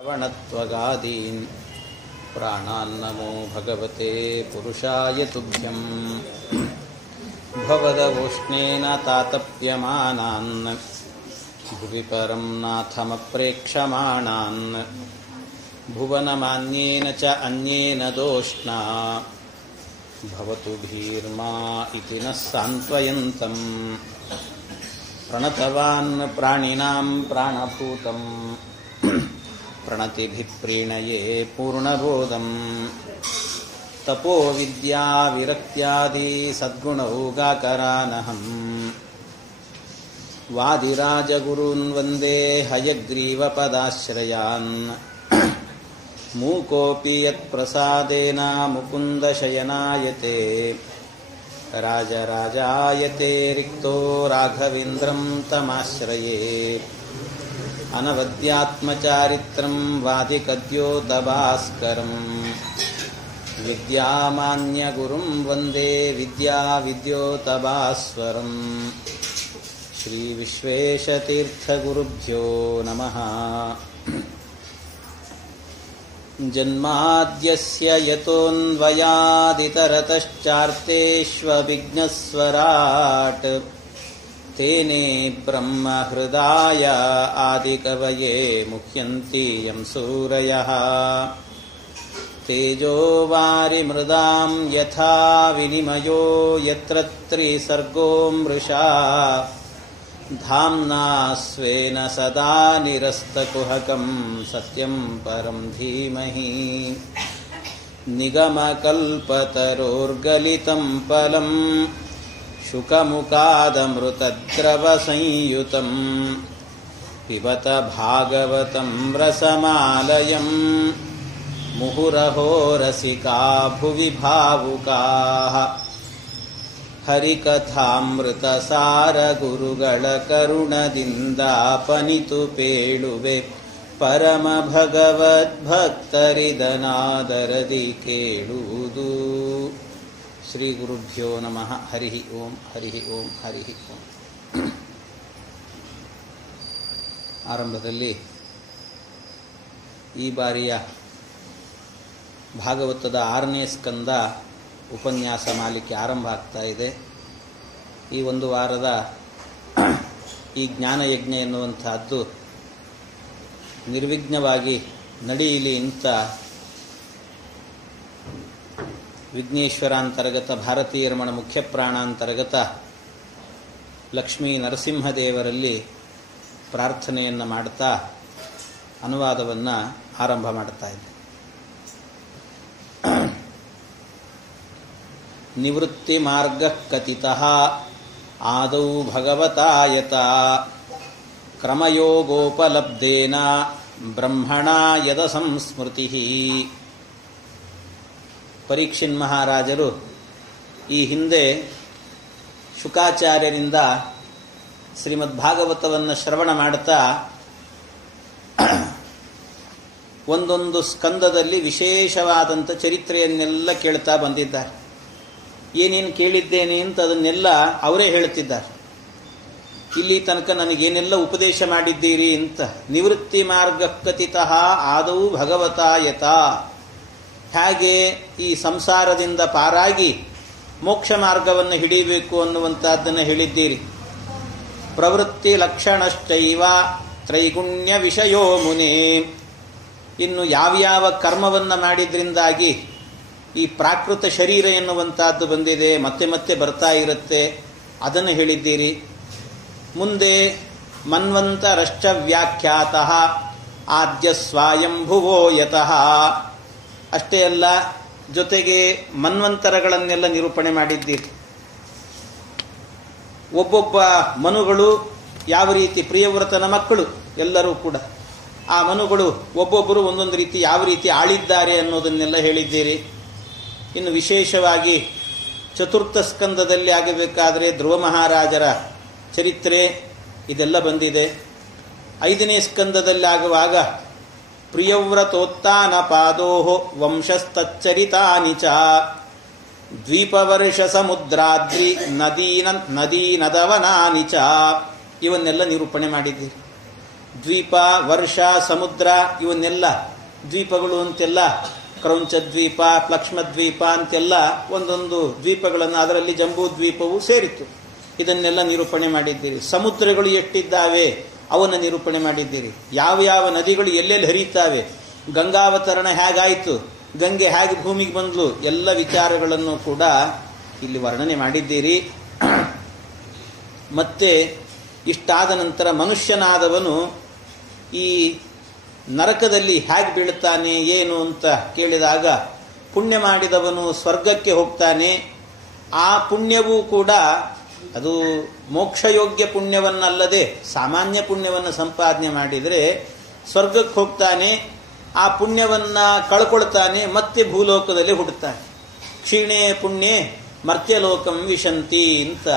ಶ್ರವಣತ್ವಗಾದೀನ್ ಪ್ರಾಣಾನ್ನಮೋ ಭಗವತೆ ಪುರುಷಾಯ ತುಭ್ಯಂ ಭವದವೋಷ್ಣೇನ ತಾತಪ್ಯಮಾನಾನ್ ಭುವಿ ಪರಂ ನಾಥಮಪ್ರೇಕ್ಷಮಾಣಾನ್ ಭುವನಮಾನ್ಯೇನ ಚ ಅನ್ಯೇನ ದೋಷ್ಣಾ ಭವತು ಭೀರ್ಮಾ ಇತಿ ನಃ ಸಾಂತ್ವಯಂತಂ ಪ್ರಣತವಾನ್ ಪ್ರಾಣಿನಾಂ ಪ್ರಾಣಭೂತಂ ಪ್ರಣತಿಭಿಃ ಪ್ರೀಣಯೇ ಪೂರ್ಣಬೋಧಂ ತಪೋ ವಿದ್ಯಾ ವಿರಕ್ತ್ಯಾದಿ ಸದ್ಗುಣೌಗಾಕರಾನಹಂ ವಾದಿರಾಜಗುರೂನ್ ವಂದೇ ಹಯಗ್ರೀವಪದಾಶ್ರಯಾನ್ ಮೂಕೋಪಿ ಯತ್ಪ್ರಸಾದೇನ ಮುಕುಂದಶಯನಾಯತೆ ರಾಜರಾಜಾಯತೆ ರಿಕ್ತೋ ರಾಘವೇಂದ್ರಂ ತಮಾಶ್ರಯೇ ಅನವದ್ಯಾತ್ಮಚಾರಿತ್ರಂ ವಾದಿಕದ್ಯೋತಭಾಸ್ಕರಂ ವಿದ್ಯಾಮಾನ್ಯಗುರುಂ ವಂದೇ ವಿದ್ಯಾವಿದ್ಯೋತಭಾಸ್ವರಂ ಶ್ರೀ ವಿಶ್ವೇಶತೀರ್ಥಗುರುಭ್ಯೋ ನಮಃ. ಜನ್ಮಾದ್ಯಸ್ಯ ಯತೋನ್ವಯಾದಿತರತಶ್ಚಾರ್ತೇಷ್ವವಿಘ್ನಸ್ವರಾಟ್ ತೇನೇ ಬ್ರಹ್ಮ ಹೃದಯ ಆದಿಕವಯೇ ಮುಹ್ಯಂತಿ ಯಂ ಸೂರಯಃ ತೇಜೋ ವಾರಿಮೃದಾಂ ಯಥಾ ವಿನಿಮಯೋ ಯತ್ರ ತ್ರಿಸರ್ಗೋ ಮೃಷಾ ಧಾಮ್ನಾ ಸ್ವೇನ ಸದಾ ನಿರಸ್ತಕುಹಕಂ ಸತ್ಯಂ ಪರಂ ಧೀಮಹಿ ನಿಗಮಕಲ್ಪತರೋರ್ಗಲಿತಂ ಫಲಂ ಶುಕಮುಖಾದಮೃತದ್ರವಸಂಯುತಂ ಪಿಬತ ಭಾಗವತಂ ರಸಮಾಲಯಂ ಮುಹುರಹೋ ರಸಿಕಾ ಭುವಿ ಭಾವುಕಾಃ. ಹರಿಕಥಾಮೃತಸಾರ ಗುರುಗಳ ಕರುಣದಿಂದಾಪನಿತು ಪೇಳುವೆ ಪರಮ ಭಗವದ್ಭಕ್ತರಿದನಾದರದಿ ಕೇಳುವುದು. ಶ್ರೀ ಗುರುಭ್ಯೋ ನಮಃ. ಹರಿ ಓಂ ಹರಿ ಓಂ ಹರಿ ಓಂ. ಆರಂಭದಲ್ಲಿ ಈ ಬಾರಿಯ ಭಾಗವತದ 6ನೇ ಸ್ಕಂದ ಉಪನ್ಯಾಸ ಮಾಲಿಕೆ ಆರಂಭ ಆಗ್ತಾ ಇದೆ. ಈ ಒಂದು ವಾರದ ಈ ಜ್ಞಾನಯಜ್ಞ ಎನ್ನುವಂತಹದ್ದು ನಿರ್ವಿಘ್ನವಾಗಿ ನಡೆಯಲಿ ಅಂತ ವಿಘ್ನೇಶ್ವರಾಂತರ್ಗತ ಭಾರತೀಯ ರಮಣ ಮುಖ್ಯ ಪ್ರಾಣಾಂತರ್ಗತ ಲಕ್ಷ್ಮೀ ನರಸಿಂಹದೇವರಲ್ಲಿ ಪ್ರಾರ್ಥನೆಯನ್ನು ಮಾಡ್ತಾ ಅನುವಾದವನ್ನು ಆರಂಭ ಮಾಡ್ತಾ ಇದೆ. ನಿವೃತ್ತಿ ಮಾರ್ಗ ಕಥಿತಃ ಆದೌ ಭಗವತಾಯತ ಕ್ರಮಯೋಗೋಪಲಬ್ಧೇನ ಬ್ರಹ್ಮಣ ಯದ ಸಂಸ್ಮೃತಿ. ಪರೀಕ್ಷಿನ್ ಮಹಾರಾಜರು ಈ ಹಿಂದೆ ಶುಕಾಚಾರ್ಯರಿಂದ ಶ್ರೀಮದ್ಭಾಗವತವನ್ನು ಶ್ರವಣ ಮಾಡ್ತಾ ಒಂದೊಂದು ಸ್ಕಂದದಲ್ಲಿ ವಿಶೇಷವಾದಂಥ ಚರಿತ್ರೆಯನ್ನೆಲ್ಲ ಕೇಳ್ತಾ ಬಂದಿದ್ದಾರೆ. ಏನೇನು ಕೇಳಿದ್ದೇನೆ ಅಂತ ಅದನ್ನೆಲ್ಲ ಅವರೇ ಹೇಳ್ತಿದ್ದಾರೆ. ಇಲ್ಲಿ ತನಕ ನನಗೇನೆಲ್ಲ ಉಪದೇಶ ಮಾಡಿದ್ದೀರಿ ಅಂತ. ನಿವೃತ್ತಿ ಮಾರ್ಗ ಕಥಿತಃ ಆದೌ ಭಗವತಾಯತ, ಹೇಗೆ ಈ ಸಂಸಾರದಿಂದ ಪಾರಾಗಿ ಮೋಕ್ಷ ಮಾರ್ಗವನ್ನು ಹಿಡಿಯಬೇಕು ಅನ್ನುವಂಥದ್ದನ್ನು ಹೇಳಿದ್ದೀರಿ. ಪ್ರವೃತ್ತಿ ಲಕ್ಷಣಶ್ಚೈವ ತ್ರೈಗುಣ್ಯ ವಿಷಯೋ ಮುನೇ. ಇನ್ನು ಯಾವ್ಯಾವ ಕರ್ಮವನ್ನು ಮಾಡಿದ್ರಿಂದಾಗಿ ಈ ಪ್ರಾಕೃತ ಶರೀರ ಎನ್ನುವಂಥದ್ದು ಬಂದಿದೆ, ಮತ್ತೆ ಮತ್ತೆ ಬರ್ತಾ ಇರುತ್ತೆ, ಅದನ್ನು ಹೇಳಿದ್ದೀರಿ. ಮುಂದೆ ಮನ್ವಂತರಶ್ಚ ವ್ಯಾಖ್ಯಾತಃ ಆದ್ಯ ಸ್ವಾಯಂಭುವೋ ಯತಃ. ಅಷ್ಟೇ ಅಲ್ಲ, ಜೊತೆಗೆ ಮನ್ವಂತರಗಳನ್ನೆಲ್ಲ ನಿರೂಪಣೆ ಮಾಡಿದ್ದೀರಿ. ಒಬ್ಬೊಬ್ಬ ಮನುಗಳು ಯಾವ ರೀತಿ ಪ್ರಿಯವ್ರತನ ಮಕ್ಕಳು ಎಲ್ಲರೂ ಕೂಡ, ಆ ಮನುಗಳು ಒಬ್ಬೊಬ್ಬರು ಒಂದೊಂದು ರೀತಿ ಯಾವ ರೀತಿ ಆಳಿದ್ದಾರೆ ಅನ್ನೋದನ್ನೆಲ್ಲ ಹೇಳಿದ್ದೀರಿ. ಇನ್ನು ವಿಶೇಷವಾಗಿ ಚತುರ್ಥ ಸ್ಕಂದದಲ್ಲಿ ಆಗಬೇಕಾದರೆ ಧ್ರುವ ಮಹಾರಾಜರ ಚರಿತ್ರೆ ಇದೆಲ್ಲ ಬಂದಿದೆ. 5ನೇ ಸ್ಕಂದದಲ್ಲಿ ಆಗುವಾಗ ಪ್ರಿಯವ್ರತೋತ್ಥಾನ ಪಾದೋಹೋ ವಂಶಸ್ತಚ್ಚರಿತಾನಿ ಚ ದ್ವೀಪವರ್ಷ ಸಮುದ್ರಾದ್ರಿ ನದೀನದವನಾನಿ ಚ ಇವನ್ನೆಲ್ಲ ನಿರೂಪಣೆ ಮಾಡಿದ್ದೀರಿ. ದ್ವೀಪ, ವರ್ಷ, ಸಮುದ್ರ ಇವನ್ನೆಲ್ಲ ದ್ವೀಪಗಳು ಅಂತೆಲ್ಲ, ಕ್ರೌಂಚ ದ್ವೀಪ, ಪ್ಲಕ್ಷ್ಮ ದ್ವೀಪ ಅಂತೆಲ್ಲ ಒಂದೊಂದು ದ್ವೀಪಗಳನ್ನು, ಅದರಲ್ಲಿ ಜಂಬೂ ದ್ವೀಪವು ಸೇರಿತ್ತು. ಇದನ್ನೆಲ್ಲ ನಿರೂಪಣೆ ಮಾಡಿದ್ದೀರಿ. ಸಮುದ್ರಗಳು ಎಷ್ಟಿದ್ದಾವೆ ಅವನ್ನು ನಿರೂಪಣೆ ಮಾಡಿದ್ದೀರಿ. ಯಾವ ಯಾವ ನದಿಗಳು ಎಲ್ಲೆಲ್ಲಿ ಹರಿಯುತ್ತಾವೆ, ಗಂಗಾವತರಣ ಹೇಗಾಯಿತು, ಗಂಗೆ ಹೇಗೆ ಭೂಮಿಗೆ ಬಂದ್ಲು, ಎಲ್ಲ ವಿಚಾರಗಳನ್ನು ಕೂಡ ಇಲ್ಲಿ ವರ್ಣನೆ ಮಾಡಿದ್ದೀರಿ. ಮತ್ತೆ ಇಷ್ಟಾದ ನಂತರ ಮನುಷ್ಯನಾದವನು ಈ ನರಕದಲ್ಲಿ ಹೇಗೆ ಬೀಳುತ್ತಾನೆ ಏನು ಅಂತ ಕೇಳಿದಾಗ, ಪುಣ್ಯ ಮಾಡಿದವನು ಸ್ವರ್ಗಕ್ಕೆ ಹೋಗ್ತಾನೆ. ಆ ಪುಣ್ಯವೂ ಕೂಡ ಅದು ಮೋಕ್ಷಯೋಗ್ಯ ಪುಣ್ಯವನ್ನಲ್ಲದೆ ಸಾಮಾನ್ಯ ಪುಣ್ಯವನ್ನು ಸಂಪಾದನೆ ಮಾಡಿದರೆ ಸ್ವರ್ಗಕ್ಕೆ ಹೋಗ್ತಾನೆ. ಆ ಪುಣ್ಯವನ್ನು ಕಳ್ಕೊಳ್ತಾನೆ, ಮತ್ತೆ ಭೂಲೋಕದಲ್ಲಿ ಹುಡುತ್ತಾನೆ. ಕ್ಷೀಣೇ ಪುಣ್ಯೇ ಮರ್ತ್ಯಲೋಕಂ ವಿಶಂತಿ ಅಂತ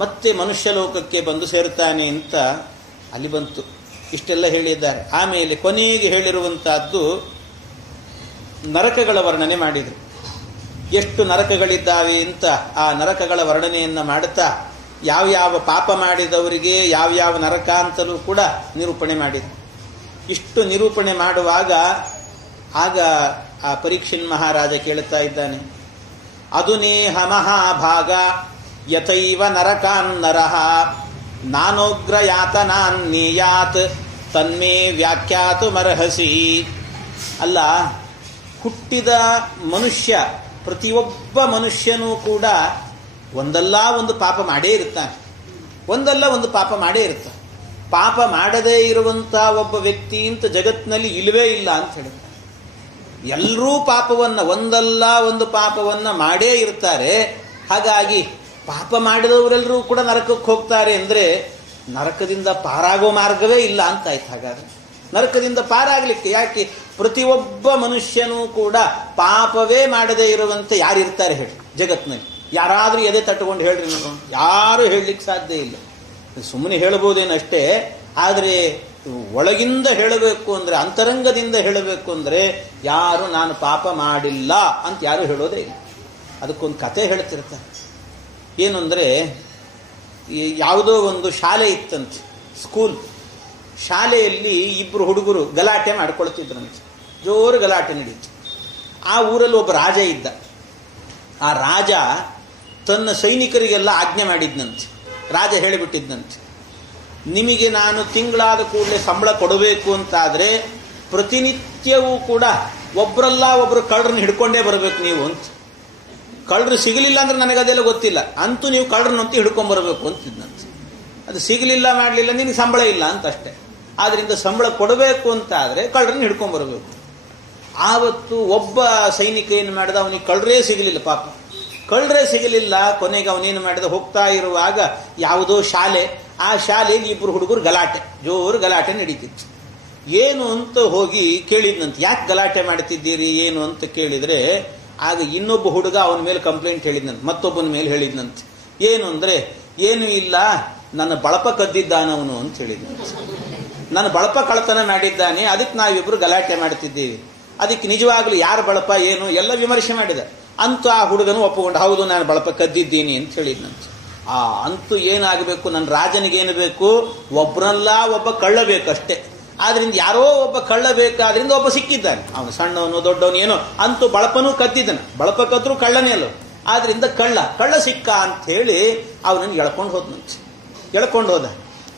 ಮತ್ತೆ ಮನುಷ್ಯ ಲೋಕಕ್ಕೆ ಬಂದು ಸೇರುತ್ತಾನೆ ಅಂತ ಅಲ್ಲಿ ಬಂತು. ಇಷ್ಟೆಲ್ಲ ಹೇಳಿದ್ದಾರೆ. ಆಮೇಲೆ ಕೊನೆಗೆ ಹೇಳಿರುವಂತಹದ್ದು ನರಕಗಳ ವರ್ಣನೆ ಮಾಡಿದರು. ಎಷ್ಟು ನರಕಗಳಿದ್ದಾವೆ ಅಂತ ಆ ನರಕಗಳ ವರ್ಣನೆಯನ್ನು ಮಾಡುತ್ತಾ ಯಾವ್ಯಾವ ಪಾಪ ಮಾಡಿದವರಿಗೆ ಯಾವ್ಯಾವ ನರಕ ಅಂತಲೂ ಕೂಡ ನಿರೂಪಣೆ ಮಾಡಿದರು. ಇಷ್ಟು ನಿರೂಪಣೆ ಮಾಡುವಾಗ ಆಗ ಆ ಪರೀಕ್ಷಿನ್ ಮಹಾರಾಜ ಕೇಳುತ್ತಾ ಇದ್ದಾನೆ, ಅದುನೇಹ ಮಹಾಭಾಗ ಯಥೈವ ನರಕಾನ್ ನರಃ ನಾನೋಗ್ರ ಯಾತನಾನ್ನೇಯಾತ್ ತನ್ಮೇ ವ್ಯಾಖ್ಯಾತು ಮರ್ಹಸಿ. ಅಲ್ಲ, ಹುಟ್ಟಿದ ಮನುಷ್ಯ, ಪ್ರತಿಯೊಬ್ಬ ಮನುಷ್ಯನೂ ಕೂಡ ಒಂದಲ್ಲ ಒಂದು ಪಾಪ ಮಾಡೇ ಇರ್ತಾನೆ, ಒಂದಲ್ಲ ಒಂದು ಪಾಪ ಮಾಡೇ ಇರ್ತಾನೆ. ಪಾಪ ಮಾಡದೇ ಇರುವಂಥ ಒಬ್ಬ ವ್ಯಕ್ತಿ ಅಂತ ಜಗತ್ತಿನಲ್ಲಿ ಇಲ್ಲವೇ ಇಲ್ಲ ಅಂತ ಹೇಳ್ತಾರೆ. ಎಲ್ಲರೂ ಪಾಪವನ್ನು, ಒಂದಲ್ಲ ಒಂದು ಪಾಪವನ್ನು ಮಾಡೇ ಇರ್ತಾರೆ. ಹಾಗಾಗಿ ಪಾಪ ಮಾಡಿದವರೆಲ್ಲರೂ ಕೂಡ ನರಕಕ್ಕೆ ಹೋಗ್ತಾರೆ ಅಂದರೆ ನರಕದಿಂದ ಪಾರಾಗೋ ಮಾರ್ಗವೇ ಇಲ್ಲ ಅಂತಾಯ್ತು. ಹಾಗಾದ್ರೆ ನರಕದಿಂದ ಪಾರಾಗಲಿಕ್ಕೆ ಯಾಕೆ? ಪ್ರತಿಯೊಬ್ಬ ಮನುಷ್ಯನೂ ಕೂಡ ಪಾಪವೇ ಮಾಡದೇ ಇರುವಂತೆ ಯಾರಿರ್ತಾರೆ ಹೇಳಿ ಜಗತ್ತಿನಲ್ಲಿ? ಯಾರಾದರೂ ಎದೆ ತಟ್ಟುಕೊಂಡು ಹೇಳ್ರಿ ನೋಡೋಣ. ಯಾರು ಹೇಳಲಿಕ್ಕೆ ಸಾಧ್ಯ ಇಲ್ಲ. ಸುಮ್ಮನೆ ಹೇಳ್ಬೋದೇನಷ್ಟೇ, ಆದರೆ ಒಳಗಿಂದ ಹೇಳಬೇಕು ಅಂದರೆ, ಅಂತರಂಗದಿಂದ ಹೇಳಬೇಕು ಅಂದರೆ ಯಾರು ನಾನು ಪಾಪ ಮಾಡಿಲ್ಲ ಅಂತ ಯಾರು ಹೇಳೋದೇ ಇಲ್ಲ. ಅದಕ್ಕೊಂದು ಕತೆ ಹೇಳ್ತಿರ್ತಾರೆ. ಏನು ಅಂದರೆ, ಯಾವುದೋ ಒಂದು ಶಾಲೆ ಇತ್ತಂತೆ, ಸ್ಕೂಲ್. ಶಾಲೆಯಲ್ಲಿ ಇಬ್ಬರು ಹುಡುಗರು ಗಲಾಟೆ ಮಾಡ್ಕೊಳ್ತಿದ್ರಂತೆ. ಜೋರು ಗಲಾಟೆ ನಡೀತು. ಆ ಊರಲ್ಲಿ ಒಬ್ಬ ರಾಜ ಇದ್ದ. ಆ ರಾಜ ತನ್ನ ಸೈನಿಕರಿಗೆಲ್ಲ ಆಜ್ಞೆ ಮಾಡಿದ್ನಂತೆ. ರಾಜ ಹೇಳಿಬಿಟ್ಟಿದ್ದಂತೆ, ನಿಮಗೆ ನಾನು ತಿಂಗಳಾದ ಕೂಡಲೇ ಸಂಬಳ ಕೊಡಬೇಕು ಅಂತಾದರೆ ಪ್ರತಿನಿತ್ಯವೂ ಕೂಡ ಒಬ್ಬರಲ್ಲ ಒಬ್ಬರು ಕಳ್ಳರನ್ನ ಹಿಡ್ಕೊಂಡೇ ಬರಬೇಕು ನೀವು ಅಂತ. ಕಳ್ಳರು ಸಿಗಲಿಲ್ಲ ಅಂದ್ರೆ ನನಗದೆಲ್ಲ ಗೊತ್ತಿಲ್ಲ, ಅಂತೂ ನೀವು ಕಳ್ಳರನ್ನಂತೂ ಹಿಡ್ಕೊಂಡ್ಬರಬೇಕು ಅಂತಿದ್ದಂತೆ. ಅದು ಸಿಗಲಿಲ್ಲ ಮಾಡಲಿಲ್ಲ ನಿನಗೆ ಸಂಬಳ ಇಲ್ಲ ಅಂತ ಅಷ್ಟೇ. ಆದ್ರಿಂದ ಸಂಬಳ ಕೊಡಬೇಕು ಅಂತ ಆದರೆ ಕಳ್ಳರನ್ನ ಹಿಡ್ಕೊಂಡ್ಬರಬೇಕು. ಆವತ್ತು ಒಬ್ಬ ಸೈನಿಕ ಏನು ಮಾಡಿದ, ಅವನಿಗೆ ಕಳ್ಳರೇ ಸಿಗಲಿಲ್ಲ. ಪಾಪ ಕಳ್ಳರೇ ಸಿಗಲಿಲ್ಲ. ಕೊನೆಗೆ ಅವನೇನು ಮಾಡಿದ, ಹೋಗ್ತಾ ಇರುವಾಗ ಯಾವುದೋ ಶಾಲೆ, ಆ ಶಾಲೆಯಲ್ಲಿ ಇಬ್ಬರು ಹುಡುಗರು ಗಲಾಟೆ, ಜೋರು ಗಲಾಟೆ ನಡೀತಿತ್ತು. ಏನು ಅಂತ ಹೋಗಿ ಕೇಳಿದ್ನಂತೆ, ಯಾಕೆ ಗಲಾಟೆ ಮಾಡ್ತಿದ್ದೀರಿ ಏನು ಅಂತ ಕೇಳಿದ್ರೆ, ಆಗ ಇನ್ನೊಬ್ಬ ಹುಡುಗ ಅವನ ಮೇಲೆ ಕಂಪ್ಲೇಂಟ್ ಹೇಳಿದ್ನಂತೆ, ಮತ್ತೊಬ್ಬನ ಮೇಲೆ ಹೇಳಿದ್ನಂತೆ. ಏನು ಅಂದರೆ, ಏನು ಇಲ್ಲ, ನನ್ನ ಬಳಪ ಕದ್ದಿದ್ದಾನವನು ಅಂತ ಹೇಳಿದ್ನಂತೆ. ನನ್ನ ಬಳಪ ಕಳ್ಳತನ ಮಾಡಿದ್ದಾನೆ, ಅದಕ್ಕೆ ನಾವಿಬ್ಬರು ಗಲಾಟೆ ಮಾಡ್ತಿದ್ದೀವಿ. ಅದಕ್ಕೆ ನಿಜವಾಗ್ಲೂ ಯಾರ ಬಳಪ ಏನು ಎಲ್ಲ ವಿಮರ್ಶೆ ಮಾಡಿದ. ಅಂತೂ ಆ ಹುಡುಗನು ಒಪ್ಪಿಕೊಂಡು, ಹೌದು ನಾನು ಬಳಪ ಕದ್ದಿದ್ದೀನಿ ಅಂತ ಹೇಳಿದ್ನಂತೆ. ಅಂತೂ ಏನಾಗಬೇಕು, ನನ್ನ ರಾಜನಿಗೇನು ಬೇಕು, ಒಬ್ಬರಲ್ಲ ಒಬ್ಬ ಕಳ್ಳ ಬೇಕಷ್ಟೇ. ಆದ್ರಿಂದ ಯಾರೋ ಒಬ್ಬ ಕಳ್ಳ ಬೇಕಾದ್ರಿಂದ ಒಬ್ಬ ಸಿಕ್ಕಿದ್ದಾನೆ. ಅವನು ಸಣ್ಣವನು ದೊಡ್ಡವನು ಏನೋ, ಅಂತೂ ಬಳಪನೂ ಕದ್ದಿದ್ದಾನೆ. ಬಳಪ ಕದ್ರೂ ಕಳ್ಳನೇ ಅಲ್ಲ, ಆದ್ರಿಂದ ಕಳ್ಳ ಸಿಕ್ಕ ಅಂತ ಹೇಳಿ ಅವನನ್ನು ಎಳ್ಕೊಂಡು ಹೋದ್ನಂತೆ.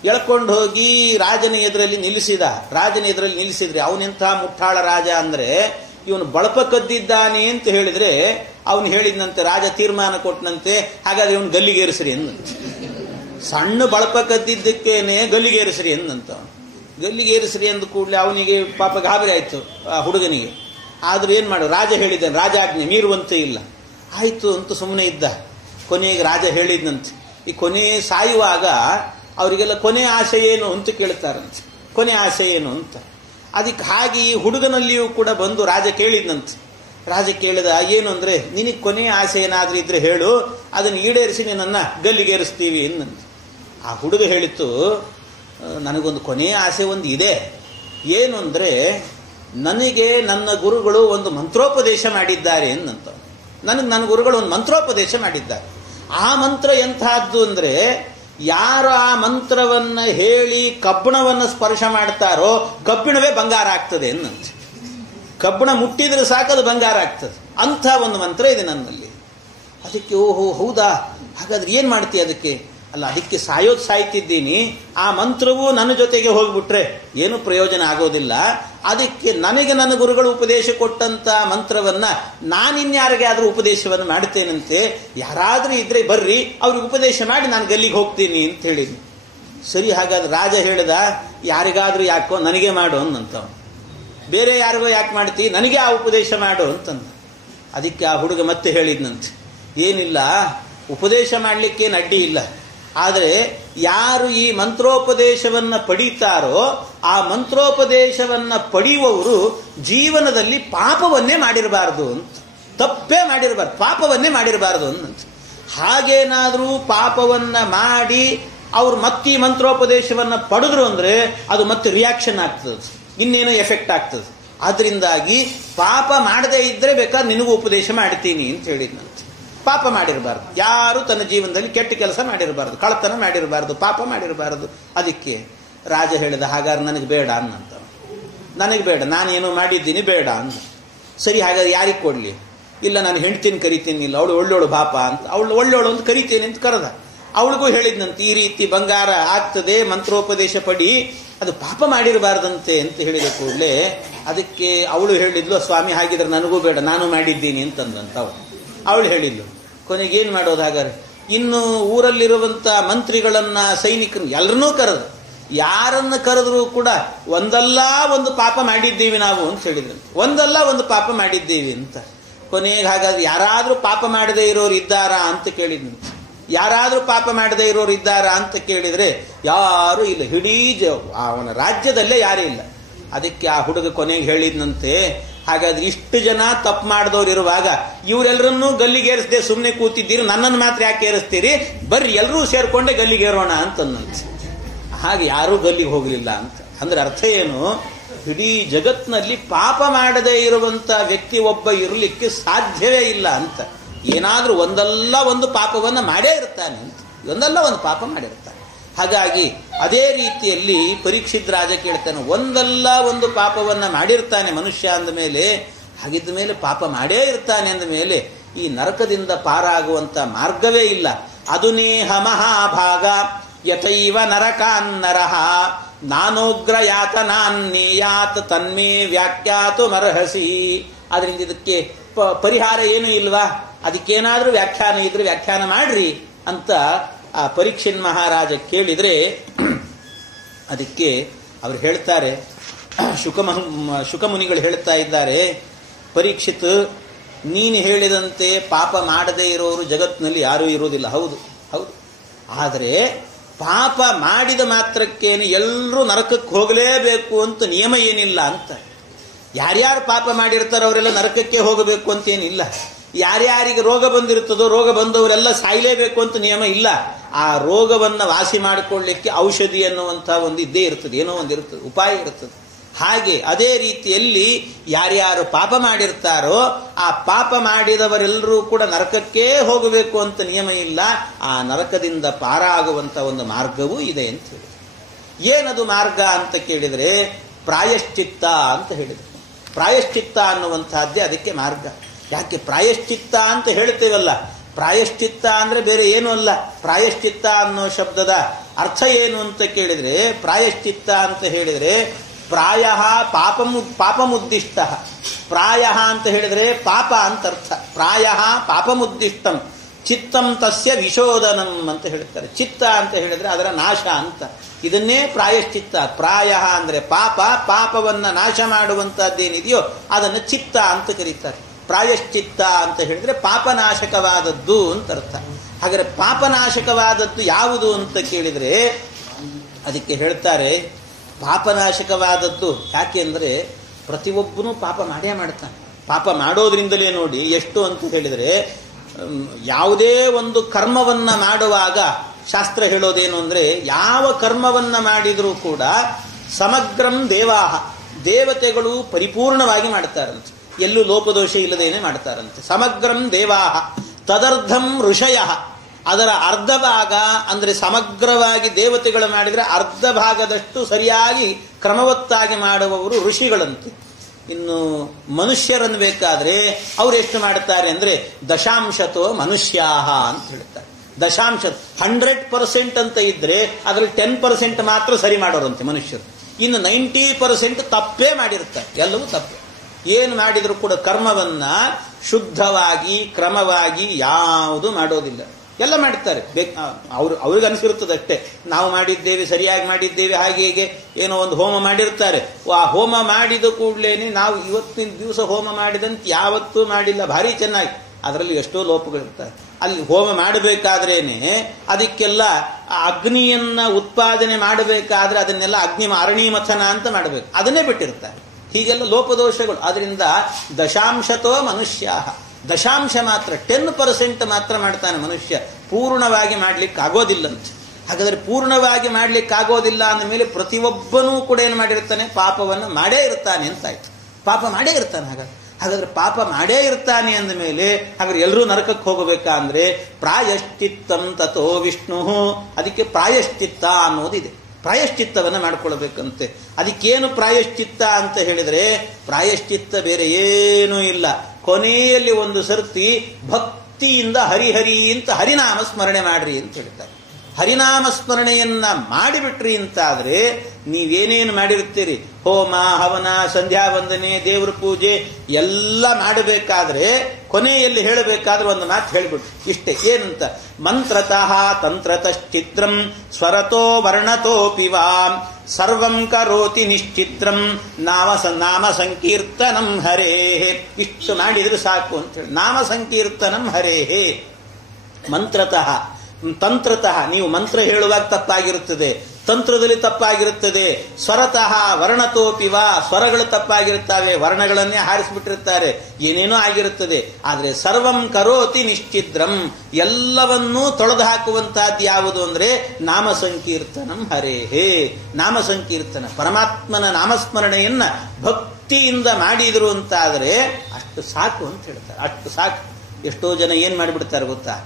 ಎಳ್ಕೊಂಡು ಹೋಗಿ ರಾಜನ ಎದುರಲ್ಲಿ ನಿಲ್ಲಿಸಿದ. ರಾಜನ ಎದುರಲ್ಲಿ ನಿಲ್ಲಿಸಿದ್ರೆ ಅವನೆಂಥ ಮುಟ್ಟಾಳ ರಾಜ ಅಂದ್ರೆ, ಇವನು ಬಳಪ ಕದ್ದಿದ್ದಾನೆ ಅಂತ ಹೇಳಿದ್ರೆ ಅವನು ಹೇಳಿದ್ನಂತೆ, ರಾಜ ತೀರ್ಮಾನ ಕೊಟ್ಟನಂತೆ, ಹಾಗಾದ್ರೆ ಇವನು ಗಲ್ಲಿಗೇರಿಸ್ರಿ ಎಂದಂತೆ. ಸಣ್ಣ ಬಳಪ ಕದ್ದಿದ್ದಕ್ಕೇನೆ ಗಲ್ಲಿಗೇರಿಸ್ರಿ ಎಂದಂತ. ಗಲ್ಲಿಗೇರಿಸ್ರಿ ಅಂದ ಕೂಡಲೇ ಅವನಿಗೆ ಪಾಪ ಗಾಬರಿ ಆಯ್ತು ಆ ಹುಡುಗನಿಗೆ. ಆದ್ರೂ ಏನ್ ಮಾಡು, ರಾಜ ಹೇಳಿದ್ದಾನೆ, ರಾಜಾಜ್ಞೆ ಮೀರುವಂತೆ ಇಲ್ಲ. ಆಯ್ತು ಅಂತ ಸುಮ್ಮನೆ ಇದ್ದ. ಕೊನೆಗೆ ರಾಜ ಹೇಳಿದ್ನಂತೆ, ಈ ಕೊನೆ ಸಾಯುವಾಗ ಅವರಿಗೆಲ್ಲ ಕೊನೆ ಆಸೆ ಏನು ಅಂತ ಕೇಳ್ತಾರಂತೆ. ಕೊನೆ ಆಸೆ ಏನು ಅಂತ. ಅದಕ್ಕೆ ಹಾಗೆ ಈ ಹುಡುಗನಲ್ಲಿಯೂ ಕೂಡ ಬಂದು ರಾಜ ಕೇಳಿದ್ನಂತೆ. ರಾಜ ಕೇಳಿದ, ಏನು ಅಂದ್ರೆ, ನಿನಗೆ ಕೊನೆ ಆಸೆ ಏನಾದ್ರೂ ಇದ್ರೆ ಹೇಳು, ಅದನ್ನು ಈಡೇರಿಸಿ ನಿನ್ನನ್ನು ಗಲ್ಲಿಗೇರಿಸ್ತೀವಿ ಎಂದಂತೆ. ಆ ಹುಡುಗ ಹೇಳಿತ್ತು, ನನಗೊಂದು ಕೊನೆಯ ಆಸೆ ಒಂದು ಇದೆ. ಏನು ಅಂದ್ರೆ, ನನಗೆ ನನ್ನ ಗುರುಗಳು ಒಂದು ಮಂತ್ರೋಪದೇಶ ಮಾಡಿದ್ದಾರೆ ಎಂದಂತ. ನನ್ನ ಗುರುಗಳು ಒಂದು ಮಂತ್ರೋಪದೇಶ ಮಾಡಿದ್ದಾರೆ. ಆ ಮಂತ್ರ ಎಂತಹದ್ದು ಅಂದ್ರೆ, ಯಾರು ಆ ಮಂತ್ರವನ್ನ ಹೇಳಿ ಕಬ್ಬಿಣವನ್ನು ಸ್ಪರ್ಶ ಮಾಡ್ತಾರೋ ಕಬ್ಬಿಣವೇ ಬಂಗಾರ ಆಗ್ತದೆ ಅನ್ನಂತೆ. ಕಬ್ಬಿಣ ಮುಟ್ಟಿದ್ರೆ ಸಾಕದು ಬಂಗಾರ ಆಗ್ತದೆ. ಅಂಥ ಒಂದು ಮಂತ್ರ ಇದೆ ನನ್ನಲ್ಲಿ. ಅದಕ್ಕೆ ಓಹೋ ಹೌದಾ, ಹಾಗಾದ್ರೆ ಏನು ಮಾಡ್ತೀಯ ಅದಕ್ಕೆ? ಅಲ್ಲ, ಅದಕ್ಕೆ ಸಾಯ್ತಿದ್ದೀನಿ. ಆ ಮಂತ್ರವೂ ನನ್ನ ಜೊತೆಗೆ ಹೋಗ್ಬಿಟ್ರೆ ಏನು ಪ್ರಯೋಜನ ಆಗೋದಿಲ್ಲ. ಅದಕ್ಕೆ ನನಗೆ ನನ್ನ ಗುರುಗಳು ಉಪದೇಶ ಕೊಟ್ಟಂತ ಮಂತ್ರವನ್ನ ನಾನಿನ್ಯಾರಿಗೆ ಆದರೂ ಉಪದೇಶವನ್ನು ಮಾಡ್ತೇನಂತೆ. ಯಾರಾದರೂ ಇದ್ರೆ ಬರ್ರಿ, ಅವ್ರಿಗೆ ಉಪದೇಶ ಮಾಡಿ ನಾನು ಗಲ್ಲಿಗೆ ಹೋಗ್ತೀನಿ ಅಂತ ಹೇಳಿದ್ನು. ಸರಿ, ಹಾಗಾದ್ರೆ ರಾಜ ಹೇಳಿದ, ಯಾರಿಗಾದ್ರೂ ಯಾಕೋ ನನಗೆ ಮಾಡು ಅನ್ನಂತ. ಬೇರೆ ಯಾರಿಗೋ ಯಾಕೆ ಮಾಡ್ತಿ, ನನಗೆ ಆ ಉಪದೇಶ ಮಾಡು ಅಂತಂದ. ಅದಕ್ಕೆ ಆ ಹುಡುಗ ಮತ್ತೆ ಹೇಳಿದ್ನಂತೆ, ಏನಿಲ್ಲ, ಉಪದೇಶ ಮಾಡಲಿಕ್ಕೇನು ಅಡ್ಡಿ ಇಲ್ಲ. ಆದರೆ ಯಾರು ಈ ಮಂತ್ರೋಪದೇಶವನ್ನ ಪಡೀತಾರೋ ಆ ಮಂತ್ರೋಪದೇಶವನ್ನ ಪಡೆಯುವವರು ಜೀವನದಲ್ಲಿ ಪಾಪವನ್ನೇ ಮಾಡಿರಬಾರದು ಅಂತ, ತಪ್ಪೇ ಮಾಡಿರಬಾರ್ದು, ಪಾಪವನ್ನೇ ಮಾಡಿರಬಾರದು ಅಂತ. ಹಾಗೇನಾದರೂ ಪಾಪವನ್ನ ಮಾಡಿ ಅವ್ರು ಮತ್ತೆ ಮಂತ್ರೋಪದೇಶವನ್ನ ಪಡೆದ್ರು ಅಂದ್ರೆ ಅದು ಮತ್ತೆ ರಿಯಾಕ್ಷನ್ ಆಗ್ತದೆ, ಇನ್ನೇನೋ ಎಫೆಕ್ಟ್ ಆಗ್ತದೆ. ಆದ್ರಿಂದಾಗಿ ಪಾಪ ಮಾಡದೇ ಇದ್ರೆ ಬೇಕಾದ್ರೆ ನಿನಗೂ ಉಪದೇಶ ಮಾಡ್ತೀನಿ ಅಂತ ಹೇಳಿದ್ನಂತೆ. ಪಾಪ ಮಾಡಿರಬಾರ್ದು, ಯಾರು ತನ್ನ ಜೀವನದಲ್ಲಿ ಕೆಟ್ಟ ಕೆಲಸ ಮಾಡಿರಬಾರ್ದು, ಕಳ್ಳತನ ಮಾಡಿರಬಾರ್ದು, ಪಾಪ ಮಾಡಿರಬಾರ್ದು. ಅದಕ್ಕೆ ರಾಜ ಹೇಳಿದ, ಹಾಗಾದ್ರೆ ನನಗೆ ಬೇಡ ಅನ್ನಂತ. ನನಗೆ ಬೇಡ, ನಾನೇನೋ ಮಾಡಿದ್ದೀನಿ, ಬೇಡ ಅಂದ. ಸರಿ, ಹಾಗಾದ್ರೆ ಯಾರಿಗೆ ಕೊಡ್ಲಿ? ಇಲ್ಲ, ನಾನು ಹೆಂಡ್ತೀನಿ ಕರಿತೀನಿ, ಇಲ್ಲ ಅವಳು ಒಳ್ಳೋಳು ಬಾಪ ಅಂತ, ಅವಳು ಒಳ್ಳೋಳು ಅಂತ ಕರಿತೇನೆ ಅಂತ ಕರೆದ. ಅವಳಿಗೂ ಹೇಳಿದ್ನಂತೆ, ಈ ರೀತಿ ಬಂಗಾರ ಆಗ್ತದೆ, ಮಂತ್ರೋಪದೇಶ ಪಡಿ, ಅದು ಪಾಪ ಮಾಡಿರಬಾರ್ದಂತೆ ಅಂತ ಹೇಳಿದ ಕೂಡಲೇ ಅದಕ್ಕೆ ಅವಳು ಹೇಳಿದ್ಲು, ಸ್ವಾಮಿ ಹಾಗಿದ್ರೆ ನನಗೂ ಬೇಡ, ನಾನು ಮಾಡಿದ್ದೀನಿ ಅಂತಂದಂತ ಅವಳು ಹೇಳಿದ್ಲು. ಕೊನೆಗೇನು ಮಾಡೋದು? ಹಾಗಾದ್ರೆ ಇನ್ನು ಊರಲ್ಲಿರುವಂತ ಮಂತ್ರಿಗಳನ್ನ, ಸೈನಿಕರನ್ನ ಎಲ್ಲರನ್ನೂ ಕರೆದು, ಯಾರನ್ನ ಕರೆದ್ರೂ ಕೂಡ ಒಂದಲ್ಲ ಒಂದು ಪಾಪ ಮಾಡಿದ್ದೀವಿ ನಾವು ಅಂತ ಹೇಳಿದ್ರು. ಒಂದಲ್ಲ ಒಂದು ಪಾಪ ಮಾಡಿದ್ದೀವಿ ಅಂತ. ಕೊನೆಗೆ ಹಾಗಾದ್ರೆ ಯಾರಾದ್ರೂ ಪಾಪ ಮಾಡದೇ ಇರೋರು ಇದ್ದಾರಾ ಅಂತ ಕೇಳಿದ್ನು. ಯಾರಾದ್ರೂ ಪಾಪ ಮಾಡದೇ ಇರೋರು ಇದ್ದಾರಾ ಅಂತ ಕೇಳಿದ್ರೆ ಯಾರು ಇಲ್ಲ, ಇಡೀ ಅವನ ರಾಜ್ಯದಲ್ಲೇ ಯಾರೂ ಇಲ್ಲ. ಅದಕ್ಕೆ ಆ ಹುಡುಗ ಕೊನೆಗೆ ಹೇಳಿದ್ನಂತೆ, ಹಾಗಾದ್ರೆ ಇಷ್ಟು ಜನ ತಪ್ಪು ಮಾಡಿದವ್ರು ಇರುವಾಗ ಇವರೆಲ್ಲರನ್ನೂ ಗಲ್ಲಿಗೇರಿಸದೆ ಸುಮ್ಮನೆ ಕೂತಿದ್ದೀರಿ, ನನ್ನನ್ನು ಮಾತ್ರ ಯಾಕೆ ಏರಿಸ್ತೀರಿ? ಬರ್ರಿ ಎಲ್ಲರೂ ಸೇರ್ಕೊಂಡೆ ಗಲ್ಲಿಗೇರೋಣ ಅಂತಂದಂತೆ. ಹಾಗೆ ಯಾರೂ ಗಲ್ಲಿಗೆ ಹೋಗಲಿಲ್ಲ ಅಂತ. ಅಂದ್ರೆ ಅರ್ಥ ಏನು? ಇಡೀ ಜಗತ್ನಲ್ಲಿ ಪಾಪ ಮಾಡದೇ ಇರುವಂತ ವ್ಯಕ್ತಿ ಒಬ್ಬ ಇರಲಿಕ್ಕೆ ಸಾಧ್ಯವೇ ಇಲ್ಲ ಅಂತ. ಏನಾದ್ರೂ ಒಂದಲ್ಲ ಒಂದು ಪಾಪವನ್ನ ಮಾಡೇ ಇರ್ತಾನೆ ಅಂತ, ಒಂದಲ್ಲ ಒಂದು ಪಾಪ ಮಾಡಿರ್ತಾನೆ. ಹಾಗಾಗಿ ಅದೇ ರೀತಿಯಲ್ಲಿ ಪರೀಕ್ಷಿತ್ ರಾಜ ಕೇಳ್ತಾನೆ, ಒಂದಲ್ಲ ಒಂದು ಪಾಪವನ್ನ ಮಾಡಿರ್ತಾನೆ ಮನುಷ್ಯ ಅಂದ ಮೇಲೆ, ಹಾಗಿದ್ದ ಮೇಲೆ ಪಾಪ ಮಾಡೇ ಇರ್ತಾನೆ ಅಂದ ಮೇಲೆ ಈ ನರಕದಿಂದ ಪಾರಾಗುವಂತ ಮಾರ್ಗವೇ ಇಲ್ಲ. ಅದುನೇಹ ಮಹಾಭಾಗ ಯಥೈವ ನರಕಾನ್ನರಹ ನಾನೋಗ್ರ ಯಾತನಾನ್ನೇಯಾತ್ ತನ್ಮೇ ವ್ಯಾಖ್ಯಾತು ಮರ್ಹಸಿ. ಆದ್ರಿಂದ ಇದಕ್ಕೆ ಪರಿಹಾರ ಏನೂ ಇಲ್ವಾ? ಅದಕ್ಕೇನಾದ್ರೂ ವ್ಯಾಖ್ಯಾನ ಇದ್ರೆ ವ್ಯಾಖ್ಯಾನ ಮಾಡ್ರಿ ಅಂತ ಆ ಪರೀಕ್ಷಿನ್ ಮಹಾರಾಜ ಕೇಳಿದ್ರೆ ಅದಕ್ಕೆ ಅವರು ಹೇಳ್ತಾರೆ, ಶುಕಮುನಿಗಳು ಹೇಳ್ತಾ ಇದ್ದಾರೆ, ಪರೀಕ್ಷಿತ್, ನೀನು ಹೇಳಿದಂತೆ ಪಾಪ ಮಾಡದೇ ಇರೋರು ಜಗತ್ತಿನಲ್ಲಿ ಯಾರೂ ಇರುವುದಿಲ್ಲ. ಹೌದು ಹೌದು, ಆದರೆ ಪಾಪ ಮಾಡಿದ ಮಾತ್ರಕ್ಕೇನು ಎಲ್ಲರೂ ನರಕಕ್ಕೆ ಹೋಗಲೇಬೇಕು ಅಂತ ನಿಯಮ ಏನಿಲ್ಲ ಅಂತ. ಯಾರ್ಯಾರು ಪಾಪ ಮಾಡಿರ್ತಾರೋ ಅವರೆಲ್ಲ ನರಕಕ್ಕೆ ಹೋಗಬೇಕು ಅಂತೇನಿಲ್ಲ. ಯಾರ್ಯಾರಿಗೆ ರೋಗ ಬಂದಿರುತ್ತದೋ ರೋಗ ಬಂದವರೆಲ್ಲ ಸಾಯಲೇಬೇಕು ಅಂತ ನಿಯಮ ಇಲ್ಲ. ಆ ರೋಗವನ್ನು ವಾಸಿ ಮಾಡಿಕೊಳ್ಳಲಿಕ್ಕೆ ಔಷಧಿ ಅನ್ನುವಂಥ ಒಂದು ಇದ್ದೇ ಇರ್ತದೆ, ಏನೋ ಒಂದು ಇರ್ತದೆ, ಉಪಾಯ ಇರ್ತದೆ. ಹಾಗೆ ಅದೇ ರೀತಿಯಲ್ಲಿ ಯಾರ್ಯಾರು ಪಾಪ ಮಾಡಿರ್ತಾರೋ ಆ ಪಾಪ ಮಾಡಿದವರೆಲ್ಲರೂ ಕೂಡ ನರಕಕ್ಕೇ ಹೋಗಬೇಕು ಅಂತ ನಿಯಮ ಇಲ್ಲ. ಆ ನರಕದಿಂದ ಪಾರಾಗುವಂಥ ಒಂದು ಮಾರ್ಗವೂ ಇದೆ ಅಂತ ಹೇಳಿ. ಏನದು ಮಾರ್ಗ ಅಂತ ಕೇಳಿದರೆ ಪ್ರಾಯಶ್ಚಿತ್ತ ಅಂತ ಹೇಳಿದರು. ಪ್ರಾಯಶ್ಚಿತ್ತ ಅನ್ನುವಂಥದ್ದೇ ಅದಕ್ಕೆ ಮಾರ್ಗ. ಯಾಕೆ ಪ್ರಾಯಶ್ಚಿತ್ತ ಅಂತ ಹೇಳ್ತೇವಲ್ಲ, ಪ್ರಾಯಶ್ಚಿತ್ತ ಅಂದ್ರೆ ಬೇರೆ ಏನೂ ಅಲ್ಲ. ಪ್ರಾಯಶ್ಚಿತ್ತ ಅನ್ನೋ ಶಬ್ದದ ಅರ್ಥ ಏನು ಅಂತ ಕೇಳಿದರೆ, ಪ್ರಾಯಶ್ಚಿತ್ತ ಅಂತ ಹೇಳಿದರೆ ಪ್ರಾಯ ಪಾಪಮುದ್ದಿಷ್ಟ. ಪ್ರಾಯ ಅಂತ ಹೇಳಿದರೆ ಪಾಪ ಅಂತ ಅರ್ಥ. ಪ್ರಾಯ ಪಾಪಮುದ್ದಿಷ್ಟಂ ಚಿತ್ತಂ ತಸ್ಯ ವಿಶೋಧನಂ ಅಂತ ಹೇಳ್ತಾರೆ. ಚಿತ್ತ ಅಂತ ಹೇಳಿದ್ರೆ ಅದರ ನಾಶ ಅಂತ. ಇದನ್ನೇ ಪ್ರಾಯಶ್ಚಿತ್ತ. ಪ್ರಾಯ ಅಂದ್ರೆ ಪಾಪ, ಪಾಪವನ್ನ ನಾಶ ಮಾಡುವಂತದ್ದೇನಿದೆಯೋ ಅದನ್ನು ಚಿತ್ತ ಅಂತ ಕರೀತಾರೆ. ಪ್ರಾಯಶ್ಚಿತ್ತ ಅಂತ ಹೇಳಿದ್ರೆ ಪಾಪನಾಶಕವಾದದ್ದು ಅಂತ ಅರ್ಥ. ಹಾಗಾದ್ರೆ ಪಾಪನಾಶಕವಾದದ್ದು ಯಾವುದು ಅಂತ ಕೇಳಿದರೆ ಅದಕ್ಕೆ ಹೇಳ್ತಾರೆ, ಪಾಪನಾಶಕವಾದದ್ದು ಯಾಕೆ ಅಂದರೆ ಪ್ರತಿಯೊಬ್ಬನೂ ಪಾಪ ಮಾಡೇ ಮಾಡ್ತಾನೆ. ಪಾಪ ಮಾಡೋದ್ರಿಂದಲೇ ನೋಡಿ ಎಷ್ಟು ಅಂತ ಹೇಳಿದರೆ, ಯಾವುದೇ ಒಂದು ಕರ್ಮವನ್ನ ಮಾಡುವಾಗ ಶಾಸ್ತ್ರ ಹೇಳೋದೇನು ಅಂದರೆ, ಯಾವ ಕರ್ಮವನ್ನ ಮಾಡಿದರೂ ಕೂಡ ಸಮಗ್ರಂ ದೇವಾಹ, ದೇವತೆಗಳು ಪರಿಪೂರ್ಣವಾಗಿ ಮಾಡ್ತಾರಂತೆ, ಎಲ್ಲೂ ಲೋಪದೋಷ ಇಲ್ಲದೇನೆ ಮಾಡ್ತಾರಂತೆ. ಸಮಗ್ರಂ ದೇವಾಹ ತದರ್ಧಂ ಋಷಯ, ಅದರ ಅರ್ಧ ಭಾಗ ಅಂದರೆ ಸಮಗ್ರವಾಗಿ ದೇವತೆಗಳು ಮಾಡಿದರೆ ಅರ್ಧ ಭಾಗದಷ್ಟು ಸರಿಯಾಗಿ ಕ್ರಮವತ್ತಾಗಿ ಮಾಡುವವರು ಋಷಿಗಳಂತೆ. ಇನ್ನು ಮನುಷ್ಯರನ್ನು ಬೇಕಾದ್ರೆ ಅವರು ಎಷ್ಟು ಮಾಡ್ತಾರೆ ಅಂದರೆ ದಶಾಂಶತೋ ಮನುಷ್ಯಾಹ ಅಂತ ಹೇಳ್ತಾರೆ. ದಶಾಂಶ 100% ಅಂತ ಇದ್ರೆ ಅದರಲ್ಲಿ 10% ಮಾತ್ರ ಸರಿ ಮಾಡೋರಂತೆ ಮನುಷ್ಯರು. ಇನ್ನು 90% ತಪ್ಪೇ ಮಾಡಿರ್ತಾರೆ, ಎಲ್ಲವೂ ತಪ್ಪೇ. ಏನು ಮಾಡಿದ್ರು ಕೂಡ ಕರ್ಮವನ್ನ ಶುದ್ಧವಾಗಿ ಕ್ರಮವಾಗಿ ಯಾವುದು ಮಾಡೋದಿಲ್ಲ, ಎಲ್ಲ ಮಾಡ್ತಾರೆ. ಅವ್ರಿಗೆ ಅನಿಸಿರುತ್ತದಷ್ಟೇ, ನಾವು ಮಾಡಿದ್ದೇವೆ, ಸರಿಯಾಗಿ ಮಾಡಿದ್ದೇವೆ, ಹಾಗೆ ಹೀಗೆ ಏನೋ ಒಂದು ಹೋಮ ಮಾಡಿರ್ತಾರೆ. ಆ ಹೋಮ ಮಾಡಿದ ಕೂಡಲೇನೆ ನಾವು ಇವತ್ತಿನ ದಿವಸ ಹೋಮ ಮಾಡಿದಂತೆ ಯಾವತ್ತೂ ಮಾಡಿಲ್ಲ, ಭಾರಿ ಚೆನ್ನಾಗಿ. ಅದರಲ್ಲಿ ಎಷ್ಟೋ ಲೋಪಗಳಿರ್ತಾರೆ. ಅಲ್ಲಿ ಹೋಮ ಮಾಡಬೇಕಾದ್ರೇನೆ ಅದಕ್ಕೆಲ್ಲ ಅಗ್ನಿಯನ್ನ ಉತ್ಪಾದನೆ ಮಾಡಬೇಕಾದ್ರೆ ಅದನ್ನೆಲ್ಲ ಅರಣಿ ಮಥನ ಅಂತ ಮಾಡಬೇಕು, ಅದನ್ನೇ ಬಿಟ್ಟಿರ್ತಾರೆ. ಹೀಗೆಲ್ಲ ಲೋಪದೋಷಗಳು. ಆದ್ರಿಂದ ದಶಾಂಶತೋ ಮನುಷ್ಯ, ದಶಾಂಶ ಮಾತ್ರ 10% ಮಾತ್ರ ಮಾಡ್ತಾನೆ ಮನುಷ್ಯ, ಪೂರ್ಣವಾಗಿ ಮಾಡ್ಲಿಕ್ಕೆ ಆಗೋದಿಲ್ಲಂತ. ಹಾಗಾದ್ರೆ ಪೂರ್ಣವಾಗಿ ಮಾಡ್ಲಿಕ್ಕೆ ಆಗೋದಿಲ್ಲ ಅಂದ ಮೇಲೆ ಪ್ರತಿಯೊಬ್ಬನೂ ಕೂಡ ಏನು ಮಾಡಿರ್ತಾನೆ, ಪಾಪವನ್ನು ಮಾಡೇ ಇರ್ತಾನೆ ಅಂತಾಯ್ತು. ಪಾಪ ಮಾಡೇ ಇರ್ತಾನೆ. ಹಾಗಾದ್ರೆ ಪಾಪ ಮಾಡೇ ಇರ್ತಾನೆ ಅಂದ ಮೇಲೆ ಹಾಗಾದ್ರೆ ಎಲ್ಲರೂ ನರಕಕ್ಕೆ ಹೋಗಬೇಕಾ ಅಂದ್ರೆ ಪ್ರಾಯಶ್ಚಿತ್ತಂ ತಥೋ ವಿಷ್ಣು. ಅದಕ್ಕೆ ಪ್ರಾಯಶ್ಚಿತ್ತ ಅನ್ನೋದಿದೆ, ಪ್ರಾಯಶ್ಚಿತ್ತವನ್ನ ಮಾಡ್ಕೊಳ್ಬೇಕಂತೆ. ಅದಕ್ಕೇನು ಪ್ರಾಯಶ್ಚಿತ್ತ ಅಂತ ಹೇಳಿದ್ರೆ, ಪ್ರಾಯಶ್ಚಿತ್ತ ಬೇರೆ ಏನೂ ಇಲ್ಲ. ಕೊನೆಯಲ್ಲಿ ಒಂದು ಸರ್ತಿ ಭಕ್ತಿಯಿಂದ ಹರಿಹರಿ ಅಂತ ಹರಿನಾಮ ಸ್ಮರಣೆ ಮಾಡ್ರಿ ಅಂತ ಹೇಳ್ತಾರೆ. ಹರಿನಾಮ ಸ್ಮರಣೆಯನ್ನ ಮಾಡಿಬಿಟ್ರಿ ಅಂತಾದ್ರೆ ನೀವೇನೇನು ಮಾಡಿರ್ತೀರಿ, ಹೋಮ ಹವನ ಸಂಧ್ಯಾ ವಂದನೆ ದೇವ್ರ ಪೂಜೆ ಎಲ್ಲ ಮಾಡಬೇಕಾದ್ರೆ ಕೊನೆಯಲ್ಲಿ ಹೇಳಬೇಕಾದ್ರೆ ಒಂದು ಮಾತು ಹೇಳಿಬಿಟ್ರು ಇಷ್ಟೇ. ಏನಂತ, ಮಂತ್ರತಃ ತಂತ್ರತಶ್ಚಿತ್ರಂ ಸ್ವರತೋ ವರ್ಣತೋಪಿ ವಾ ಸರ್ವಂ ಕರೋತಿ ನಿಶ್ಚಿತ್ರಂ ನಾಮ ಸಂಕೀರ್ತನಂ ಹರೇಹೇ. ಇಷ್ಟು ಮಾಡಿದ್ರೆ ಸಾಕು ಅಂತ ಹೇಳಿ. ನಾಮ ಸಂಕೀರ್ತನಂ ಹರೇಹೇ. ಮಂತ್ರತಃ ತಂತ್ರತಃ, ನೀವು ಮಂತ್ರ ಹೇಳುವಾಗ ತಪ್ಪಾಗಿರುತ್ತದೆ, ತಂತ್ರದಲ್ಲಿ ತಪ್ಪಾಗಿರುತ್ತದೆ. ಸ್ವರತಃ ವರ್ಣತೋಪಿವ, ಸ್ವರಗಳು ತಪ್ಪಾಗಿರುತ್ತವೆ, ವರ್ಣಗಳನ್ನೇ ಹಾರಿಸಿಬಿಟ್ಟಿರ್ತಾರೆ, ಏನೇನೋ ಆಗಿರುತ್ತದೆ. ಆದರೆ ಸರ್ವಂ ಕರೋತಿ ನಿಶ್ಚಿದ್ರಂ, ಎಲ್ಲವನ್ನೂ ತೊಳೆದು ಹಾಕುವಂತಹದ್ದು ಯಾವುದು ಅಂದ್ರೆ ನಾಮ ಸಂಕೀರ್ತನಂ ಹರೇಹೇ. ನಾಮ ಸಂಕೀರ್ತನ, ಪರಮಾತ್ಮನ ನಾಮಸ್ಮರಣೆಯನ್ನ ಭಕ್ತಿಯಿಂದ ಮಾಡಿದ್ರು ಅಂತಾದರೆ ಅಷ್ಟು ಸಾಕು ಅಂತ ಹೇಳ್ತಾರೆ. ಅಷ್ಟು ಸಾಕು. ಎಷ್ಟೋ ಜನ ಏನ್ ಮಾಡಿಬಿಡ್ತಾರೆ ಗೊತ್ತಾ,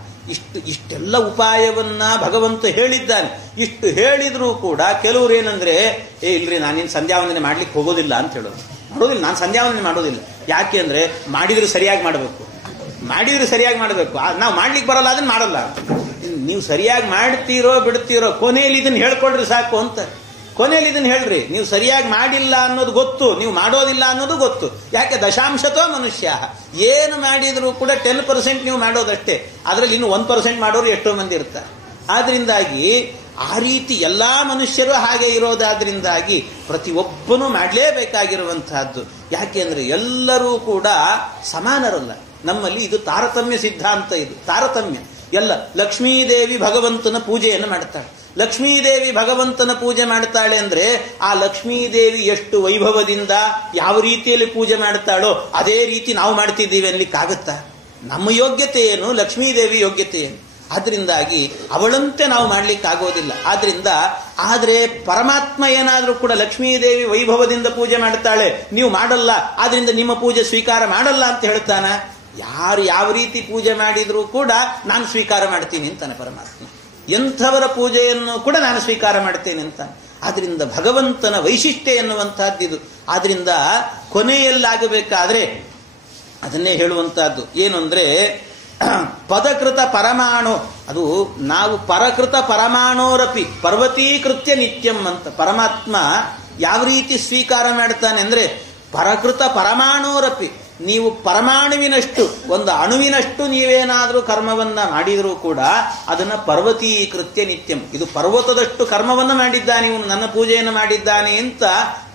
ಇಷ್ಟೆಲ್ಲ ಉಪಾಯವನ್ನ ಭಗವಂತ ಹೇಳಿದ್ದಾನೆ, ಇಷ್ಟು ಹೇಳಿದ್ರೂ ಕೂಡ ಕೆಲವರು ಏನಂದ್ರೆ, ಇಲ್ರಿ ನಾನೇನು ಸಂಧ್ಯಾವಂದನೆ ಮಾಡ್ಲಿಕ್ಕೆ ಹೋಗೋದಿಲ್ಲ ಅಂತ ಹೇಳೋದು. ಮಾಡೋದಿಲ್ಲ, ನಾನು ಸಂಧ್ಯಾವಂದನೆ ಮಾಡೋದಿಲ್ಲ. ಯಾಕೆ ಅಂದ್ರೆ ಮಾಡಿದ್ರೆ ಸರಿಯಾಗಿ ಮಾಡಬೇಕು, ಮಾಡಿದ್ರೆ ಸರಿಯಾಗಿ ಮಾಡಬೇಕು. ನಾವು ಮಾಡ್ಲಿಕ್ಕೆ ಬರಲ್ಲ, ಅದನ್ನ ಮಾಡಲ್ಲ. ನೀವು ಸರಿಯಾಗಿ ಮಾಡ್ತೀರೋ ಬಿಡ್ತೀರೋ, ಕೊನೆಯಲ್ಲಿ ಇದನ್ನ ಹೇಳ್ಕೊಳ್ರಿ ಸಾಕು ಅಂತ. ಕೊನೆಯಲ್ಲಿ ಇದನ್ನ ಹೇಳ್ರಿ, ನೀವು ಸರಿಯಾಗಿ ಮಾಡಿಲ್ಲ ಅನ್ನೋದು ಗೊತ್ತು, ನೀವು ಮಾಡೋದಿಲ್ಲ ಅನ್ನೋದು ಗೊತ್ತು. ಯಾಕೆ, ದಶಾಂಶತೋ ಮನುಷ್ಯ. ಏನು ಮಾಡಿದ್ರು ಕೂಡ 10% ನೀವು ಮಾಡೋದಷ್ಟೇ, ಅದರಲ್ಲಿ ಇನ್ನು 1% ಮಾಡೋರು ಎಷ್ಟೋ ಮಂದಿ ಇರ್ತಾರೆ. ಆದ್ರಿಂದಾಗಿ ಆ ರೀತಿ ಎಲ್ಲಾ ಮನುಷ್ಯರು ಹಾಗೆ ಇರೋದಾದ್ರಿಂದಾಗಿ ಪ್ರತಿಯೊಬ್ಬನೂ ಮಾಡಲೇಬೇಕಾಗಿರುವಂತಹದ್ದು. ಯಾಕೆ ಅಂದ್ರೆ ಎಲ್ಲರೂ ಕೂಡ ಸಮಾನರಲ್ಲ. ನಮ್ಮಲ್ಲಿ ಇದು ತಾರತಮ್ಯ ಸಿದ್ಧಾಂತ, ಇದು ತಾರತಮ್ಯ. ಎಲ್ಲ ಲಕ್ಷ್ಮೀದೇವಿ ಭಗವಂತನ ಪೂಜೆಯನ್ನು ಮಾಡ್ತಾಳೆ. ಲಕ್ಷ್ಮೀದೇವಿ ಭಗವಂತನ ಪೂಜೆ ಮಾಡ್ತಾಳೆ ಅಂದ್ರೆ ಆ ಲಕ್ಷ್ಮೀದೇವಿ ಎಷ್ಟು ವೈಭವದಿಂದ ಯಾವ ರೀತಿಯಲ್ಲಿ ಪೂಜೆ ಮಾಡ್ತಾಳೋ ಅದೇ ರೀತಿ ನಾವು ಮಾಡ್ತಿದ್ದೀವಿ ಅನ್ಲಿಕ್ಕಾಗತ್ತಾ? ನಮ್ಮ ಯೋಗ್ಯತೆ ಏನು, ಲಕ್ಷ್ಮೀದೇವಿ ಯೋಗ್ಯತೆ ಏನು? ಆದ್ರಿಂದಾಗಿ ಅವಳಂತೆ ನಾವು ಮಾಡ್ಲಿಕ್ಕಾಗೋದಿಲ್ಲ. ಆದ್ರೆ ಪರಮಾತ್ಮ ಏನಾದ್ರೂ ಕೂಡ ಲಕ್ಷ್ಮೀದೇವಿ ವೈಭವದಿಂದ ಪೂಜೆ ಮಾಡ್ತಾಳೆ, ನೀವು ಮಾಡಲ್ಲ, ಆದ್ರಿಂದ ನಿಮ್ಮ ಪೂಜೆ ಸ್ವೀಕಾರ ಮಾಡಲ್ಲ ಅಂತ ಹೇಳ್ತಾನ? ಯಾರು ಯಾವ ರೀತಿ ಪೂಜೆ ಮಾಡಿದ್ರೂ ಕೂಡ ನಾನು ಸ್ವೀಕಾರ ಮಾಡ್ತೀನಿ ಅಂತಾನೆ ಪರಮಾತ್ಮ. ಎಂಥವರ ಪೂಜೆಯನ್ನು ಕೂಡ ನಾನು ಸ್ವೀಕಾರ ಮಾಡ್ತೇನೆ ಅಂತ. ಆದ್ರಿಂದ ಭಗವಂತನ ವೈಶಿಷ್ಟ್ಯ ಎನ್ನುವಂತಹದ್ದಿದು. ಆದ್ರಿಂದ ಕೊನೆಯಲ್ಲಾಗಬೇಕಾದ್ರೆ ಅದನ್ನೇ ಹೇಳುವಂತಹದ್ದು ಏನು ಅಂದ್ರೆ, ಪದಕೃತ ಪರಮಾಣು, ಅದು ನಾವು ಪರಕೃತ ಪರಮಾಣೋರಪಿ ಪರ್ವತೀಕೃತ್ಯ ನಿತ್ಯಂ ಅಂತ. ಪರಮಾತ್ಮ ಯಾವ ರೀತಿ ಸ್ವೀಕಾರ ಮಾಡ್ತಾನೆ ಅಂದ್ರೆ, ಪರಕೃತ ಪರಮಾಣೋರಪಿ, ನೀವು ಪರಮಾಣುವಿನಷ್ಟು, ಒಂದು ಅಣುವಿನಷ್ಟು ನೀವೇನಾದರೂ ಕರ್ಮವನ್ನ ಮಾಡಿದರೂ ಕೂಡ ಅದನ್ನ ಪರ್ವತೀಕೃತ್ಯ ನಿತ್ಯಂ, ಇದು ಪರ್ವತದಷ್ಟು ಕರ್ಮವನ್ನ ಮಾಡಿದ್ದಾನೆ ಇವನು, ನನ್ನ ಪೂಜೆಯನ್ನು ಮಾಡಿದ್ದಾನೆ ಅಂತ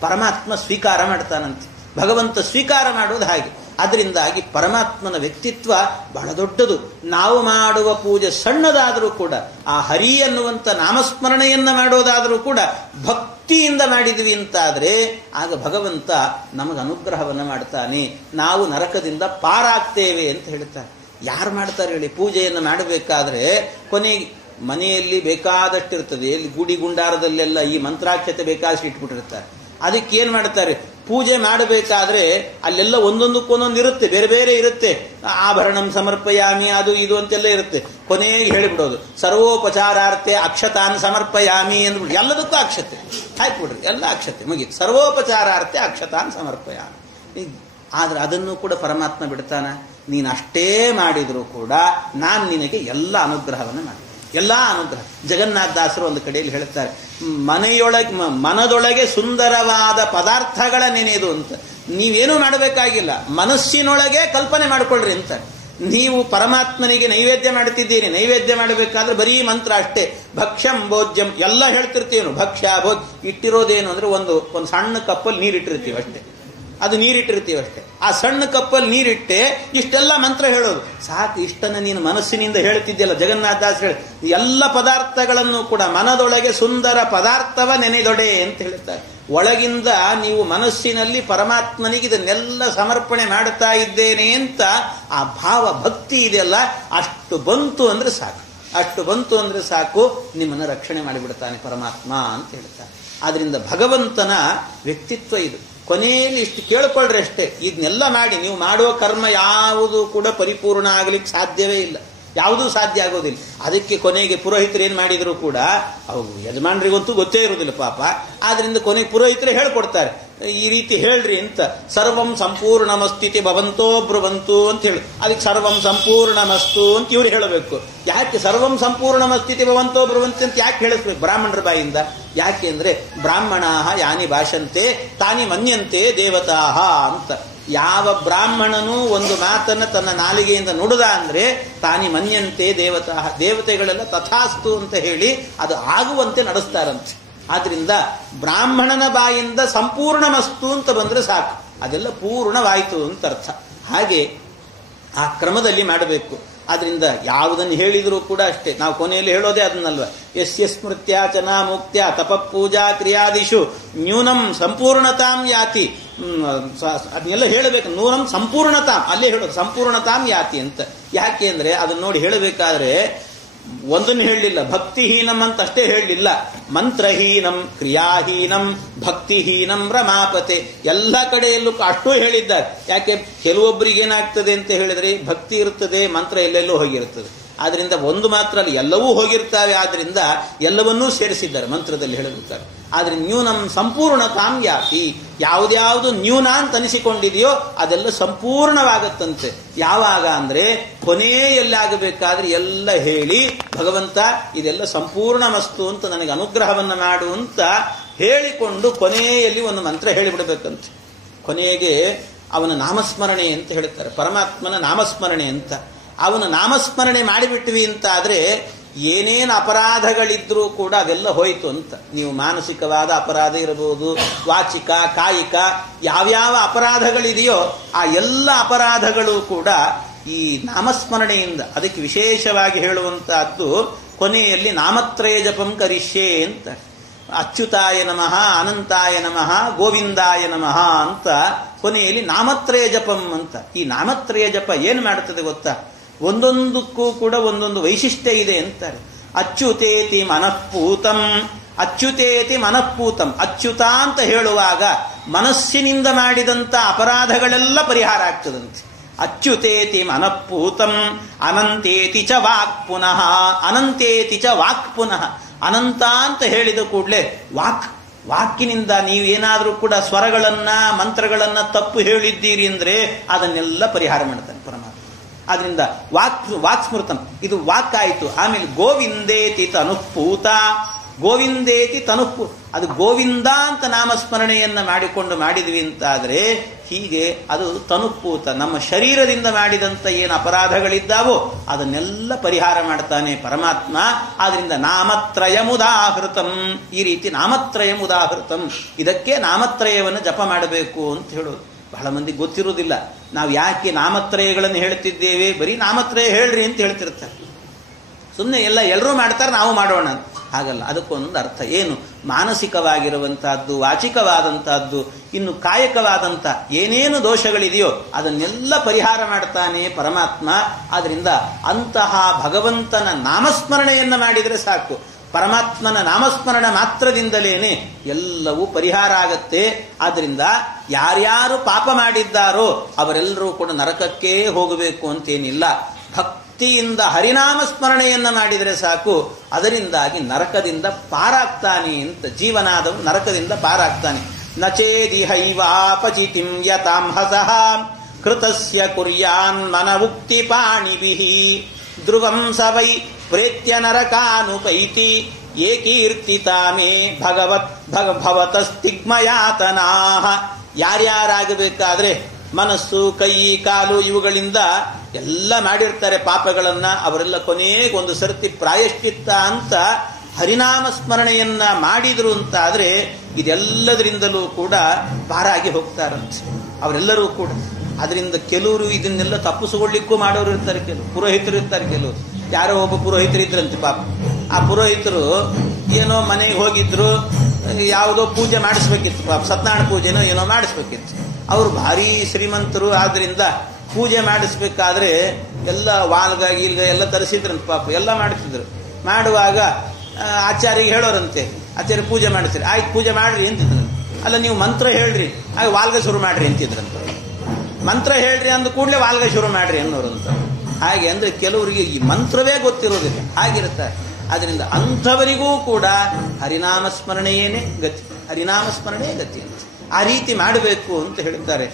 ಪರಮಾತ್ಮ ಸ್ವೀಕಾರ ಮಾಡ್ತಾನಂತೆ. ಭಗವಂತ ಸ್ವೀಕಾರ ಮಾಡೋದು ಹಾಗೆ. ಅದರಿಂದಾಗಿ ಪರಮಾತ್ಮನ ವ್ಯಕ್ತಿತ್ವ ಬಹಳ ದೊಡ್ಡದು. ನಾವು ಮಾಡುವ ಪೂಜೆ ಸಣ್ಣದಾದರೂ ಕೂಡ, ಆ ಹರಿ ಅನ್ನುವಂಥ ನಾಮಸ್ಮರಣೆಯನ್ನ ಮಾಡೋದಾದರೂ ಕೂಡ ಭಕ್ತಿಯಿಂದ ಮಾಡಿದ್ವಿ ಅಂತಾದ್ರೆ ಆಗ ಭಗವಂತ ನಮಗೆ ಅನುಗ್ರಹವನ್ನು ಮಾಡ್ತಾನೆ, ನಾವು ನರಕದಿಂದ ಪಾರಾಗ್ತೇವೆ ಅಂತ ಹೇಳ್ತಾರೆ. ಯಾರು ಮಾಡ್ತಾರೆ ಹೇಳಿ? ಪೂಜೆಯನ್ನು ಮಾಡಬೇಕಾದ್ರೆ ಕೊನೆಗೆ ಮನೆಯಲ್ಲಿ ಬೇಕಾದಷ್ಟಿರ್ತದೆ, ಎಲ್ಲಿ ಗುಡಿ ಗುಂಡಾರದಲ್ಲೆಲ್ಲ ಈ ಮಂತ್ರಾಕ್ಷತೆ ಬೇಕಾದಷ್ಟು ಇಟ್ಬಿಟ್ಟಿರ್ತಾರೆ. ಅದಕ್ಕೆ ಏನ್ ಮಾಡ್ತಾರೆ, ಪೂಜೆ ಮಾಡಬೇಕಾದ್ರೆ ಅಲ್ಲೆಲ್ಲ ಒಂದೊಂದಕ್ಕೊಂದೊಂದು ಇರುತ್ತೆ, ಬೇರೆ ಬೇರೆ ಇರುತ್ತೆ. ಆಭರಣಂ ಸಮರ್ಪಯಾಮಿ ಅದು ಇದು ಅಂತೆಲ್ಲ ಇರುತ್ತೆ. ಕೊನೆಗೆ ಹೇಳಿಬಿಡೋದು ಸರ್ವೋಪಚಾರಾರ್ಥೆ ಅಕ್ಷತಾನ್ ಸಮರ್ಪಯಾಮಿ ಅಂದ್ಬಿಟ್ಟು ಎಲ್ಲದಕ್ಕೂ ಅಕ್ಷತೆ ಹಾಕ್ಬಿಡ್ರಿ, ಎಲ್ಲ ಅಕ್ಷತೆ ಮುಗೀತು. ಸರ್ವೋಪಚಾರಾರ್ಥೆ ಅಕ್ಷತಾನ್ ಸಮರ್ಪಯಾಮಿ. ಆದ್ರೆ ಅದನ್ನು ಕೂಡ ಪರಮಾತ್ಮ ಬಿಡ್ತಾನ? ನೀನು ಅಷ್ಟೇ ಮಾಡಿದರೂ ಕೂಡ ನಾನು ನಿನಗೆ ಎಲ್ಲ ಅನುಗ್ರಹವನ್ನು ಮಾಡಿ, ಎಲ್ಲ ಅನುಗ್ರಹ. ಜಗನ್ನಾಥದಾಸರು ಒಂದು ಕಡೆಯಲ್ಲಿ ಹೇಳ್ತಾರೆ, ಮನದೊಳಗೆ ಸುಂದರವಾದ ಪದಾರ್ಥಗಳ ನೆನೆದು ಅಂತ. ನೀವೇನು ಮಾಡಬೇಕಾಗಿಲ್ಲ, ಮನಸ್ಸಿನೊಳಗೆ ಕಲ್ಪನೆ ಮಾಡಿಕೊಳ್ಳ್ರಿ ಅಂತ. ನೀವು ಪರಮಾತ್ಮನಿಗೆ ನೈವೇದ್ಯ ಮಾಡ್ತಿದ್ದೀರಿ, ನೈವೇದ್ಯ ಮಾಡಬೇಕಾದ್ರೆ ಬರೀ ಮಂತ್ರ ಅಷ್ಟೇ. ಭಕ್ಷ್ಯಂ ಭೋಜ್ಯಂ ಎಲ್ಲ ಹೇಳ್ತಿರ್ತೀವಿ. ಭಕ್ಷ್ಯ ಭೋಜ್ ಇಟ್ಟಿರೋದೇನು ಅಂದ್ರೆ ಒಂದು ಸಣ್ಣ ಕಪ್ಪಲ್ಲಿ ನೀರಿಟ್ಟಿರ್ತೀವಿ ಅಷ್ಟೇ, ಅದು ನೀರಿಟ್ಟಿರ್ತೀವಿ ಅಷ್ಟೇ. ಆ ಸಣ್ಣ ಕಪ್ಪಲ್ಲಿ ನೀರಿಟ್ಟೆ ಇಷ್ಟೆಲ್ಲ ಮಂತ್ರ ಹೇಳೋದು ಸಾಕು. ಇಷ್ಟನ್ನು ನೀನು ಮನಸ್ಸಿನಿಂದ ಹೇಳ್ತಿದ್ಯಲ್ಲ. ಜಗನ್ನಾಥದಾಸ್ ಹೇಳಿ ಎಲ್ಲ ಪದಾರ್ಥಗಳನ್ನು ಕೂಡ ಮನದೊಳಗೆ ಸುಂದರ ಪದಾರ್ಥವ ನೆನೆದೊಡೆ ಅಂತ ಹೇಳ್ತಾರೆ. ಒಳಗಿಂದ ನೀವು ಮನಸ್ಸಿನಲ್ಲಿ ಪರಮಾತ್ಮನಿಗೆ ಇದನ್ನೆಲ್ಲ ಸಮರ್ಪಣೆ ಮಾಡ್ತಾ ಇದ್ದೇನೆ ಅಂತ ಆ ಭಾವ ಭಕ್ತಿ ಇದೆಯಲ್ಲ, ಅಷ್ಟು ಬಂತು ಅಂದ್ರೆ ಸಾಕು. ಅಷ್ಟು ಬಂತು ಅಂದ್ರೆ ಸಾಕು, ನಿಮ್ಮನ್ನು ರಕ್ಷಣೆ ಮಾಡಿಬಿಡ್ತಾನೆ ಪರಮಾತ್ಮ ಅಂತ ಹೇಳ್ತಾರೆ. ಆದ್ರಿಂದ ಭಗವಂತನ ವ್ಯಕ್ತಿತ್ವ ಇದು. ಕೊನೆಯಲ್ಲಿ ಇಷ್ಟು ಕೇಳ್ಕೊಳ್ರಿ ಅಷ್ಟೇ. ಇದನ್ನೆಲ್ಲ ಮಾಡಿ ನೀವು ಮಾಡುವ ಕರ್ಮ ಯಾವುದು ಕೂಡ ಪರಿಪೂರ್ಣ ಆಗಲಿಕ್ಕೆ ಸಾಧ್ಯವೇ ಇಲ್ಲ, ಯಾವುದೂ ಸಾಧ್ಯ ಆಗೋದಿಲ್ಲ. ಅದಕ್ಕೆ ಕೊನೆಗೆ ಪುರೋಹಿತರು ಏನ್ ಮಾಡಿದ್ರು ಕೂಡ ಅವರು ಯಜಮಾನರಿಗಂತೂ ಗೊತ್ತೇ ಇರೋದಿಲ್ಲ ಪಾಪ. ಆದ್ರಿಂದ ಕೊನೆಗೆ ಪುರೋಹಿತರೇ ಹೇಳ್ಕೊಡ್ತಾರೆ, ಈ ರೀತಿ ಹೇಳ್ರಿ ಅಂತ. ಸರ್ವಂ ಸಂಪೂರ್ಣಮಸ್ತಿತಿ ಭವಂತೋ ಬ್ರುವಂತು ಅಂತ ಹೇಳಿ, ಅದಕ್ಕೆ ಸರ್ವಂ ಸಂಪೂರ್ಣಮಸ್ತು ಅಂತ ಇವ್ರು ಹೇಳಬೇಕು. ಯಾಕೆ ಸರ್ವಂ ಸಂಪೂರ್ಣಮಸ್ತಿತಿ ಭವಂತೋ ಬ್ರುವಂತಿ ಅಂತ ಯಾಕೆ ಹೇಳಿಸ್ಬೇಕು ಬ್ರಾಹ್ಮಣರ ಬಾಯಿಂದ? ಯಾಕೆ ಅಂದ್ರೆ ಬ್ರಾಹ್ಮಣಾ ಯಾನಿ ಭಾಷಂತೆ ತಾನಿ ಮನ್ಯಂತೆ ದೇವತಾಹ ಅಂತ. ಯಾವ ಬ್ರಾಹ್ಮಣನು ಒಂದು ಮಾತನ್ನು ತನ್ನ ನಾಲಿಗೆಯಿಂದ ನುಡಿದ ಅಂದ್ರೆ ತಾನಿ ಮನ್ಯಂತೆ ದೇವತಾಹ, ದೇವತೆಗಳೆಲ್ಲ ತಥಾಸ್ತು ಅಂತ ಹೇಳಿ ಅದು ಆಗುವಂತೆ ನಡೆಸ್ತಾರಂತೆ. ಆದ್ರಿಂದ ಬ್ರಾಹ್ಮಣನ ಬಾಯಿಂದ ಸಂಪೂರ್ಣಮಸ್ತು ಅಂತ ಬಂದ್ರೆ ಸಾಕು, ಅದೆಲ್ಲ ಪೂರ್ಣವಾಯಿತು ಅಂತ ಅರ್ಥ. ಹಾಗೆ ಆ ಕ್ರಮದಲ್ಲಿ ಮಾಡಬೇಕು. ಆದ್ರಿಂದ ಯಾವುದನ್ನು ಹೇಳಿದರೂ ಕೂಡ ಅಷ್ಟೇ, ನಾವು ಕೊನೆಯಲ್ಲಿ ಹೇಳೋದೇ ಅದನ್ನಲ್ವ, ಯಸ್ಯ ಸ್ಮೃತ್ಯಾಚನಾ ಮುಕ್ತ್ಯ ತಪಪೂಜಾ ಕ್ರಿಯಾದಿಷು ನ್ಯೂನಂ ಸಂಪೂರ್ಣತಾಂ ಯಾತಿ. ಅದನ್ನೆಲ್ಲ ಹೇಳಬೇಕು. ನೂನಂ ಸಂಪೂರ್ಣತಾಂ, ಅಲ್ಲೇ ಹೇಳೋದು ಸಂಪೂರ್ಣತಾಂ ಯಾತಿ ಅಂತ. ಯಾಕೆ ಅಂದ್ರೆ ಅದನ್ನ ನೋಡಿ ಹೇಳಬೇಕಾದ್ರೆ ಒಂದನ್ನು ಹೇಳಲಿಲ್ಲ, ಭಕ್ತಿಹೀನಂ ಅಂತ ಅಷ್ಟೇ ಹೇಳಲಿಲ್ಲ. ಮಂತ್ರಹೀನಂ, ಕ್ರಿಯಾಹೀನಂ, ಭಕ್ತಿಹೀನಂ ರಮಾಪತೆ, ಎಲ್ಲ ಕಡೆಯಲ್ಲೂ ಅಷ್ಟೂ ಹೇಳಿದ್ದಾರೆ. ಯಾಕೆ ಕೆಲವೊಬ್ಬರಿಗೆ ಏನಾಗ್ತದೆ ಅಂತ ಹೇಳಿದ್ರೆ ಭಕ್ತಿ ಇರ್ತದೆ, ಮಂತ್ರ ಎಲ್ಲೆಲ್ಲೂ ಹೋಗಿರ್ತದೆ. ಆದ್ರಿಂದ ಒಂದು ಮಾತ್ರ ಅಲ್ಲಿ ಎಲ್ಲವೂ ಹೋಗಿರ್ತಾವೆ. ಆದ್ರಿಂದ ಎಲ್ಲವನ್ನೂ ಸೇರಿಸಿದ್ದಾರೆ ಮಂತ್ರದಲ್ಲಿ ಹೇಳಬೇಕಾದ್ರೆ. ಆದ್ರೆ ನ್ಯೂನಂ ಸಂಪೂರ್ಣತಾಂ ಯಾತಿ, ಯಾವುದ್ಯಾವುದು ನ್ಯೂನ ಅಂತ ಅನಿಸಿಕೊಂಡಿದೆಯೋ ಅದೆಲ್ಲ ಸಂಪೂರ್ಣವಾಗತ್ತಂತೆ. ಯಾವಾಗ ಅಂದ್ರೆ ಕೊನೆಯಲ್ಲಾಗಬೇಕಾದ್ರೆ ಎಲ್ಲ ಹೇಳಿ ಭಗವಂತ ಇದೆಲ್ಲ ಸಂಪೂರ್ಣ ಮಸ್ತು ಅಂತ ನನಗೆ ಅನುಗ್ರಹವನ್ನ ಮಾಡು ಅಂತ ಹೇಳಿಕೊಂಡು ಕೊನೆಯಲ್ಲಿ ಒಂದು ಮಂತ್ರ ಹೇಳಿಬಿಡಬೇಕಂತೆ. ಕೊನೆಗೆ ಅವನ ನಾಮಸ್ಮರಣೆ ಅಂತ ಹೇಳ್ತಾರೆ, ಪರಮಾತ್ಮನ ನಾಮಸ್ಮರಣೆ ಅಂತ. ಅವನ ನಾಮಸ್ಮರಣೆ ಮಾಡಿಬಿಟ್ವಿ ಅಂತ ಆದ್ರೆ ಏನೇನು ಅಪರಾಧಗಳಿದ್ರೂ ಕೂಡ ಅದೆಲ್ಲ ಹೋಯ್ತು ಅಂತ. ನೀವು ಮಾನಸಿಕವಾದ ಅಪರಾಧ ಇರಬಹುದು, ವಾಚಿಕ, ಕಾಯಿಕ, ಯಾವ್ಯಾವ ಅಪರಾಧಗಳಿದೆಯೋ ಆ ಎಲ್ಲ ಅಪರಾಧಗಳು ಕೂಡ ಈ ನಾಮಸ್ಮರಣೆಯಿಂದ. ಅದಕ್ಕೆ ವಿಶೇಷವಾಗಿ ಹೇಳುವಂತಹದ್ದು ಕೊನೆಯಲ್ಲಿ ನಾಮತ್ರಯ ಜಪಂ ಕರಿಷ್ಯೆ ಅಂತ. ಅಚ್ಯುತಾಯ ನಮಃ, ಅನಂತಾಯ ನಮಃ, ಗೋವಿಂದಾಯ ನಮಃ ಅಂತ ಕೊನೆಯಲ್ಲಿ ನಾಮತ್ರಯ ಜಪಂ ಅಂತ. ಈ ನಾಮತ್ರಯ ಜಪ ಏನ್ ಮಾಡುತ್ತದೆ ಗೊತ್ತಾ? ಒಂದೊಂದಕ್ಕೂ ಕೂಡ ಒಂದೊಂದು ವೈಶಿಷ್ಟ್ಯ ಇದೆ ಅಂತಾರೆ. ಅಚ್ಯುತೇತಿ ಮನಃಪೂತಂ, ಅಚ್ಯುತೇತಿ ಮನಃಪೂತಂ. ಅಚ್ಯುತ ಅಂತ ಹೇಳುವಾಗ ಮನಸ್ಸಿನಿಂದ ಮಾಡಿದಂತ ಅಪರಾಧಗಳೆಲ್ಲ ಪರಿಹಾರ ಆಗ್ತದಂತೆ. ಅಚ್ಯುತೇತಿ ಮನಃಪೂತಂ, ಅನಂತೇತಿ ಚ ವಾಕ್ ಪುನಃ, ಅನಂತೇತಿ ಚ ವಾಕ್ ಪುನಃ. ಅನಂತ ಅಂತ ಹೇಳಿದ ಕೂಡಲೇ ವಾಕಿನಿಂದ ನೀವೇನಾದ್ರೂ ಕೂಡ ಸ್ವರಗಳನ್ನ ಮಂತ್ರಗಳನ್ನ ತಪ್ಪು ಹೇಳಿದ್ದೀರಿ ಅಂದ್ರೆ ಅದನ್ನೆಲ್ಲ ಪರಿಹಾರ ಮಾಡ್ತಾನೆ ಪರಮಾತ್ಮ. ಆದ್ರಿಂದ ವಾಕ್ ಸ್ಮೃತಂ, ಇದು ವಾಕ್ ಆಯಿತು. ಆಮೇಲೆ ಗೋವಿಂದೇತಿ ತನುಪೂತ, ಗೋವಿಂದೇತಿ ತನುಪು, ಅದು ಗೋವಿಂದ ಅಂತ ನಾಮಸ್ಮರಣೆಯನ್ನ ಮಾಡಿದ್ವಿ ಅಂತಾದ್ರೆ ಹೀಗೆ ಅದು ತನುಪೂತ, ನಮ್ಮ ಶರೀರದಿಂದ ಮಾಡಿದಂತ ಏನು ಅಪರಾಧಗಳಿದ್ದಾವೋ ಅದನ್ನೆಲ್ಲ ಪರಿಹಾರ ಮಾಡ್ತಾನೆ ಪರಮಾತ್ಮ. ಆದ್ರಿಂದ ನಾಮತ್ರಯಮುದಾಹೃತಂ, ಈ ರೀತಿ ನಾಮತ್ರಯಮುದಾಹೃತಂ, ಇದಕ್ಕೆ ನಾಮತ್ರಯವನ್ನು ಜಪ ಮಾಡಬೇಕು ಅಂತ ಹೇಳೋದು. ಬಹಳ ಮಂದಿ ಗೊತ್ತಿರುವುದಿಲ್ಲ ನಾವು ಯಾಕೆ ನಾಮತ್ರಯಗಳನ್ನು ಹೇಳ್ತಿದ್ದೇವೆ. ಬರೀ ನಾಮತ್ರಯ ಹೇಳ್ರಿ ಅಂತ ಹೇಳ್ತಿರ್ತಾರೆ. ಸುಮ್ಮನೆ ಎಲ್ಲರೂ ಮಾಡ್ತಾರೆ ನಾವು ಮಾಡೋಣ ಅಂತ. ಹಾಗಲ್ಲ, ಅದಕ್ಕೊಂದು ಅರ್ಥ. ಏನು ಮಾನಸಿಕವಾಗಿರುವಂತಹದ್ದು, ವಾಚಿಕವಾದಂತಹದ್ದು, ಇನ್ನು ಕಾಯಕವಾದಂತ ಏನೇನು ದೋಷಗಳಿದೆಯೋ ಅದನ್ನೆಲ್ಲ ಪರಿಹಾರ ಮಾಡ್ತಾನೆ ಪರಮಾತ್ಮ. ಆದ್ರಿಂದ ಅಂತಹ ಭಗವಂತನ ನಾಮಸ್ಮರಣೆಯನ್ನ ಮಾಡಿದರೆ ಸಾಕು. ಪರಮಾತ್ಮನ ನಾಮಸ್ಮರಣ ಮಾತ್ರದಿಂದಲೇನೆ ಎಲ್ಲವೂ ಪರಿಹಾರ ಆಗತ್ತೆ. ಆದ್ದರಿಂದ ಯಾರ್ಯಾರು ಪಾಪ ಮಾಡಿದ್ದಾರೋ ಅವರೆಲ್ಲರೂ ಕೂಡ ನರಕಕ್ಕೇ ಹೋಗಬೇಕು ಅಂತೇನಿಲ್ಲ. ಭಕ್ತಿಯಿಂದ ಹರಿನಾಮ ಸ್ಮರಣೆಯನ್ನ ಮಾಡಿದರೆ ಸಾಕು, ಅದರಿಂದಾಗಿ ನರಕದಿಂದ ಪಾರಾಗ್ತಾನೆ ಅಂತ. ಜೀವನಾದವನು ನರಕದಿಂದ ಪಾರಾಗ್ತಾನೆ. ನಚೇದಿಹೈವಾಪಚಿತಿಂ ಯತಾಂಹಸಃ ಕೃತಸ್ಯ ಕುರ್ಯಾನ್ ಮನವುಕ್ತಿ ಪಾಣಿಭಿಃ ಧ್ರುವಂ ಸ ವೈ ಪ್ರೇತ್ಯ ನರಕಾನುಪೈತಿ ಏಕೀರ್ತಿತಾಮೇ ಭವತಸ್ತಿಗ್ಮಯಾತನಾಃ. ಯಾರ್ಯಾರಾಗಬೇಕಾದ್ರೆ ಮನಸ್ಸು, ಕೈ, ಕಾಲು ಇವುಗಳಿಂದ ಎಲ್ಲ ಮಾಡಿರ್ತಾರೆ ಪಾಪಗಳನ್ನ, ಅವರೆಲ್ಲ ಕೊನೆಗೊಂದು ಸರ್ತಿ ಪ್ರಾಯಶ್ಚಿತ್ತ ಅಂತ ಹರಿನಾಮ ಸ್ಮರಣೆಯನ್ನ ಮಾಡಿದ್ರು ಅಂತಾದ್ರೆ ಇದೆಲ್ಲದರಿಂದಲೂ ಕೂಡ ಪಾರಾಗಿ ಹೋಗ್ತಾರಂತೆ ಅವರೆಲ್ಲರೂ ಕೂಡ. ಅದರಿಂದ ಕೆಲವರು ಇದನ್ನೆಲ್ಲ ತಪ್ಪಿಸಿಕೊಳ್ಳಿಕ್ಕೂ ಮಾಡೋರು ಇರ್ತಾರೆ, ಕೆಲವು ಪುರೋಹಿತರು ಇರ್ತಾರೆ. ಕೆಲವರು ಯಾರೋ ಒಬ್ಬ ಪುರೋಹಿತರಿದ್ರಂತೆ ಪಾಪ. ಆ ಪುರೋಹಿತರು ಏನೋ ಮನೆಗೆ ಹೋಗಿದ್ರು, ಯಾವುದೋ ಪೂಜೆ ಮಾಡಿಸ್ಬೇಕಿತ್ತು ಪಾಪ, ಸತ್ಯನಾರಾಯಣ ಪೂಜೆನೋ ಏನೋ ಮಾಡಿಸ್ಬೇಕಿತ್ತು. ಅವರು ಭಾರಿ ಶ್ರೀಮಂತರು, ಆದ್ರಿಂದ ಪೂಜೆ ಮಾಡಿಸ್ಬೇಕಾದ್ರೆ ಎಲ್ಲ ವಾಲ್ಗ ಗೀಲ್ಗ ಎಲ್ಲ ತರಿಸಿದ್ರಂತೆ ಪಾಪ, ಎಲ್ಲ ಮಾಡ್ತಿದ್ರು. ಮಾಡುವಾಗ ಆಚಾರ್ಯಗೆ ಹೇಳೋರಂತೆ, ಆಚಾರ್ಯ ಪೂಜೆ ಮಾಡಿಸ್ರಿ, ಆಯ್ತು ಪೂಜೆ ಮಾಡ್ರಿ ಅಂತಿದ್ರು. ಅಲ್ಲ ನೀವು ಮಂತ್ರ ಹೇಳ್ರಿ, ಆಗ ವಾಲ್ಗ ಶುರು ಮಾಡ್ರಿ ಅಂತಿದ್ರಂತ. ಮಂತ್ರ ಹೇಳ್ರಿ ಅಂದ ಕೂಡಲೇ ವಾಲ್ಗ ಶುರು ಮಾಡ್ರಿ ಅನ್ನೋರಂತ. ಹಾಗೆ ಅಂದ್ರೆ ಕೆಲವರಿಗೆ ಈ ಮಂತ್ರವೇ ಗೊತ್ತಿರೋದಿಲ್ಲ, ಹಾಗಿರುತ್ತಾರೆ. ಆದ್ರಿಂದ ಅಂಥವರಿಗೂ ಕೂಡ ಹರಿನಾಮ ಸ್ಮರಣೆಯೇನೆ ಗತಿ, ಹರಿನಾಮ ಸ್ಮರಣೆ ಗತಿ ಅಂತ ಆ ರೀತಿ ಮಾಡಬೇಕು ಅಂತ ಹೇಳ್ತಾರೆ.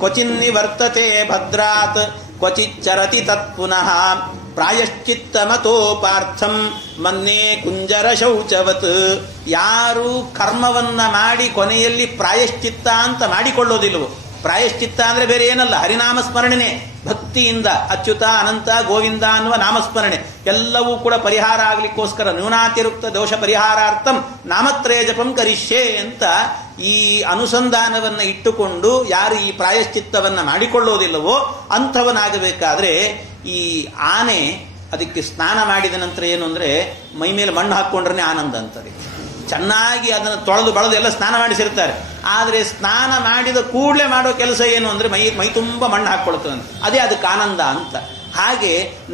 ಕ್ವಚಿನ್ನಿ ವರ್ತತೆ ಭದ್ರಾತ್ ಕ್ವಚಿಚ್ಚರತಿ ತತ್ಪುನಃ ಪ್ರಾಯಶ್ಚಿತ್ತ ಮತೋ ಪಾರ್ಥಂ ಮನ್ನೇ ಕುಂಜರ ಶೌಚವತ್. ಯಾರು ಕರ್ಮವನ್ನ ಮಾಡಿ ಕೊನೆಯಲ್ಲಿ ಪ್ರಾಯಶ್ಚಿತ್ತ ಅಂತ ಮಾಡಿಕೊಳ್ಳೋದಿಲ್ವೋ, ಪ್ರಾಯಶ್ಚಿತ್ತ ಅಂದ್ರೆ ಬೇರೆ ಏನಲ್ಲ, ಹರಿನಾಮ ಸ್ಮರಣೆನೇ. ಭಕ್ತಿಯಿಂದ ಅಚ್ಯುತ, ಅನಂತ, ಗೋವಿಂದ ಅನ್ನುವ ನಾಮಸ್ಮರಣೆ ಎಲ್ಲವೂ ಕೂಡ ಪರಿಹಾರ ಆಗ್ಲಿಕ್ಕೋಸ್ಕರ ನ್ಯೂನಾತಿರುಕ್ತ ದೋಷ ಪರಿಹಾರಾರ್ಥಂ ನಾಮತ್ರಯ ಜಪಂ ಕರಿಷ್ಯೆ ಅಂತ ಈ ಅನುಸಂಧಾನವನ್ನ ಇಟ್ಟುಕೊಂಡು ಯಾರು ಈ ಪ್ರಾಯಶ್ಚಿತ್ತವನ್ನ ಮಾಡಿಕೊಳ್ಳೋದಿಲ್ಲವೋ ಅಂಥವನಾಗಬೇಕಾದ್ರೆ ಈ ಆನೆ ಅದಕ್ಕೆ ಸ್ನಾನ ಮಾಡಿದ ನಂತರ ಏನು ಅಂದ್ರೆ ಮೈ ಮೇಲೆ ಮಣ್ಣು ಹಾಕೊಂಡ್ರೆ ಆನಂದ ಅಂತಾರೆ. ಚೆನ್ನಾಗಿ ಅದನ್ನು ತೊಳೆದು ಬಳದು ಎಲ್ಲ ಸ್ನಾನ ಮಾಡಿಸಿರ್ತಾರೆ. ಆದರೆ ಸ್ನಾನ ಮಾಡಿದ ಕೂಡಲೇ ಮಾಡೋ ಕೆಲಸ ಏನು ಅಂದ್ರೆ ಮೈ ತುಂಬ ಮಣ್ಣು ಹಾಕೊಳ್ತದೆ, ಅದೇ ಅದಕ್ಕೆ ಆನಂದ ಅಂತ. ಹಾಗೆ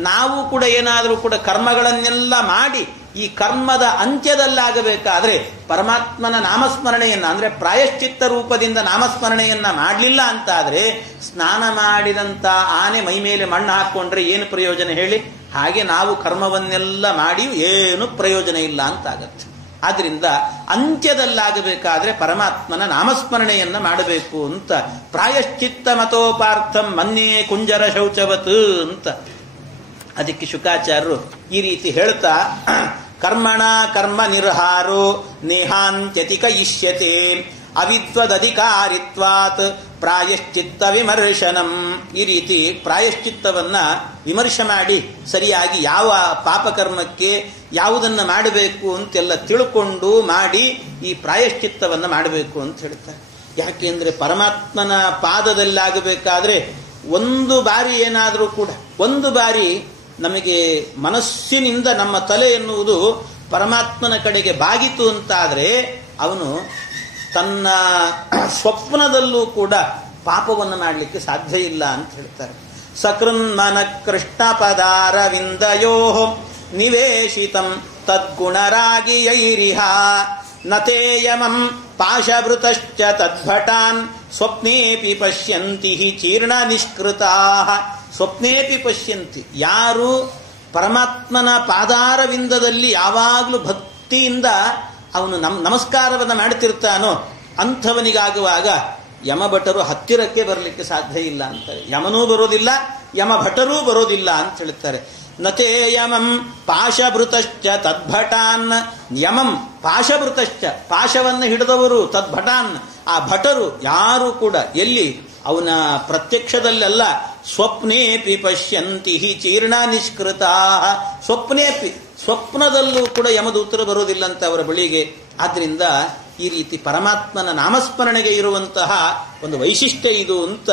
ನಾವು ಕೂಡ ಏನಾದರೂ ಕೂಡ ಕರ್ಮಗಳನ್ನೆಲ್ಲ ಮಾಡಿ ಈ ಕರ್ಮದ ಅಂತ್ಯದಲ್ಲಾಗಬೇಕಾದ್ರೆ ಪರಮಾತ್ಮನ ನಾಮಸ್ಮರಣೆಯನ್ನ ಅಂದ್ರೆ ಪ್ರಾಯಶ್ಚಿತ್ತ ರೂಪದಿಂದ ನಾಮಸ್ಮರಣೆಯನ್ನ ಮಾಡಲಿಲ್ಲ ಅಂತಾದ್ರೆ ಸ್ನಾನ ಮಾಡಿದಂತ ಆನೆ ಮೈ ಮೇಲೆ ಮಣ್ಣು ಹಾಕೊಂಡ್ರೆ ಏನು ಪ್ರಯೋಜನ ಹೇಳಿ? ಹಾಗೆ ನಾವು ಕರ್ಮವನ್ನೆಲ್ಲ ಮಾಡಿ ಏನು ಪ್ರಯೋಜನ ಇಲ್ಲ ಅಂತಾಗತ್ತೆ. ಆದ್ರಿಂದ ಅಂತ್ಯದಲ್ಲಾಗಬೇಕಾದ್ರೆ ಪರಮಾತ್ಮನ ನಾಮಸ್ಮರಣೆಯನ್ನ ಮಾಡಬೇಕು ಅಂತ. ಪ್ರಾಯಶ್ಚಿತ್ತ ಮತೋಪಾರ್ಥಂ ಮನ್ನೇ ಕುಂಜರ ಶೌಚವತ್ ಅಂತ ಅದಕ್ಕೆ ಶುಕಾಚಾರ್ಯರು ಈ ರೀತಿ ಹೇಳ್ತಾ, ಕರ್ಮಣ ಕರ್ಮ ನಿರ್ಹಾರೋ ನೇಹಾಂತ್ಯತಿಕ ಇಷ್ಯತೆ ಅವಿದ್ವದಧಿಕಾರಿತ್ವಾತ್ ಪ್ರಾಯಶ್ಚಿತ್ತ ವಿಮರ್ಶನಂ. ಈ ರೀತಿ ಪ್ರಾಯಶ್ಚಿತ್ತವನ್ನ ವಿಮರ್ಶೆ ಮಾಡಿ ಸರಿಯಾಗಿ ಯಾವ ಪಾಪಕರ್ಮಕ್ಕೆ ಯಾವುದನ್ನ ಮಾಡಬೇಕು ಅಂತೆಲ್ಲ ತಿಳ್ಕೊಂಡು ಮಾಡಿ ಈ ಪ್ರಾಯಶ್ಚಿತ್ತವನ್ನ ಮಾಡಬೇಕು ಅಂತ ಹೇಳ್ತಾರೆ. ಯಾಕೆಂದ್ರೆ ಪರಮಾತ್ಮನ ಪಾದದಲ್ಲಾಗಬೇಕಾದ್ರೆ ಒಂದು ಬಾರಿ ಏನಾದರೂ ಕೂಡ ಒಂದು ಬಾರಿ ನಮಗೆ ಮನಸ್ಸಿನಿಂದ ನಮ್ಮ ತಲೆ ಎನ್ನುವುದು ಪರಮಾತ್ಮನ ಕಡೆಗೆ ಬಾಗಿತು ಅಂತಾದ್ರೆ ಅವನು ತನ್ನ ಸ್ವಪ್ನದಲ್ಲೂ ಕೂಡ ಪಾಪವನ್ನು ಮಾಡಲಿಕ್ಕೆ ಸಾಧ್ಯ ಇಲ್ಲ ಅಂತ ಹೇಳ್ತಾರೆ. ಸಕೃನ್ಮನ ಕೃಷ್ಣ ಪದಾರವಿಂದಯೋ ನಿವೇಶಿತಂ ತದ್ಗುಣರಾಗಿಯೈರಿಹ ನತೇಯಮಂ ಪಾಶಭೃತಶ್ಚ ತದ್ಭಟಾನ್ ಸ್ವಪ್ನೇಪಿ ಪಶ್ಯಂತಿ ಚೀರ್ಣ ನಿಷ್ಕೃತಾಃ. ಸ್ವಪ್ನೇಪಿ ಪಶ್ಯಂತಿ, ಯಾರು ಪರಮಾತ್ಮನ ಪಾದಾರವಿಂದದಲ್ಲಿ ಯಾವಾಗಲೂ ಭಕ್ತಿಯಿಂದ ಅವನು ನಮಸ್ಕಾರವನ್ನು ಮಾಡುತ್ತಿರ್ತಾನೋ ಅಂಥವನಿಗಾಗುವಾಗ ಯಮಭಟರು ಹತ್ತಿರಕ್ಕೆ ಬರಲಿಕ್ಕೆ ಸಾಧ್ಯ ಇಲ್ಲ ಅಂತಾರೆ. ಯಮನೂ ಬರೋದಿಲ್ಲ, ಯಮಭಟರೂ ಬರೋದಿಲ್ಲ ಅಂತ ಹೇಳ್ತಾರೆ. ನತೇ ಯಮಂ ಪಾಶಭೃತಶ್ಚ ತದ್ಭಟಾನ್. ಯಮಂ ಪಾಶಭೃತಶ್ಚ, ಪಾಶವನ್ನು ಹಿಡಿದವರು, ತದ್ಭಟಾನ್ ಆ ಭಟರು ಯಾರು ಕೂಡ ಎಲ್ಲಿ ಅವನ ಪ್ರತ್ಯಕ್ಷದಲ್ಲೆಲ್ಲ ಸ್ವಪ್ನೇಪಿ ಪಶ್ಯಂತಿ ಚೀರ್ಣ ನಿಷ್ಕೃತಾ. ಸ್ವಪ್ನೇಪಿ, ಸ್ವಪ್ನದಲ್ಲೂ ಕೂಡ ಯಮದೂತರು ಬರೋದಿಲ್ಲ ಅಂತ ಅವರ ಬಳಿಗೆ. ಆದ್ರಿಂದ ಈ ರೀತಿ ಪರಮಾತ್ಮನ ನಾಮಸ್ಮರಣೆಗೆ ಇರುವಂತಹ ಒಂದು ವೈಶಿಷ್ಟ್ಯ ಇದು ಅಂತ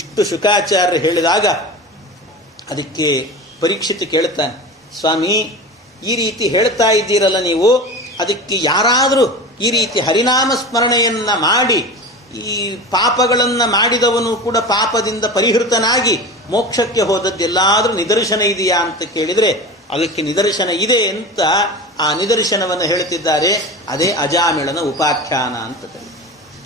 ಇಷ್ಟು ಶುಕಾಚಾರ್ಯ ಹೇಳಿದಾಗ ಅದಕ್ಕೆ ಪರೀಕ್ಷಿತ್ ಕೇಳ್ತಾನೆ, ಸ್ವಾಮಿ ಈ ರೀತಿ ಹೇಳ್ತಾ ಇದ್ದೀರಲ್ಲ ನೀವು, ಅದಕ್ಕೆ ಯಾರಾದರೂ ಈ ರೀತಿ ಹರಿನಾಮ ಸ್ಮರಣೆಯನ್ನ ಮಾಡಿ ಈ ಪಾಪಗಳನ್ನ ಮಾಡಿದವನು ಕೂಡ ಪಾಪದಿಂದ ಪರಿಹೃತನಾಗಿ ಮೋಕ್ಷಕ್ಕೆ ಹೋದದ್ದೆಲ್ಲಾದ್ರೂ ನಿದರ್ಶನ ಇದೆಯಾ ಅಂತ ಕೇಳಿದ್ರೆ ಅದಕ್ಕೆ ನಿದರ್ಶನ ಇದೆ ಅಂತ ಆ ನಿದರ್ಶನವನ್ನು ಹೇಳ್ತಿದ್ದಾರೆ. ಅದೇ ಅಜಾಮಿಳನ ಉಪಾಖ್ಯಾನ ಅಂತ ಕರೀತಾರೆ.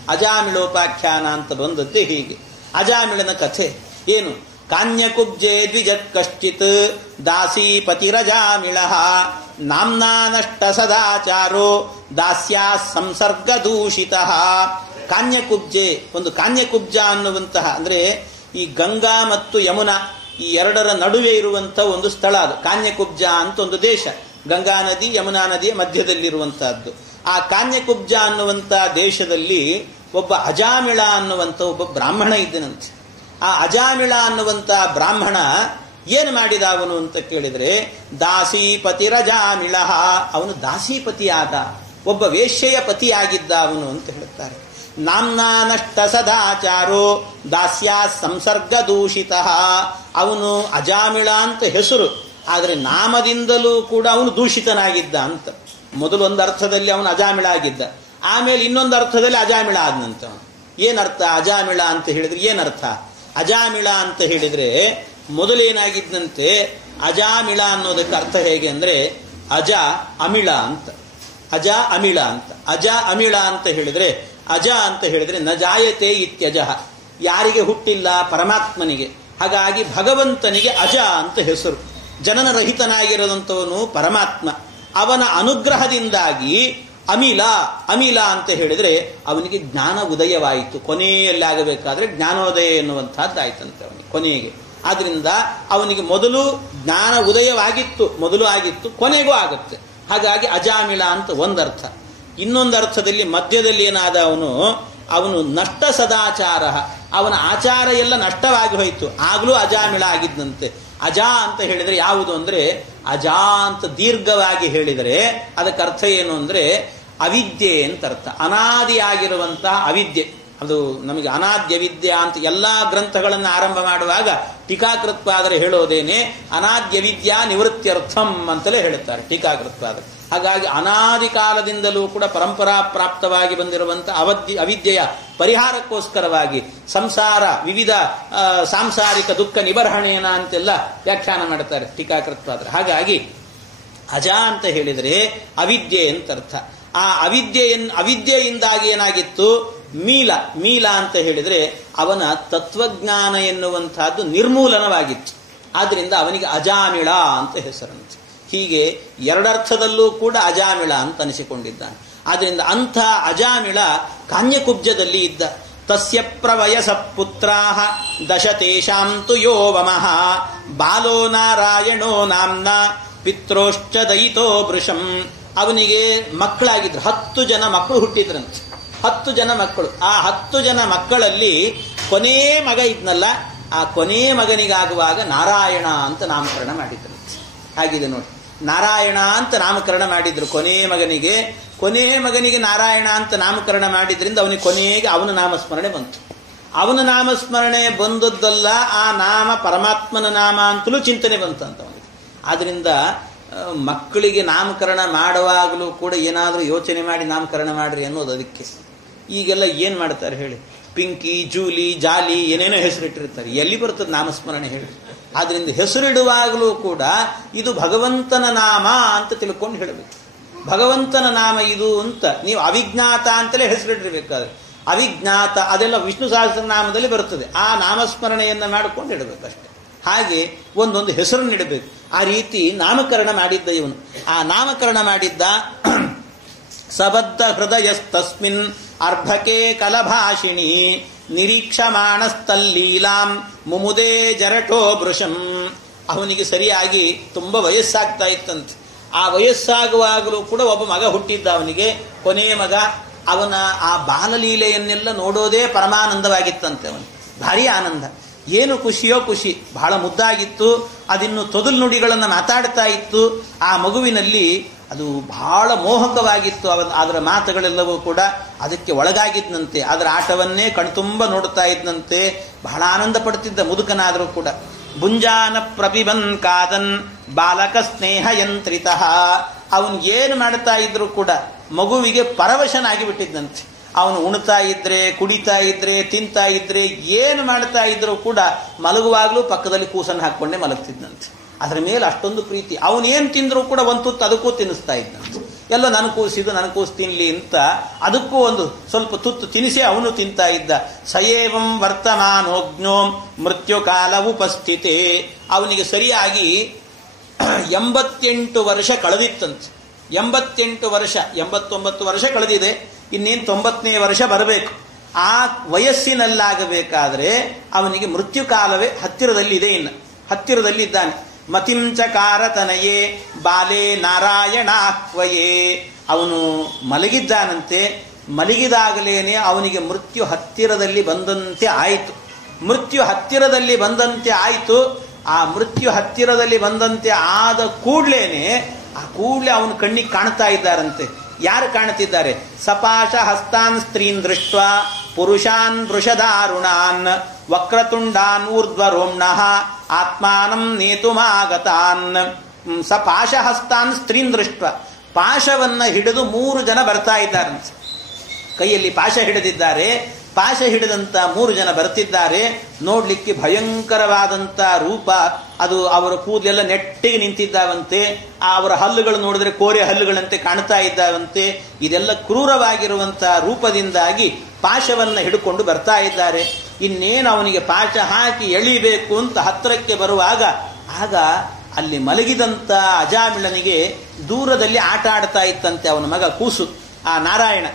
ಅಜಾಮಿಳೋಪಾಖ್ಯಾನ ಅಂತ ಬಂದದ್ದೇ ಹೀಗೆ. ಅಜಾಮಿಳನ ಕಥೆ ಏನು? ಕಾನ್ಯಕುಬ್ಜೆ ದ್ವಿಜತ್ ಕಶ್ಚಿತ್ ದಾಸೀಪತಿರಜಾಮಿಳ ನಾಮ್ನಾ ನಷ್ಟ ಸದಾಚಾರೋ ದಾಸ್ಯಾ ಸಂಸರ್ಗ ದೂಷಿತ. ಕಾನ್ಯಕುಬ್ಜೆ, ಒಂದು ಕಾನ್ಯಕುಬ್ಜ ಅನ್ನುವಂತಹ ಅಂದ್ರೆ ಈ ಗಂಗಾ ಮತ್ತು ಯಮುನಾ ಈ ಎರಡರ ನಡುವೆ ಇರುವಂತಹ ಒಂದು ಸ್ಥಳ ಅದು. ಕಾನ್ಯಕುಬ್ಜ ಅಂತ ಒಂದು ದೇಶ, ಗಂಗಾ ನದಿ ಯಮುನಾ ನದಿಯ ಮಧ್ಯದಲ್ಲಿರುವಂತಹದ್ದು. ಆ ಕಾನ್ಯಕುಬ್ಜ ಅನ್ನುವಂತಹ ದೇಶದಲ್ಲಿ ಒಬ್ಬ ಅಜಾಮಿಳ ಅನ್ನುವಂಥ ಒಬ್ಬ ಬ್ರಾಹ್ಮಣ ಇದ್ದನಂತೆ. ಆ ಅಜಾಮಿಳ ಅನ್ನುವಂಥ ಬ್ರಾಹ್ಮಣ ಏನು ಮಾಡಿದ ಅವನು ಅಂತ ಕೇಳಿದ್ರೆ, ದಾಸೀಪತಿರಜಾಮಿಳ, ಅವನು ದಾಸೀಪತಿಯಾದ, ಒಬ್ಬ ವೇಶ್ಯೆಯ ಪತಿಯಾಗಿದ್ದ ಅವನು ಅಂತ ಹೇಳುತ್ತಾರೆ. ನಾಮ್ನಾ ನಷ್ಟ ಸದಾಚಾರೋ ದಾಸ್ಯಾ ಸಂಸರ್ಗ ದೂಷಿತ. ಅವನು ಅಜಾಮಿಳ ಅಂತ ಹೆಸರು, ಆದರೆ ನಾಮದಿಂದಲೂ ಕೂಡ ಅವನು ದೂಷಿತನಾಗಿದ್ದ ಅಂತ. ಮೊದಲು ಒಂದು ಅರ್ಥದಲ್ಲಿ ಅವನು ಅಜಾಮಿಳ ಆಗಿದ್ದ, ಆಮೇಲೆ ಇನ್ನೊಂದು ಅರ್ಥದಲ್ಲಿ ಅಜಾಮಿಳ ಆದ್ನಂತ. ಏನರ್ಥ ಅಜಾಮಿಳ ಅಂತ ಹೇಳಿದ್ರೆ? ಏನರ್ಥ ಅಜಾಮಿಳ ಅಂತ ಹೇಳಿದ್ರೆ, ಮೊದಲೇನಾಗಿದ್ದಂತೆ ಅಜಾಮಿಳ ಅನ್ನೋದಕ್ಕೆ ಅರ್ಥ ಹೇಗೆ ಅಂದ್ರೆ ಅಜ ಅಮಿಳ ಅಂತ, ಅಜ ಅಮಿಳ ಅಂತ. ಅಜ ಅಮಿಳ ಅಂತ ಹೇಳಿದ್ರೆ, ಅಜ ಅಂತ ಹೇಳಿದ್ರೆ ನ ಜಾಯತೆ ಇತ್ಯಜ, ಯಾರಿಗೆ ಹುಟ್ಟಿಲ್ಲ? ಪರಮಾತ್ಮನಿಗೆ. ಹಾಗಾಗಿ ಭಗವಂತನಿಗೆ ಅಜ ಅಂತ ಹೆಸರು. ಜನನರಹಿತನಾಗಿರೋದಂಥವನು ಪರಮಾತ್ಮ. ಅವನ ಅನುಗ್ರಹದಿಂದಾಗಿ ಅಮಿಲ, ಅಮಿಲ ಅಂತ ಹೇಳಿದ್ರೆ ಅವನಿಗೆ ಜ್ಞಾನ ಉದಯವಾಯಿತು. ಕೊನೆಯಲ್ಲಿ ಆಗಬೇಕಾದ್ರೆ ಜ್ಞಾನೋದಯ ಎನ್ನುವಂತಹದ್ದಾಯ್ತಂತೆ ಅವನಿಗೆ ಕೊನೆಗೆ. ಆದ್ರಿಂದ ಅವನಿಗೆ ಮೊದಲು ಜ್ಞಾನ ಉದಯವಾಗಿತ್ತು, ಮೊದಲು ಆಗಿತ್ತು, ಕೊನೆಗೂ ಆಗುತ್ತೆ. ಹಾಗಾಗಿ ಅಜಾಮಿಳ ಅಂತ ಒಂದರ್ಥ. ಇನ್ನೊಂದು ಅರ್ಥದಲ್ಲಿ ಮಧ್ಯದಲ್ಲಿ ಏನಾದ ಅವನು ನಷ್ಟ ಸದಾಚಾರ, ಅವನ ಆಚಾರ ಎಲ್ಲ ನಷ್ಟವಾಗಿ ಹೋಯಿತು, ಆಗ್ಲೂ ಅಜಾಮಿಳ ಆಗಿದ್ದಂತೆ. ಅಜಾ ಅಂತ ಹೇಳಿದ್ರೆ ಯಾವುದು ಅಂದ್ರೆ, ಅಜಾ ಅಂತ ದೀರ್ಘವಾಗಿ ಹೇಳಿದರೆ ಅದಕ್ಕೆ ಅರ್ಥ ಏನು ಅಂದ್ರೆ ಅವಿದ್ಯೆ ಅಂತ ಅರ್ಥ. ಅನಾದಿಯಾಗಿರುವಂತಹ ಅವಿದ್ಯೆ. ಅದು ನಮಗೆ ಅನಾದ್ಯ ವಿದ್ಯಾ ಅಂತ ಎಲ್ಲಾ ಗ್ರಂಥಗಳನ್ನು ಆರಂಭ ಮಾಡುವಾಗ ಟೀಕಾಕೃತ್ಪಾದರೆ ಹೇಳೋದೇನೆ ಅನಾದ್ಯ ವಿದ್ಯಾ ನಿವೃತ್ತ್ಯರ್ಥಂ ಅಂತಲೇ ಹೇಳುತ್ತಾರೆ ಟೀಕಾಕೃತ್ಪಾದರು. ಹಾಗಾಗಿ ಅನಾದಿ ಕಾಲದಿಂದಲೂ ಕೂಡ ಪರಂಪರಾ ಪ್ರಾಪ್ತವಾಗಿ ಬಂದಿರುವಂತಹ ಅವಿದ್ಯೆಯ ಪರಿಹಾರಕ್ಕೋಸ್ಕರವಾಗಿ ಸಂಸಾರ ವಿವಿಧ ಸಾಂಸಾರಿಕ ದುಃಖ ನಿಬರ್ಹಣೆಯನ ಅಂತೆಲ್ಲ ವ್ಯಾಖ್ಯಾನ ಮಾಡುತ್ತಾರೆ ಟೀಕಾಕೃತ್ಪಾದರು. ಹಾಗಾಗಿ ಅಜ ಅಂತ ಹೇಳಿದರೆ ಅವಿದ್ಯೆ ಅಂತ ಅರ್ಥ. ಆ ಅವಿದ್ಯೆಯಿಂದಾಗಿ ಏನಾಗಿತ್ತು? ಮೀಲ, ಮೀಲ ಅಂತ ಹೇಳಿದ್ರೆ ಅವನ ತತ್ವಜ್ಞಾನ ಎನ್ನುವಂತಹದ್ದು ನಿರ್ಮೂಲನವಾಗಿತ್ತು. ಆದ್ರಿಂದ ಅವನಿಗೆ ಅಜಾಮಿಳ ಅಂತ ಹೆಸರಂತೆ. ಹೀಗೆ ಎರಡರ್ಥದಲ್ಲೂ ಕೂಡ ಅಜಾಮಿಳ ಅಂತ ಅನಿಸಿಕೊಂಡಿದ್ದಾನೆ. ಆದ್ರಿಂದ ಅಂಥ ಅಜಾಮಿಳ ಕಾನ್ಯಕುಬ್ಜದಲ್ಲಿ ಇದ್ದ. ತಸ್ಯ ಪ್ರವಯಸ ಪುತ್ರಾಹ ದಶ ತೇಷಾಂತು ಯೋ ವಮಃ ಬಾಲೋ ನಾರಾಯಣೋ ನಾಮ್ನ ಪಿತ್ರೋಶ್ಚ ದಯಿತೋ ವೃಷಂ. ಅವನಿಗೆ ಮಕ್ಕಳಾಗಿದ್ರು, 10 ಜನ ಮಕ್ಕಳು ಹುಟ್ಟಿದ್ರಂತೆ. 10 ಜನ ಮಕ್ಕಳು. ಆ 10 ಜನ ಮಕ್ಕಳಲ್ಲಿ ಕೊನೇ ಮಗ ಇದ್ನಲ್ಲ, ಆ ಕೊನೇ ಮಗನಿಗಾಗುವಾಗ ನಾರಾಯಣ ಅಂತ ನಾಮಕರಣ ಮಾಡಿದ್ರಂತೆ. ಆಗಿದೆ ನೋಡಿ, ನಾರಾಯಣ ಅಂತ ನಾಮಕರಣ ಮಾಡಿದ್ರು ಕೊನೇ ಮಗನಿಗೆ ನಾರಾಯಣ ಅಂತ ನಾಮಕರಣ ಮಾಡಿದ್ರಿಂದ ಅವನಿಗೆ ಕೊನೆಗೆ ಅವನ ನಾಮಸ್ಮರಣೆ ಬಂತು. ಅವನ ನಾಮಸ್ಮರಣೆ ಬಂದದ್ದಲ್ಲ, ಆ ನಾಮ ಪರಮಾತ್ಮನ ನಾಮ ಅಂತಲೂ ಚಿಂತನೆ ಬಂತಂತ ಅವನಿಗೆ. ಆದ್ರಿಂದ ಮಕ್ಕಳಿಗೆ ನಾಮಕರಣ ಮಾಡುವಾಗಲೂ ಕೂಡ ಏನಾದರೂ ಯೋಚನೆ ಮಾಡಿ ನಾಮಕರಣ ಮಾಡ್ರಿ ಅನ್ನೋದು ಅದಕ್ಕೆ. ಈಗೆಲ್ಲ ಏನ್ ಮಾಡ್ತಾರೆ ಹೇಳಿ, ಪಿಂಕಿ, ಜೂಲಿ, ಜಾಲಿ ಏನೇನೋ ಹೆಸರಿಟ್ಟಿರ್ತಾರೆ. ಎಲ್ಲಿ ಬರ್ತದೆ ನಾಮಸ್ಮರಣೆ ಹೇಳಿ? ಆದ್ರಿಂದ ಹೆಸರಿಡುವಾಗಲೂ ಕೂಡ ಇದು ಭಗವಂತನ ನಾಮ ಅಂತ ತಿಳ್ಕೊಂಡು ಹೇಳಬೇಕು. ಭಗವಂತನ ನಾಮ ಇದು ಅಂತ ನೀವು ಅವಿಜ್ಞಾತ ಅಂತಲೇ ಹೆಸರಿಟ್ಟಿರ್ಬೇಕಾದ್ರೆ, ಅವಿಜ್ಞಾತ ಅದೆಲ್ಲ ವಿಷ್ಣು ಸಹಸ್ರನಾಮದಲ್ಲಿ ಬರುತ್ತದೆ. ಆ ನಾಮಸ್ಮರಣೆಯನ್ನ ಮಾಡಿಕೊಂಡು ಇಡಬೇಕಷ್ಟೆ. ಹಾಗೆ ಒಂದೊಂದು ಹೆಸರನ್ನು ಇಡಬೇಕು. ಆ ರೀತಿ ನಾಮಕರಣ ಮಾಡಿದ್ದ ಇವನು. ಆ ನಾಮಕರಣ ಮಾಡಿದ್ದ ಸಬದ್ಧ ಹೃದಯಸ್ತಸ್ಮಿನ್ ಅರ್ಭಕೆ ಕಲಭಾಷಿಣಿ ನಿರೀಕ್ಷಮಾಣಸ್ತಲ್ಲೀಲಾಂ ಮುಮುದೇ ಜರಟೋ ವೃಷಂ. ಅವನಿಗೆ ಸರಿಯಾಗಿ ತುಂಬ ವಯಸ್ಸಾಗ್ತಾ ಇತ್ತಂತೆ. ಆ ವಯಸ್ಸಾಗುವಾಗಲೂ ಕೂಡ ಒಬ್ಬ ಮಗ ಹುಟ್ಟಿದ್ದ ಅವನಿಗೆ, ಕೊನೆಯ ಮಗ. ಅವನ ಆ ಬಾಲಲೀಲೆಯನ್ನೆಲ್ಲ ನೋಡೋದೇ ಪರಮಾನಂದವಾಗಿತ್ತಂತೆ ಅವನಿಗೆ, ಭಾರಿ ಆನಂದ. ಏನು ಖುಷಿಯೋ ಖುಷಿ, ಬಹಳ ಮುದ್ದಾಗಿತ್ತು. ಅದಿನ್ನು ತೊದಲು ನುಡಿಗಳನ್ನು ಮಾತಾಡ್ತಾ ಇತ್ತು. ಆ ಮಗುವಿನಲ್ಲಿ ಅದು ಬಹಳ ಮೋಹಕವಾಗಿತ್ತು. ಅದರ ಮಾತುಗಳೆಲ್ಲವೂ ಕೂಡ ಅದಕ್ಕೆ ಒಳಗಾಗಿದ್ದಂತೆ. ಅದರ ಆಟವನ್ನೇ ಕಣ್ತುಂಬ ನೋಡುತ್ತಾ ಇದ್ದಂತೆ. ಬಹಳ ಆನಂದ ಪಡ್ತಿದ್ದ ಮುದುಕನಾದರೂ ಕೂಡ. ಭುಂಜಾನ ಪ್ರಪಿಬನ್ ಕಾದನ್ ಬಾಲಕ ಸ್ನೇಹ ಯಂತ್ರಿತ. ಅವನು ಏನು ಮಾಡ್ತಾ ಇದ್ರು ಕೂಡ ಮಗುವಿಗೆ ಪರವಶನಾಗಿ ಬಿಟ್ಟಿದ್ದಂತೆ. ಅವನು ಉಣ್ತಾ ಇದ್ರೆ, ಕುಡಿತಾ ಇದ್ರೆ, ತಿಂತಾ ಇದ್ರೆ, ಏನು ಮಾಡ್ತಾ ಇದ್ರು ಕೂಡ ಮಲಗುವಾಗಲೂ ಪಕ್ಕದಲ್ಲಿ ಕೂಸನ್ನು ಹಾಕೊಂಡೇ ಮಲಗ್ತಿದ್ದಂತೆ. ಅದರ ಮೇಲೆ ಅಷ್ಟೊಂದು ಪ್ರೀತಿ. ಅವನೇನು ತಿಂದರೂ ಕೂಡ ಒಂದು ತುತ್ತು ಅದಕ್ಕೂ ತಿನ್ನಿಸ್ತಾ ಇದ್ದಂತೆ. ಎಲ್ಲ ನನ್ನ ಕೂಸು ತಿನ್ಲಿ ಅಂತ ಅದಕ್ಕೂ ಒಂದು ಸ್ವಲ್ಪ ತುತ್ತು ತಿನಿಸಿ ಅವನು ತಿಂತಾ ಇದ್ದ. ಸಯೇವಂ ವರ್ತಮಾನೋಜ್ಞೋಂ ಮೃತ್ಯು ಕಾಲ ಉಪಸ್ಥಿತೆ. ಅವನಿಗೆ ಸರಿಯಾಗಿ 88 ವರ್ಷ ಕಳೆದಿತ್ತಂತೆ. 88 ವರ್ಷ, 89 ವರ್ಷ ಕಳೆದಿದೆ. ಇನ್ನೇನು 90ನೇ ವರ್ಷ ಬರಬೇಕು. ಆ ವಯಸ್ಸಿನಲ್ಲಾಗಬೇಕಾದ್ರೆ ಅವನಿಗೆ ಮೃತ್ಯು ಕಾಲವೇ ಹತ್ತಿರದಲ್ಲಿದೆ. ಇನ್ನು ಹತ್ತಿರದಲ್ಲಿದ್ದಾನೆ. ಮತಿಂಚಕಾರ ತನಯೇ ಬಾಲೆ ನಾರಾಯಣಾಕ್ವಯೇ. ಅವನು ಮಲಗಿದ್ದಾನಂತೆ. ಮಲಗಿದಾಗಲೇನೆ ಅವನಿಗೆ ಮೃತ್ಯು ಹತ್ತಿರದಲ್ಲಿ ಬಂದಂತೆ ಆಯಿತು. ಮೃತ್ಯು ಹತ್ತಿರದಲ್ಲಿ ಬಂದಂತೆ ಆಯಿತು. ಆ ಮೃತ್ಯು ಹತ್ತಿರದಲ್ಲಿ ಬಂದಂತೆ ಆದ ಕೂಡ್ಲೇನೆ ಅವನ ಕಣ್ಣಿಗೆ ಕಾಣ್ತಾ ಇದ್ದಾರಂತೆ. ಯಾರು ಕಾಣ್ತಿದ್ದಾರೆ? ಸಪಾಶ ಹಸ್ತಾನ್ ಸ್ತ್ರೀನ್ ದೃಷ್ಟ ಪುರುಷಾನ್ ವೃಷದಾರುಣಾನ್ ವಕ್ರತುಂಡಾನ್ ಊರ್ಧ್ವರೋಮ್ಣಃ ಆತ್ಮಾನಂ ನೇತುಮಾಗತಾನ್. ಸಪಾಶ ಹಸ್ತಾನ್ ಸ್ತ್ರೀನ್ ದೃಷ್ಟ. ಪಾಶವನ್ನ ಹಿಡಿದು 3 ಜನ ಬರ್ತಾ ಇದ್ದಾರಂತೆ. ಕೈಯಲ್ಲಿ ಪಾಶ ಹಿಡಿದಿದ್ದಾರೆ. ಪಾಶ ಹಿಡಿದಂತ 3 ಜನ ಬರ್ತಿದ್ದಾರೆ. ನೋಡ್ಲಿಕ್ಕೆ ಭಯಂಕರವಾದಂತ ರೂಪ. ಅದು ಅವರ ಕೂದಲೆಲ್ಲ ನೆಟ್ಟಿಗೆ ನಿಂತಿದ್ದಾವಂತೆ. ಅವರ ಹಲ್ಲುಗಳು ನೋಡಿದ್ರೆ ಕೋರೆ ಹಲ್ಲುಗಳಂತೆ ಕಾಣ್ತಾ ಇದ್ದಾವಂತೆ. ಇದೆಲ್ಲ ಕ್ರೂರವಾಗಿರುವಂತಹ ರೂಪದಿಂದಾಗಿ ಪಾಶವನ್ನ ಹಿಡ್ಕೊಂಡು ಬರ್ತಾ ಇದ್ದಾರೆ. ಇನ್ನೇನು ಅವನಿಗೆ ಪಾಶ ಹಾಕಿ ಎಳಿಬೇಕು ಅಂತ ಹತ್ತಿರಕ್ಕೆ ಬರುವಾಗ ಆಗ ಅಲ್ಲಿ ಮಲಗಿದಂತ ಅಜಾಮಿಳನಿಗೆ ದೂರದಲ್ಲಿ ಆಟ ಆಡ್ತಾ ಇತ್ತಂತೆ ಅವನ ಮಗ ಕೂಸು, ಆ ನಾರಾಯಣ.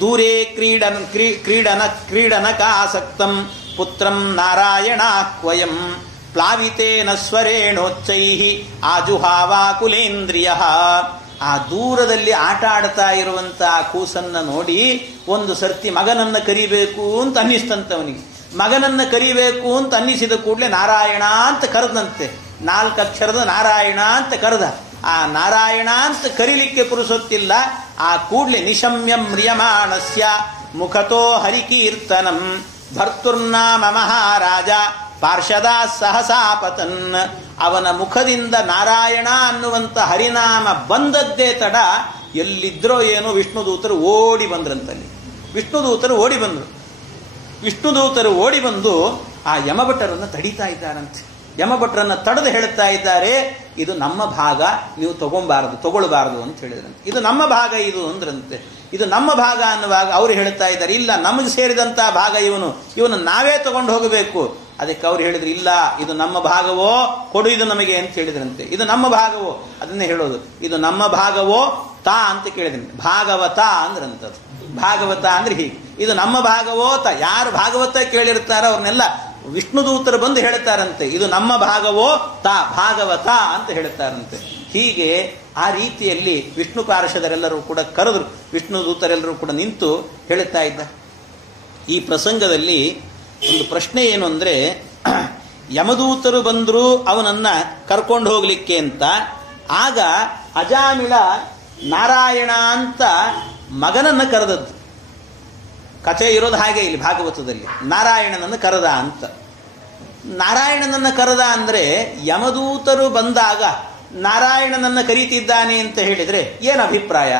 ದೂರೇ ಕ್ರೀಡನಕಾಸಕ್ತಂ ಪುತ್ರಂ ನಾರಾಯಣಾಕ್ವಯಂ ಪ್ಲಾವಿತೇನ ಸ್ವರೇಣೋಚ್ಚೈಃ ಆಜುಹಾವಾಕುಲೇಂದ್ರಿಯ. ಆ ದೂರದಲ್ಲಿ ಆಟ ಆಡ್ತಾ ಇರುವಂತಹ ಕೂಸನ್ನ ನೋಡಿ ಒಂದು ಸರ್ತಿ ಮಗನನ್ನ ಕರಿಬೇಕು ಅಂತ ಅನ್ನಿಸ್ತಂತವನಿಗೆ. ಮಗನನ್ನ ಕರಿಬೇಕು ಅಂತ ಅನ್ನಿಸಿದ ಕೂಡಲೇ ನಾರಾಯಣ ಅಂತ ಕರೆದಂತೆ. 4 ಅಕ್ಷರದ ನಾರಾಯಣ ಅಂತ ಕರೆದ. ಆ ನಾರಾಯಣ ಅಂತ ಕರಿಲಿಕ್ಕೆ ಪುರುಸೊತ್ತಿಲ್ಲ. ಆ ಕೂಡ್ಲೆ ನಿಶಮ್ಯಂ ಮ್ರಿಯಮಾಣಸ್ಯ ಮುಖತೋ ಹರಿಕೀರ್ತನಂ ಭರ್ತುರ್ನಾಮ ಮಹಾರಾಜ ಪಾರ್ಷದಾ ಸಹಸಾಪತನ್. ಅವನ ಮುಖದಿಂದ ನಾರಾಯಣ ಅನ್ನುವಂಥ ಹರಿನಾಮ ಬಂದದ್ದೇ ತಡ. ಎಲ್ಲಿದ್ರೋ ಏನೋ ವಿಷ್ಣುದೂತರು ಓಡಿ ಬಂದ್ರಂತಲ್ಲಿ. ವಿಷ್ಣುದೂತರು ಓಡಿ ಬಂದು ಆ ಯಮಭಟ್ಟರನ್ನು ತಡೀತಾ ಇದ್ದಾರಂತೆ. ಯಮಭಟ್ರನ್ನ ತಡೆದು ಹೇಳ್ತಾ ಇದ್ದಾರೆ, ಇದು ನಮ್ಮ ಭಾಗ, ನೀವು ತಗೊಳ್ಬಾರದು ಅಂತ ಹೇಳಿದ್ರಂತೆ. ಇದು ನಮ್ಮ ಭಾಗ ಇದು ಅಂದ್ರಂತೆ. ಇದು ನಮ್ಮ ಭಾಗ ಅನ್ನುವಾಗ ಅವರು ಹೇಳ್ತಾ ಇದ್ದಾರೆ, ಇಲ್ಲ ನಮಗೆ ಸೇರಿದಂತಹ ಭಾಗ ಇವನು ನಾವೇ ತಗೊಂಡು ಹೋಗಬೇಕು. ಅದಕ್ಕೆ ಅವ್ರು ಹೇಳಿದ್ರು, ಇಲ್ಲ ಇದು ನಮ್ಮ ಭಾಗವೋ, ಕೊಡು ಇದು ನಮಗೆ ಅಂತ ಹೇಳಿದ್ರಂತೆ. ಇದು ನಮ್ಮ ಭಾಗವೋ, ಅದನ್ನೇ ಹೇಳೋದು. ಇದು ನಮ್ಮ ಭಾಗವೋ ತಾ ಅಂತ ಕೇಳಿದ್ರಂತೆ. ಭಾಗವತ ಅಂದ್ರಂಥದ್ದು. ಭಾಗವತ ಅಂದ್ರೆ ಹೀಗೆ, ಇದು ನಮ್ಮ ಭಾಗವೋ ತ. ಯಾರು ಭಾಗವತ ಕೇಳಿರ್ತಾರೋ ಅವ್ರನ್ನೆಲ್ಲ ವಿಷ್ಣುದೂತರು ಬಂದು ಹೇಳ್ತಾರಂತೆ, ಇದು ನಮ್ಮ ಭಾಗವೋ ತಾ, ಭಾಗವತ ಅಂತ ಹೇಳ್ತಾರಂತೆ. ಹೀಗೆ ಆ ರೀತಿಯಲ್ಲಿ ವಿಷ್ಣು ಪಾರ್ಷದರೆಲ್ಲರೂ ಕೂಡ ಕರೆದ್ರು. ವಿಷ್ಣುದೂತರೆಲ್ಲರೂ ಕೂಡ ನಿಂತು ಹೇಳುತ್ತಾ ಇದ್ದ. ಈ ಪ್ರಸಂಗದಲ್ಲಿ ಒಂದು ಪ್ರಶ್ನೆ ಏನು ಅಂದ್ರೆ, ಯಮದೂತರು ಬಂದ್ರು ಅವನನ್ನ ಕರ್ಕೊಂಡು ಹೋಗ್ಲಿಕ್ಕೆ ಅಂತ. ಆಗ ಅಜಾಮಿಳ ನಾರಾಯಣ ಅಂತ ಮಗನನ್ನ ಕರೆದದ್ದು. ಕಥೆ ಇರೋದು ಹಾಗೆ ಇಲ್ಲಿ ಭಾಗವತದಲ್ಲಿ. ನಾರಾಯಣನನ್ನು ಕರೆದ ಅಂತ. ನಾರಾಯಣನನ್ನ ಕರೆದ ಅಂದ್ರೆ ಯಮದೂತರು ಬಂದಾಗ ನಾರಾಯಣನನ್ನ ಕರೀತಿದ್ದಾನೆ ಅಂತ ಹೇಳಿದ್ರೆ ಏನು ಅಭಿಪ್ರಾಯ?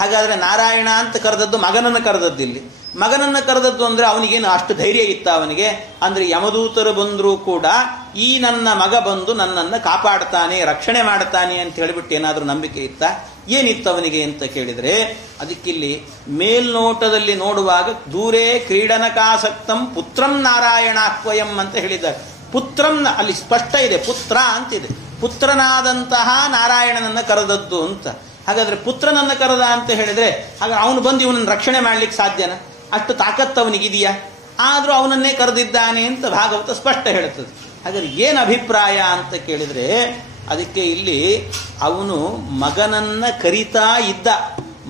ಹಾಗಾದ್ರೆ ನಾರಾಯಣ ಅಂತ ಕರೆದದ್ದು ಮಗನನ್ನು ಕರೆದದ್ದು. ಇಲ್ಲಿ ಮಗನನ್ನ ಕರೆದದ್ದು ಅಂದ್ರೆ ಅವನಿಗೇನು ಅಷ್ಟು ಧೈರ್ಯ ಇತ್ತ ಅವನಿಗೆ? ಅಂದ್ರೆ ಯಮದೂತರು ಬಂದರೂ ಕೂಡ ಈ ನನ್ನ ಮಗ ಬಂದು ನನ್ನನ್ನು ಕಾಪಾಡ್ತಾನೆ, ರಕ್ಷಣೆ ಮಾಡ್ತಾನೆ ಅಂತ ಹೇಳಿಬಿಟ್ಟು ಏನಾದರೂ ನಂಬಿಕೆ ಇತ್ತ? ಏನಿತ್ತು ಅವನಿಗೆ ಅಂತ ಕೇಳಿದ್ರೆ, ಅದಕ್ಕಿಲ್ಲಿ ಮೇಲ್ನೋಟದಲ್ಲಿ ನೋಡುವಾಗ ದೂರೇ ಕ್ರೀಡನಕಾಸಕ್ತಂ ಪುತ್ರಂ ನಾರಾಯಣಾಕ್ವಯಂ ಅಂತ ಹೇಳಿದ್ದಾರೆ. ಪುತ್ರಂ ಅಲ್ಲಿ ಸ್ಪಷ್ಟ ಇದೆ, ಪುತ್ರ ಅಂತಿದೆ. ಪುತ್ರನಾದಂತಹ ನಾರಾಯಣನನ್ನ ಕರೆದದ್ದು ಅಂತ. ಹಾಗಾದ್ರೆ ಪುತ್ರನನ್ನ ಕರೆದ ಅಂತ ಹೇಳಿದ್ರೆ ಹಾಗೆ ಅವನು ಬಂದು ಇವನನ್ನು ರಕ್ಷಣೆ ಮಾಡ್ಲಿಕ್ಕೆ ಸಾಧ್ಯನಾ? ಅಷ್ಟು ತಾಕತ್ತು ಅವನಿಗಿದೆಯಾ? ಆದ್ರೂ ಅವನನ್ನೇ ಕರೆದಿದ್ದಾನೆ ಅಂತ ಭಾಗವತ ಸ್ಪಷ್ಟ ಹೇಳುತ್ತದೆ. ಹಾಗಾದ್ರೆ ಏನು ಅಭಿಪ್ರಾಯ ಅಂತ ಕೇಳಿದ್ರೆ, ಅದಕ್ಕೆ ಇಲ್ಲಿ ಅವನು ಮಗನನ್ನ ಕರೀತಾ ಇದ್ದ.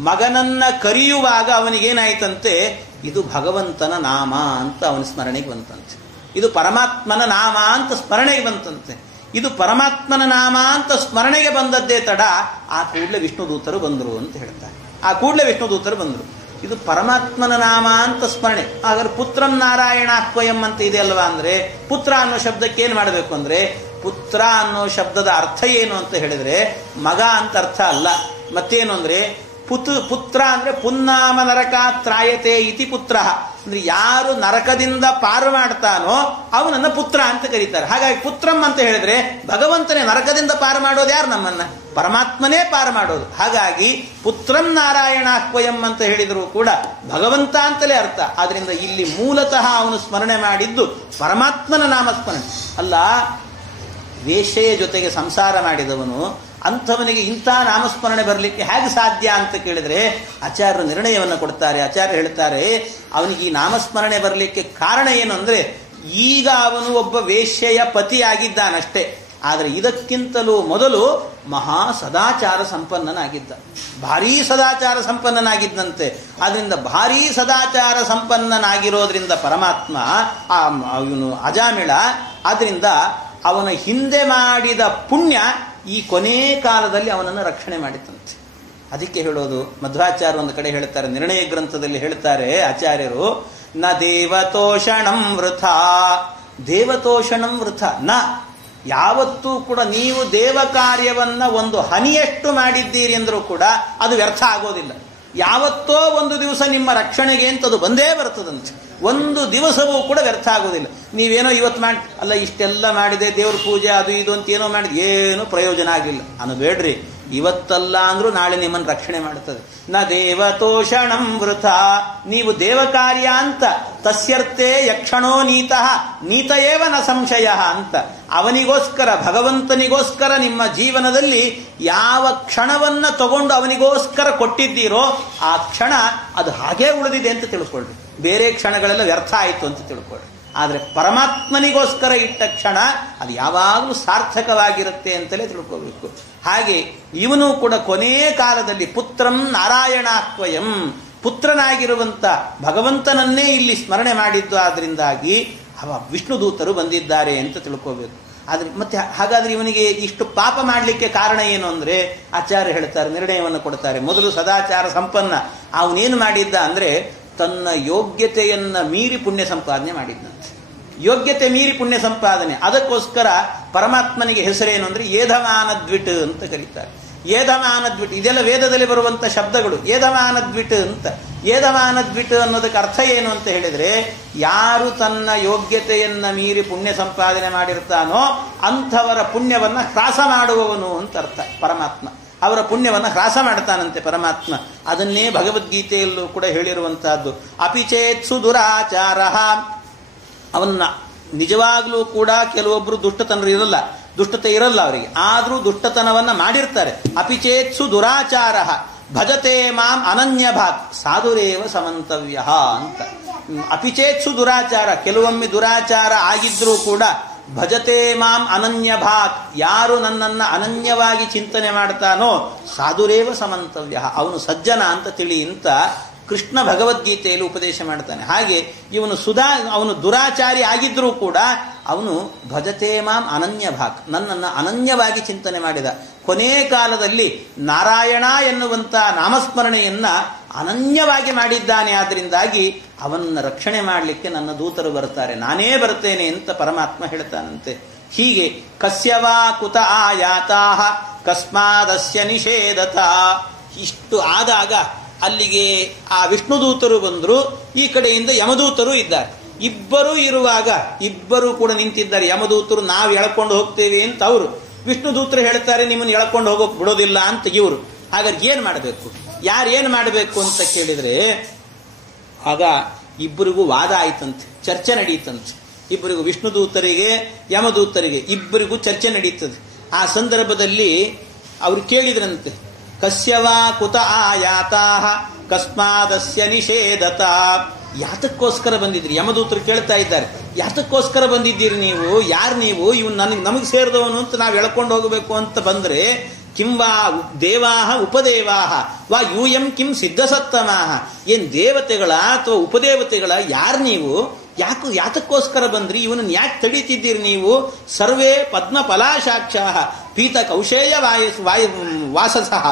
ಮಗನನ್ನ ಕರೆಯುವಾಗ ಅವನಿಗೇನಾಯ್ತಂತೆ, ಇದು ಭಗವಂತನ ನಾಮ ಅಂತ ಅವನ ಸ್ಮರಣೆಗೆ ಬಂತಂತೆ. ಇದು ಪರಮಾತ್ಮನ ನಾಮ ಅಂತ ಸ್ಮರಣೆಗೆ ಬಂತಂತೆ. ಇದು ಪರಮಾತ್ಮನ ನಾಮ ಅಂತ ಸ್ಮರಣೆಗೆ ಬಂದದ್ದೇ ತಡ. ಆ ಕೂಡಲೇ ವಿಷ್ಣುದೂತರು ಬಂದರು ಅಂತ ಹೇಳ್ತಾರೆ. ಆ ಕೂಡಲೇ ವಿಷ್ಣುದೂತರು ಬಂದರು. ಇದು ಪರಮಾತ್ಮನ ನಾಮ ಅಂತ ಸ್ಮರಣೆ. ಹಾಗಾದ್ರೆ ಪುತ್ರಂ ನಾರಾಯಣಾಕ್ವಯಂ ಅಂತ ಇದೆ ಅಲ್ವಾ? ಅಂದ್ರೆ ಪುತ್ರ ಅನ್ನೋ ಶಬ್ದಕ್ಕೆ ಏನ್ ಮಾಡಬೇಕು ಅಂದ್ರೆ, ಪುತ್ರ ಅನ್ನೋ ಶಬ್ದದ ಅರ್ಥ ಏನು ಅಂತ ಹೇಳಿದ್ರೆ ಮಗ ಅಂತ ಅರ್ಥ ಅಲ್ಲ. ಮತ್ತೇನು ಅಂದ್ರೆ ಪುತ್ರ ಅಂದ್ರೆ ಪುನ್ನಾಮ ನರಕ ತ್ರಾಯತೆ ಇತಿ ಪುತ್ರ ಅಂದ್ರೆ ಯಾರು ನರಕದಿಂದ ಪಾರು ಮಾಡ್ತಾನೋ ಅವನನ್ನ ಪುತ್ರ ಅಂತ ಕರೀತಾರೆ. ಹಾಗಾಗಿ ಪುತ್ರಂ ಅಂತ ಹೇಳಿದ್ರೆ ಭಗವಂತನೇ ನರಕದಿಂದ ಪಾರು ಮಾಡೋದು ಯಾರು? ನಮ್ಮನ್ನ ಪರಮಾತ್ಮನೇ ಪಾರು ಮಾಡೋದು. ಹಾಗಾಗಿ ಪುತ್ರಂ ನಾರಾಯಣಾಹ್ವಯಂ ಅಂತ ಹೇಳಿದರೂ ಕೂಡ ಭಗವಂತ ಅಂತಲೇ ಅರ್ಥ. ಆದ್ರಿಂದ ಇಲ್ಲಿ ಮೂಲತಃ ಅವನು ಸ್ಮರಣೆ ಮಾಡಿದ್ದು ಪರಮಾತ್ಮನ ನಾಮಸ್ಮರಣೆ ಅಲ್ಲ. ವೇಶ್ಯೆಯ ಜೊತೆಗೆ ಸಂಸಾರ ಮಾಡಿದವನು ಅಂಥವನಿಗೆ ಇಂಥ ನಾಮಸ್ಮರಣೆ ಬರಲಿಕ್ಕೆ ಹೇಗೆ ಸಾಧ್ಯ ಅಂತ ಕೇಳಿದ್ರೆ ಆಚಾರ್ಯರು ನಿರ್ಣಯವನ್ನು ಕೊಡ್ತಾರೆ. ಆಚಾರ್ಯರು ಹೇಳ್ತಾರೆ, ಅವನಿಗೆ ಈ ನಾಮಸ್ಮರಣೆ ಬರಲಿಕ್ಕೆ ಕಾರಣ ಏನು ಅಂದ್ರೆ, ಈಗ ಅವನು ಒಬ್ಬ ವೇಶ್ಯೆಯ ಪತಿಯಾಗಿದ್ದಾನಷ್ಟೇ. ಆದರೆ ಇದಕ್ಕಿಂತಲೂ ಮೊದಲು ಮಹಾ ಸದಾಚಾರ ಸಂಪನ್ನನಾಗಿದ್ದ, ಭಾರೀ ಸದಾಚಾರ ಸಂಪನ್ನನಾಗಿದ್ದಂತೆ. ಆದ್ರಿಂದ ಭಾರೀ ಸದಾಚಾರ ಸಂಪನ್ನನಾಗಿರೋದ್ರಿಂದ ಪರಮಾತ್ಮ ಅವನು ಅಜಾಮಿಳ, ಆದ್ರಿಂದ ಅವನ ಹಿಂದೆ ಮಾಡಿದ ಪುಣ್ಯ ಈ ಕೊನೆ ಕಾಲದಲ್ಲಿ ಅವನನ್ನು ರಕ್ಷಣೆ ಮಾಡಿತಂತೆ. ಅದಕ್ಕೆ ಹೇಳೋದು ಮಧ್ವಾಚಾರ್ಯ ಒಂದು ಕಡೆ ಹೇಳ್ತಾರೆ, ನಿರ್ಣಯ ಗ್ರಂಥದಲ್ಲಿ ಹೇಳ್ತಾರೆ ಆಚಾರ್ಯರು, ನ ದೇವತೋಷಣಂ ವೃಥ, ದೇವತೋಷಣಂ ವೃಥ ನ, ಯಾವತ್ತೂ ಕೂಡ ನೀವು ದೇವ ಕಾರ್ಯವನ್ನ ಒಂದು ಹನಿಯಷ್ಟು ಮಾಡಿದ್ದೀರಿ ಅಂದ್ರೂ ಕೂಡ ಅದು ವ್ಯರ್ಥ ಆಗೋದಿಲ್ಲ. ಯಾವತ್ತೋ ಒಂದು ದಿವಸ ನಿಮ್ಮ ರಕ್ಷಣೆಗೆ ಅಂತದು ಬಂದೇ ಬರ್ತದಂತೆ. ಒಂದು ದಿವಸವೂ ಕೂಡ ವ್ಯರ್ಥ ಆಗೋದಿಲ್ಲ. ನೀವೇನೋ ಇವತ್ತು ಮಾಡಿ ಅಲ್ಲ ಇಷ್ಟೆಲ್ಲ ಮಾಡಿದೆ ದೇವ್ರ ಪೂಜೆ ಅದು ಇದು ಅಂತ ಏನೋ ಮಾಡಿದೆ, ಏನೂ ಪ್ರಯೋಜನ ಆಗಿಲ್ಲ ಅನ್ನಬೇಡ್ರಿ. ಇವತ್ತಲ್ಲ ಅಂದ್ರೂ ನಾಳೆ ನಿಮ್ಮನ್ನು ರಕ್ಷಣೆ ಮಾಡುತ್ತದೆ. ನ ದೇವತೋಷಣಂ ವೃಥ, ನೀವು ದೇವ ಕಾರ್ಯ ಅಂತ ತಸ್ಯರ್ಥೇ ಯಕ್ಷಣೋ ನೀತಃ ನೀತ ಏವ ನ ಸಂಶಯ ಅಂತ ಅವನಿಗೋಸ್ಕರ ಭಗವಂತನಿಗೋಸ್ಕರ ನಿಮ್ಮ ಜೀವನದಲ್ಲಿ ಯಾವ ಕ್ಷಣವನ್ನ ತಗೊಂಡು ಅವನಿಗೋಸ್ಕರ ಕೊಟ್ಟಿದ್ದೀರೋ ಆ ಕ್ಷಣ ಅದು ಹಾಗೇ ಉಳಿದಿದೆ ಅಂತ ತಿಳ್ಕೊಳ್ರಿ. ಬೇರೆ ಕ್ಷಣಗಳೆಲ್ಲ ವ್ಯರ್ಥ ಆಯಿತು ಅಂತ ತಿಳ್ಕೊಳ್ರಿ. ಆದರೆ ಪರಮಾತ್ಮನಿಗೋಸ್ಕರ ಇಟ್ಟ ಕ್ಷಣ ಅದು ಯಾವಾಗಲೂ ಸಾರ್ಥಕವಾಗಿರುತ್ತೆ ಅಂತಲೇ ತಿಳ್ಕೋಬೇಕು. ಹಾಗೆ ಇವನು ಕೂಡ ಕೊನೆ ಕಾಲದಲ್ಲಿ ಪುತ್ರಂ ನಾರಾಯಣಾಹ್ವಯಂ, ಪುತ್ರನಾಗಿರುವಂತ ಭಗವಂತನನ್ನೇ ಇಲ್ಲಿ ಸ್ಮರಣೆ ಮಾಡಿದ್ದು. ಆದ್ರಿಂದಾಗಿ ವಿಷ್ಣು ದೂತರು ಬಂದಿದ್ದಾರೆ ಅಂತ ತಿಳ್ಕೋಬೇಕು. ಆದ್ರೆ ಮತ್ತೆ ಹಾಗಾದ್ರೆ ಇವನಿಗೆ ಇಷ್ಟು ಪಾಪ ಮಾಡಲಿಕ್ಕೆ ಕಾರಣ ಏನು ಅಂದ್ರೆ ಆಚಾರ್ಯ ಹೇಳ್ತಾರೆ, ನಿರ್ಣಯವನ್ನು ಕೊಡ್ತಾರೆ. ಮೊದಲು ಸದಾಚಾರ ಸಂಪನ್ನ, ಅವನೇನು ಮಾಡಿದ್ದ ಅಂದ್ರೆ ತನ್ನ ಯೋಗ್ಯತೆಯನ್ನ ಮೀರಿ ಪುಣ್ಯ ಸಂಪಾದನೆ ಮಾಡಿದ್ದಂತೆ. ಯೋಗ್ಯತೆ ಮೀರಿ ಪುಣ್ಯ ಸಂಪಾದನೆ, ಅದಕ್ಕೋಸ್ಕರ ಪರಮಾತ್ಮನಿಗೆ ಹೆಸರೇನು ಅಂದ್ರೆ ಏಧಮಾನದ್ವಿಟ್ ಅಂತ ಕರೀತಾರೆ. ಏಧಮಾನದ್ವಿಟ್ ಇದೆಲ್ಲ ವೇದದಲ್ಲಿ ಬರುವಂತ ಶಬ್ದಗಳು. ಏಧಮಾನದ್ವಿಟ್ ಅಂತ, ಏಧಮಾನದ್ವಿಟ್ ಅನ್ನೋದಕ್ಕೆ ಅರ್ಥ ಏನು ಅಂತ ಹೇಳಿದ್ರೆ, ಯಾರು ತನ್ನ ಯೋಗ್ಯತೆಯನ್ನ ಮೀರಿ ಪುಣ್ಯ ಸಂಪಾದನೆ ಮಾಡಿರ್ತಾನೋ ಅಂಥವರ ಪುಣ್ಯವನ್ನ ಹ್ರಾಸ ಮಾಡುವವನು ಅಂತ ಅರ್ಥ. ಪರಮಾತ್ಮ ಅವರ ಪುಣ್ಯವನ್ನು ಹ್ರಾಸ ಮಾಡ್ತಾನಂತೆ ಪರಮಾತ್ಮ. ಅದನ್ನೇ ಭಗವದ್ಗೀತೆಯಲ್ಲೂ ಕೂಡ ಹೇಳಿರುವಂತಹದ್ದು. ಅಪಿಚೇತ್ಸು ದುರಾಚಾರ, ಅವನ್ನ ನಿಜವಾಗ್ಲೂ ಕೂಡ ಕೆಲವೊಬ್ರು ದುಷ್ಟತೆ ಇರಲ್ಲ ಅವರಿಗೆ, ಆದ್ರೂ ದುಷ್ಟತನವನ್ನ ಮಾಡಿರ್ತಾರೆ. ಅಪಿಚೇತ್ಸು ದುರಾಚಾರ ಭಜತೆ ಮಾಂ ಅನನ್ಯ ಭಾಕ್ ಸಾಧುರೇವ ಸಮಂತವ್ಯ ಅಂತ. ಅಪಿಚೇತ್ಸು ದುರಾಚಾರ, ಕೆಲವೊಮ್ಮೆ ದುರಾಚಾರ ಆಗಿದ್ರೂ ಕೂಡ ಭಜತೆ ಮಾಂ ಅನನ್ಯ ಭಾಕ್, ಯಾರು ನನ್ನನ್ನ ಅನನ್ಯವಾಗಿ ಚಿಂತನೆ ಮಾಡ್ತಾನೋ ಸಾಧುರೇವ ಸಮಂತವ್ಯ, ಅವನು ಸಜ್ಜನ ಅಂತ ತಿಳಿ ಅಂತ ಕೃಷ್ಣ ಭಗವದ್ಗೀತೆಯಲ್ಲಿ ಉಪದೇಶ ಮಾಡ್ತಾನೆ. ಹಾಗೆ ಅವನು ದುರಾಚಾರಿ ಆಗಿದ್ರೂ ಕೂಡ ಅವನು ಭಜತೆ ಮಾಂ ಅನನ್ಯ ಭಾಕ್, ನನ್ನನ್ನು ಅನನ್ಯವಾಗಿ ಚಿಂತನೆ ಮಾಡಿದ. ಕೊನೆ ಕಾಲದಲ್ಲಿ ನಾರಾಯಣ ಎನ್ನುವಂತ ನಾಮಸ್ಮರಣೆಯನ್ನ ಅನನ್ಯವಾಗಿ ಮಾಡಿದ್ದಾನೆ. ಆದ್ರಿಂದಾಗಿ ಅವನ್ನ ರಕ್ಷಣೆ ಮಾಡಲಿಕ್ಕೆ ನನ್ನ ದೂತರು ಬರ್ತಾರೆ, ನಾನೇ ಬರ್ತೇನೆ ಅಂತ ಪರಮಾತ್ಮ ಹೇಳ್ತಾನಂತೆ. ಹೀಗೆ ಕಸ್ಯವಾ ಕುತ ಆಯಾತಾಹ ಕಸ್ಮಾದಸ್ಯ ನಿಷೇಧತ. ಇಷ್ಟು ಆದಾಗ ಅಲ್ಲಿಗೆ ಆ ವಿಷ್ಣು ದೂತರು ಬಂದರು, ಈ ಕಡೆಯಿಂದ ಯಮದೂತರು ಇದ್ದಾರೆ. ಇಬ್ಬರು ಇರುವಾಗ ಇಬ್ಬರು ಕೂಡ ನಿಂತಿದ್ದಾರೆ. ಯಮದೂತರು ನಾವು ಎಳ್ಕೊಂಡು ಹೋಗ್ತೇವೆ ಅಂತ ಅವರು, ವಿಷ್ಣು ದೂತರು ಹೇಳ್ತಾರೆ ನಿಮ್ಮನ್ನು ಎಳ್ಕೊಂಡು ಹೋಗೋಕ್ ಬಿಡೋದಿಲ್ಲ ಅಂತ ಇವರು. ಹಾಗಾದ್ರೆ ಏನ್ ಮಾಡಬೇಕು, ಯಾರೇನು ಮಾಡಬೇಕು ಅಂತ ಕೇಳಿದ್ರೆ ಆಗ ಇಬ್ಬರಿಗೂ ವಾದ ಆಯ್ತಂತೆ, ಚರ್ಚೆ ನಡೀತಂತೆ. ಇಬ್ಬರಿಗೂ, ವಿಷ್ಣು ದೂತರಿಗೆ ಯಮದೂತರಿಗೆ ಇಬ್ಬರಿಗೂ ಚರ್ಚೆ ನಡೀತದೆ. ಆ ಸಂದರ್ಭದಲ್ಲಿ ಅವರು ಕೇಳಿದ್ರಂತೆ, ಕಸ್ಯವಾ ಕುತ ಆಯಾತಾಹ ಕಸ್ಮಾದಸ್ಯ ನಿಷೇಧತ. ಯಾತಕ್ಕೋಸ್ಕರ ಬಂದಿದ್ರಿ? ಯಮದೂತರು ಕೇಳ್ತಾ ಇದ್ದಾರೆ, ಯಾತಕ್ಕೋಸ್ಕರ ಬಂದಿದ್ದೀರಿ ನೀವು? ಯಾರು ನೀವು? ಇವನು ನಮಗೆ ಸೇರಿದವನು ಅಂತ ನಾವು ಎಳ್ಕೊಂಡು ಹೋಗಬೇಕು ಅಂತ ಬಂದ್ರೆ, ಕಿಂ ವಾ ದೇವಾಹ ಉಪದೇವಾಹ ವಾ ಯೂಯಂ ಕಿಂ ಸಿದ್ಧಸತ್ತಮಾಹ, ಏನ್ ದೇವತೆಗಳ ಅಥವಾ ಉಪದೇವತೆಗಳ? ಯಾರು ನೀವು? ಯಾತಕ್ಕೋಸ್ಕರ ಬಂದ್ರಿ? ಇವನನ್ನು ಯಾಕೆ ತಡೀತಿದ್ದೀರಿ ನೀವು? ಸರ್ವೇ ಪದ್ಮ ಫಲಾಶಾಕ್ಷಾಹ ಪೀತ ಕೌಶೇಯ ವಾಸಸಃ.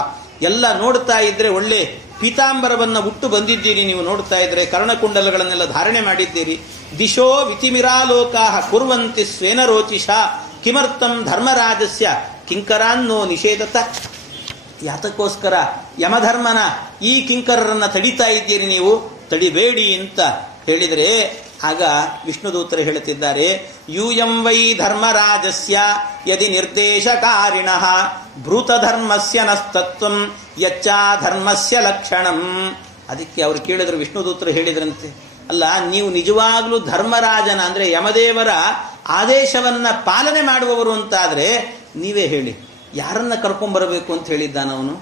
ಎಲ್ಲ ನೋಡ್ತಾ ಇದ್ರೆ ಒಳ್ಳೆ ಪೀತಾಂಬರವನ್ನ ಉಟ್ಟು ಬಂದಿದ್ದೀರಿ ನೀವು. ನೋಡ್ತಾ ಇದ್ರೆ ಕರ್ಣಕುಂಡಲಗಳನ್ನೆಲ್ಲ ಧಾರಣೆ ಮಾಡಿದ್ದೀರಿ. ದಿಶೋ ವಿತಿಮಿರಾಲೋಕಾಹ ಕುರ್ವಂತಿ ಸ್ವೇನ ರೋಚಿಷ ಕಿಮರ್ಥಂ ಧರ್ಮರಾಜಸ್ಯ ಕಿಂಕರಾನ್ನೋ ನಿಷೇಧತ. ಯಾತಕ್ಕೋಸ್ಕರ ಯಮಧರ್ಮನ ಈ ಕಿಂಕರರನ್ನ ತಡಿತಾ ಇದ್ದೀರಿ ನೀವು, ತಡಿಬೇಡಿ ಅಂತ ಹೇಳಿದರೆ ಆಗ ವಿಷ್ಣುದೂತರು ಹೇಳುತ್ತಿದ್ದಾರೆ, ಯೂಯಂ ವೈ ಧರ್ಮರಾಜಸ್ಯ ಯದಿ ನಿರ್ದೇಶಕಾರಿಣಃ ಭೃತಧರ್ಮಸ್ಯ ನಸ್ತತ್ವಂ ಯಚ್ಚಾ ಧರ್ಮಸ್ಯ ಲಕ್ಷಣಂ. ಅದಕ್ಕೆ ಅವರು ಕೇಳಿದ್ರು, ವಿಷ್ಣುದೂತರು ಹೇಳಿದ್ರಂತೆ, ಅಲ್ಲ ನೀವು ನಿಜವಾಗ್ಲೂ ಧರ್ಮರಾಜನ ಅಂದ್ರೆ ಯಮದೇವರ ಆದೇಶವನ್ನ ಪಾಲನೆ ಮಾಡುವವರು ಅಂತಾದ್ರೆ ನೀವೇ ಹೇಳಿ, ಯಾರನ್ನ ಕರ್ಕೊಂಡ್ಬರಬೇಕು ಅಂತ ಹೇಳಿದ್ದಾನವನು?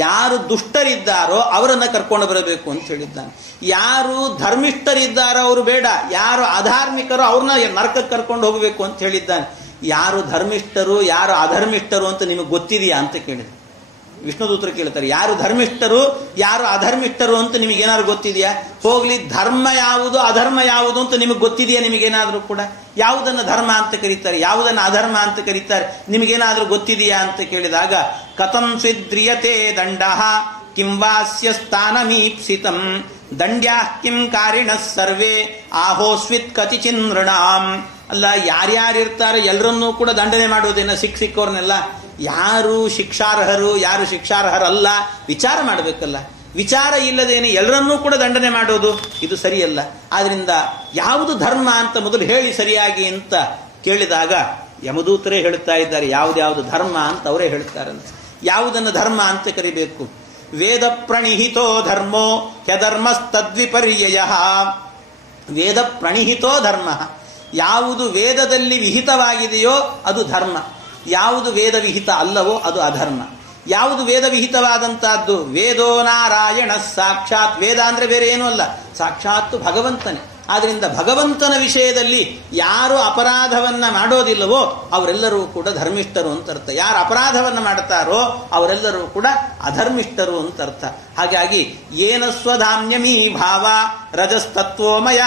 ಯಾರು ದುಷ್ಟರಿದ್ದಾರೋ ಅವರನ್ನ ಕರ್ಕೊಂಡು ಬರಬೇಕು ಅಂತ ಹೇಳಿದ್ದಾನೆ. ಯಾರು ಧರ್ಮಿಷ್ಠರಿದ್ದಾರೋ ಅವರು ಬೇಡ, ಯಾರು ಅಧಾರ್ಮಿಕರೋ ಅವ್ರನ್ನ ನರಕಕ್ಕೆ ಕರ್ಕೊಂಡು ಹೋಗಬೇಕು ಅಂತ ಹೇಳಿದ್ದಾನೆ. ಯಾರು ಧರ್ಮಿಷ್ಠರು ಯಾರು ಅಧರ್ಮಿಷ್ಠರು ಅಂತ ನಿಮಗೆ ಗೊತ್ತಿದೆಯಾ ಅಂತ ಕೇಳಿದೆ. ವಿಷ್ಣುದೂತರು ಕೇಳ್ತಾರೆ, ಯಾರು ಧರ್ಮಿಷ್ಠರು ಯಾರು ಅಧರ್ಮಿಷ್ಠರು ಅಂತ ನಿಮಗೇನಾದ್ರು ಗೊತ್ತಿದೆಯಾ? ಹೋಗ್ಲಿ, ಧರ್ಮ ಯಾವುದು ಅಧರ್ಮ ಯಾವುದು ಅಂತ ನಿಮಗೆ ಗೊತ್ತಿದೆಯಾ? ನಿಮಗೇನಾದ್ರೂ ಕೂಡ ಯಾವುದನ್ನು ಧರ್ಮ ಅಂತ ಕರೀತಾರೆ, ಯಾವುದನ್ನು ಅಧರ್ಮ ಅಂತ ಕರೀತಾರೆ, ನಿಮಗೇನಾದ್ರೂ ಗೊತ್ತಿದೆಯಾ ಅಂತ ಕೇಳಿದಾಗ, ಕಥಂ ಸ್ವಿದ್ರಿಯತೆ ದಂಡಃ ಕಿಂ ವಾಸ್ಯ ಸ್ಥಾನಮೀಪ್ಸಿತಂ ದಂಡ್ಯಾಃ ಕಿಂ ಕಾರಿಣಃ ಸರ್ವೇ ಆಹೋಸ್ವಿತ್ ಕತಿಚಿನ್ಋಣಾಂ. ಅಲ್ಲ, ಯಾರ್ಯಾರಿರ್ತಾರೆ ಎಲ್ಲರನ್ನೂ ಕೂಡ ದಂಡನೆ ಮಾಡೋದೇನ? ಸಿಕ್ಕವ್ರನ್ನೆಲ್ಲ ಯಾರು ಶಿಕ್ಷಾರ್ಹರು ಯಾರು ಶಿಕ್ಷಾರ್ಹರಲ್ಲ ವಿಚಾರ ಮಾಡಬೇಕಲ್ಲ. ವಿಚಾರ ಇಲ್ಲದೇನೆ ಎಲ್ಲರನ್ನೂ ಕೂಡ ದಂಡನೆ ಮಾಡೋದು ಇದು ಸರಿಯಲ್ಲ. ಆದ್ರಿಂದ ಯಾವುದು ಧರ್ಮ ಅಂತ ಮೊದಲು ಹೇಳಿ ಸರಿಯಾಗಿ ಅಂತ ಕೇಳಿದಾಗ ಯಮದೂತರೇ ಹೇಳುತ್ತಾ ಇದ್ದಾರೆ, ಯಾವ್ದು ಧರ್ಮ ಅಂತ ಅವರೇ ಹೇಳ್ತಾರಂತೆ. ಯಾವುದನ್ನು ಧರ್ಮ ಅಂತ ಕರಿಬೇಕು? ವೇದ ಪ್ರಣಿಹಿತೋ ಧರ್ಮೋ ಹ್ಯಧರ್ಮಸ್ತದ್ವಿಪರ್ಯಯ. ವೇದ ಪ್ರಣಿಹಿತೋ ಧರ್ಮ, ಯಾವುದು ವೇದದಲ್ಲಿ ವಿಹಿತವಾಗಿದೆಯೋ ಅದು ಧರ್ಮ, ಯಾವುದು ವೇದ ವಿಹಿತ ಅಲ್ಲವೋ ಅದು ಅಧರ್ಮ. ಯಾವುದು ವೇದ ವಿಹಿತವಾದಂತಹದ್ದು? ವೇದೋ ನಾರಾಯಣ ಸಾಕ್ಷಾತ್. ವೇದ ಅಂದ್ರೆ ಬೇರೆ ಏನೂ ಅಲ್ಲ, ಸಾಕ್ಷಾತ್ ಭಗವಂತನೇ. ಆದ್ರಿಂದ ಭಗವಂತನ ವಿಷಯದಲ್ಲಿ ಯಾರು ಅಪರಾಧವನ್ನ ಮಾಡೋದಿಲ್ಲವೋ ಅವರೆಲ್ಲರೂ ಕೂಡ ಧರ್ಮಿಷ್ಠರು ಅಂತ ಅರ್ಥ. ಯಾರು ಅಪರಾಧವನ್ನ ಮಾಡ್ತಾರೋ ಅವರೆಲ್ಲರೂ ಕೂಡ ಅಧರ್ಮಿಷ್ಠರು ಅಂತ ಅರ್ಥ. ಹಾಗಾಗಿ ಏನ ಸ್ವಧಾಮ್ಯಮೀ ಭಾವ ರಜಸ್ತತ್ವೋಮಯ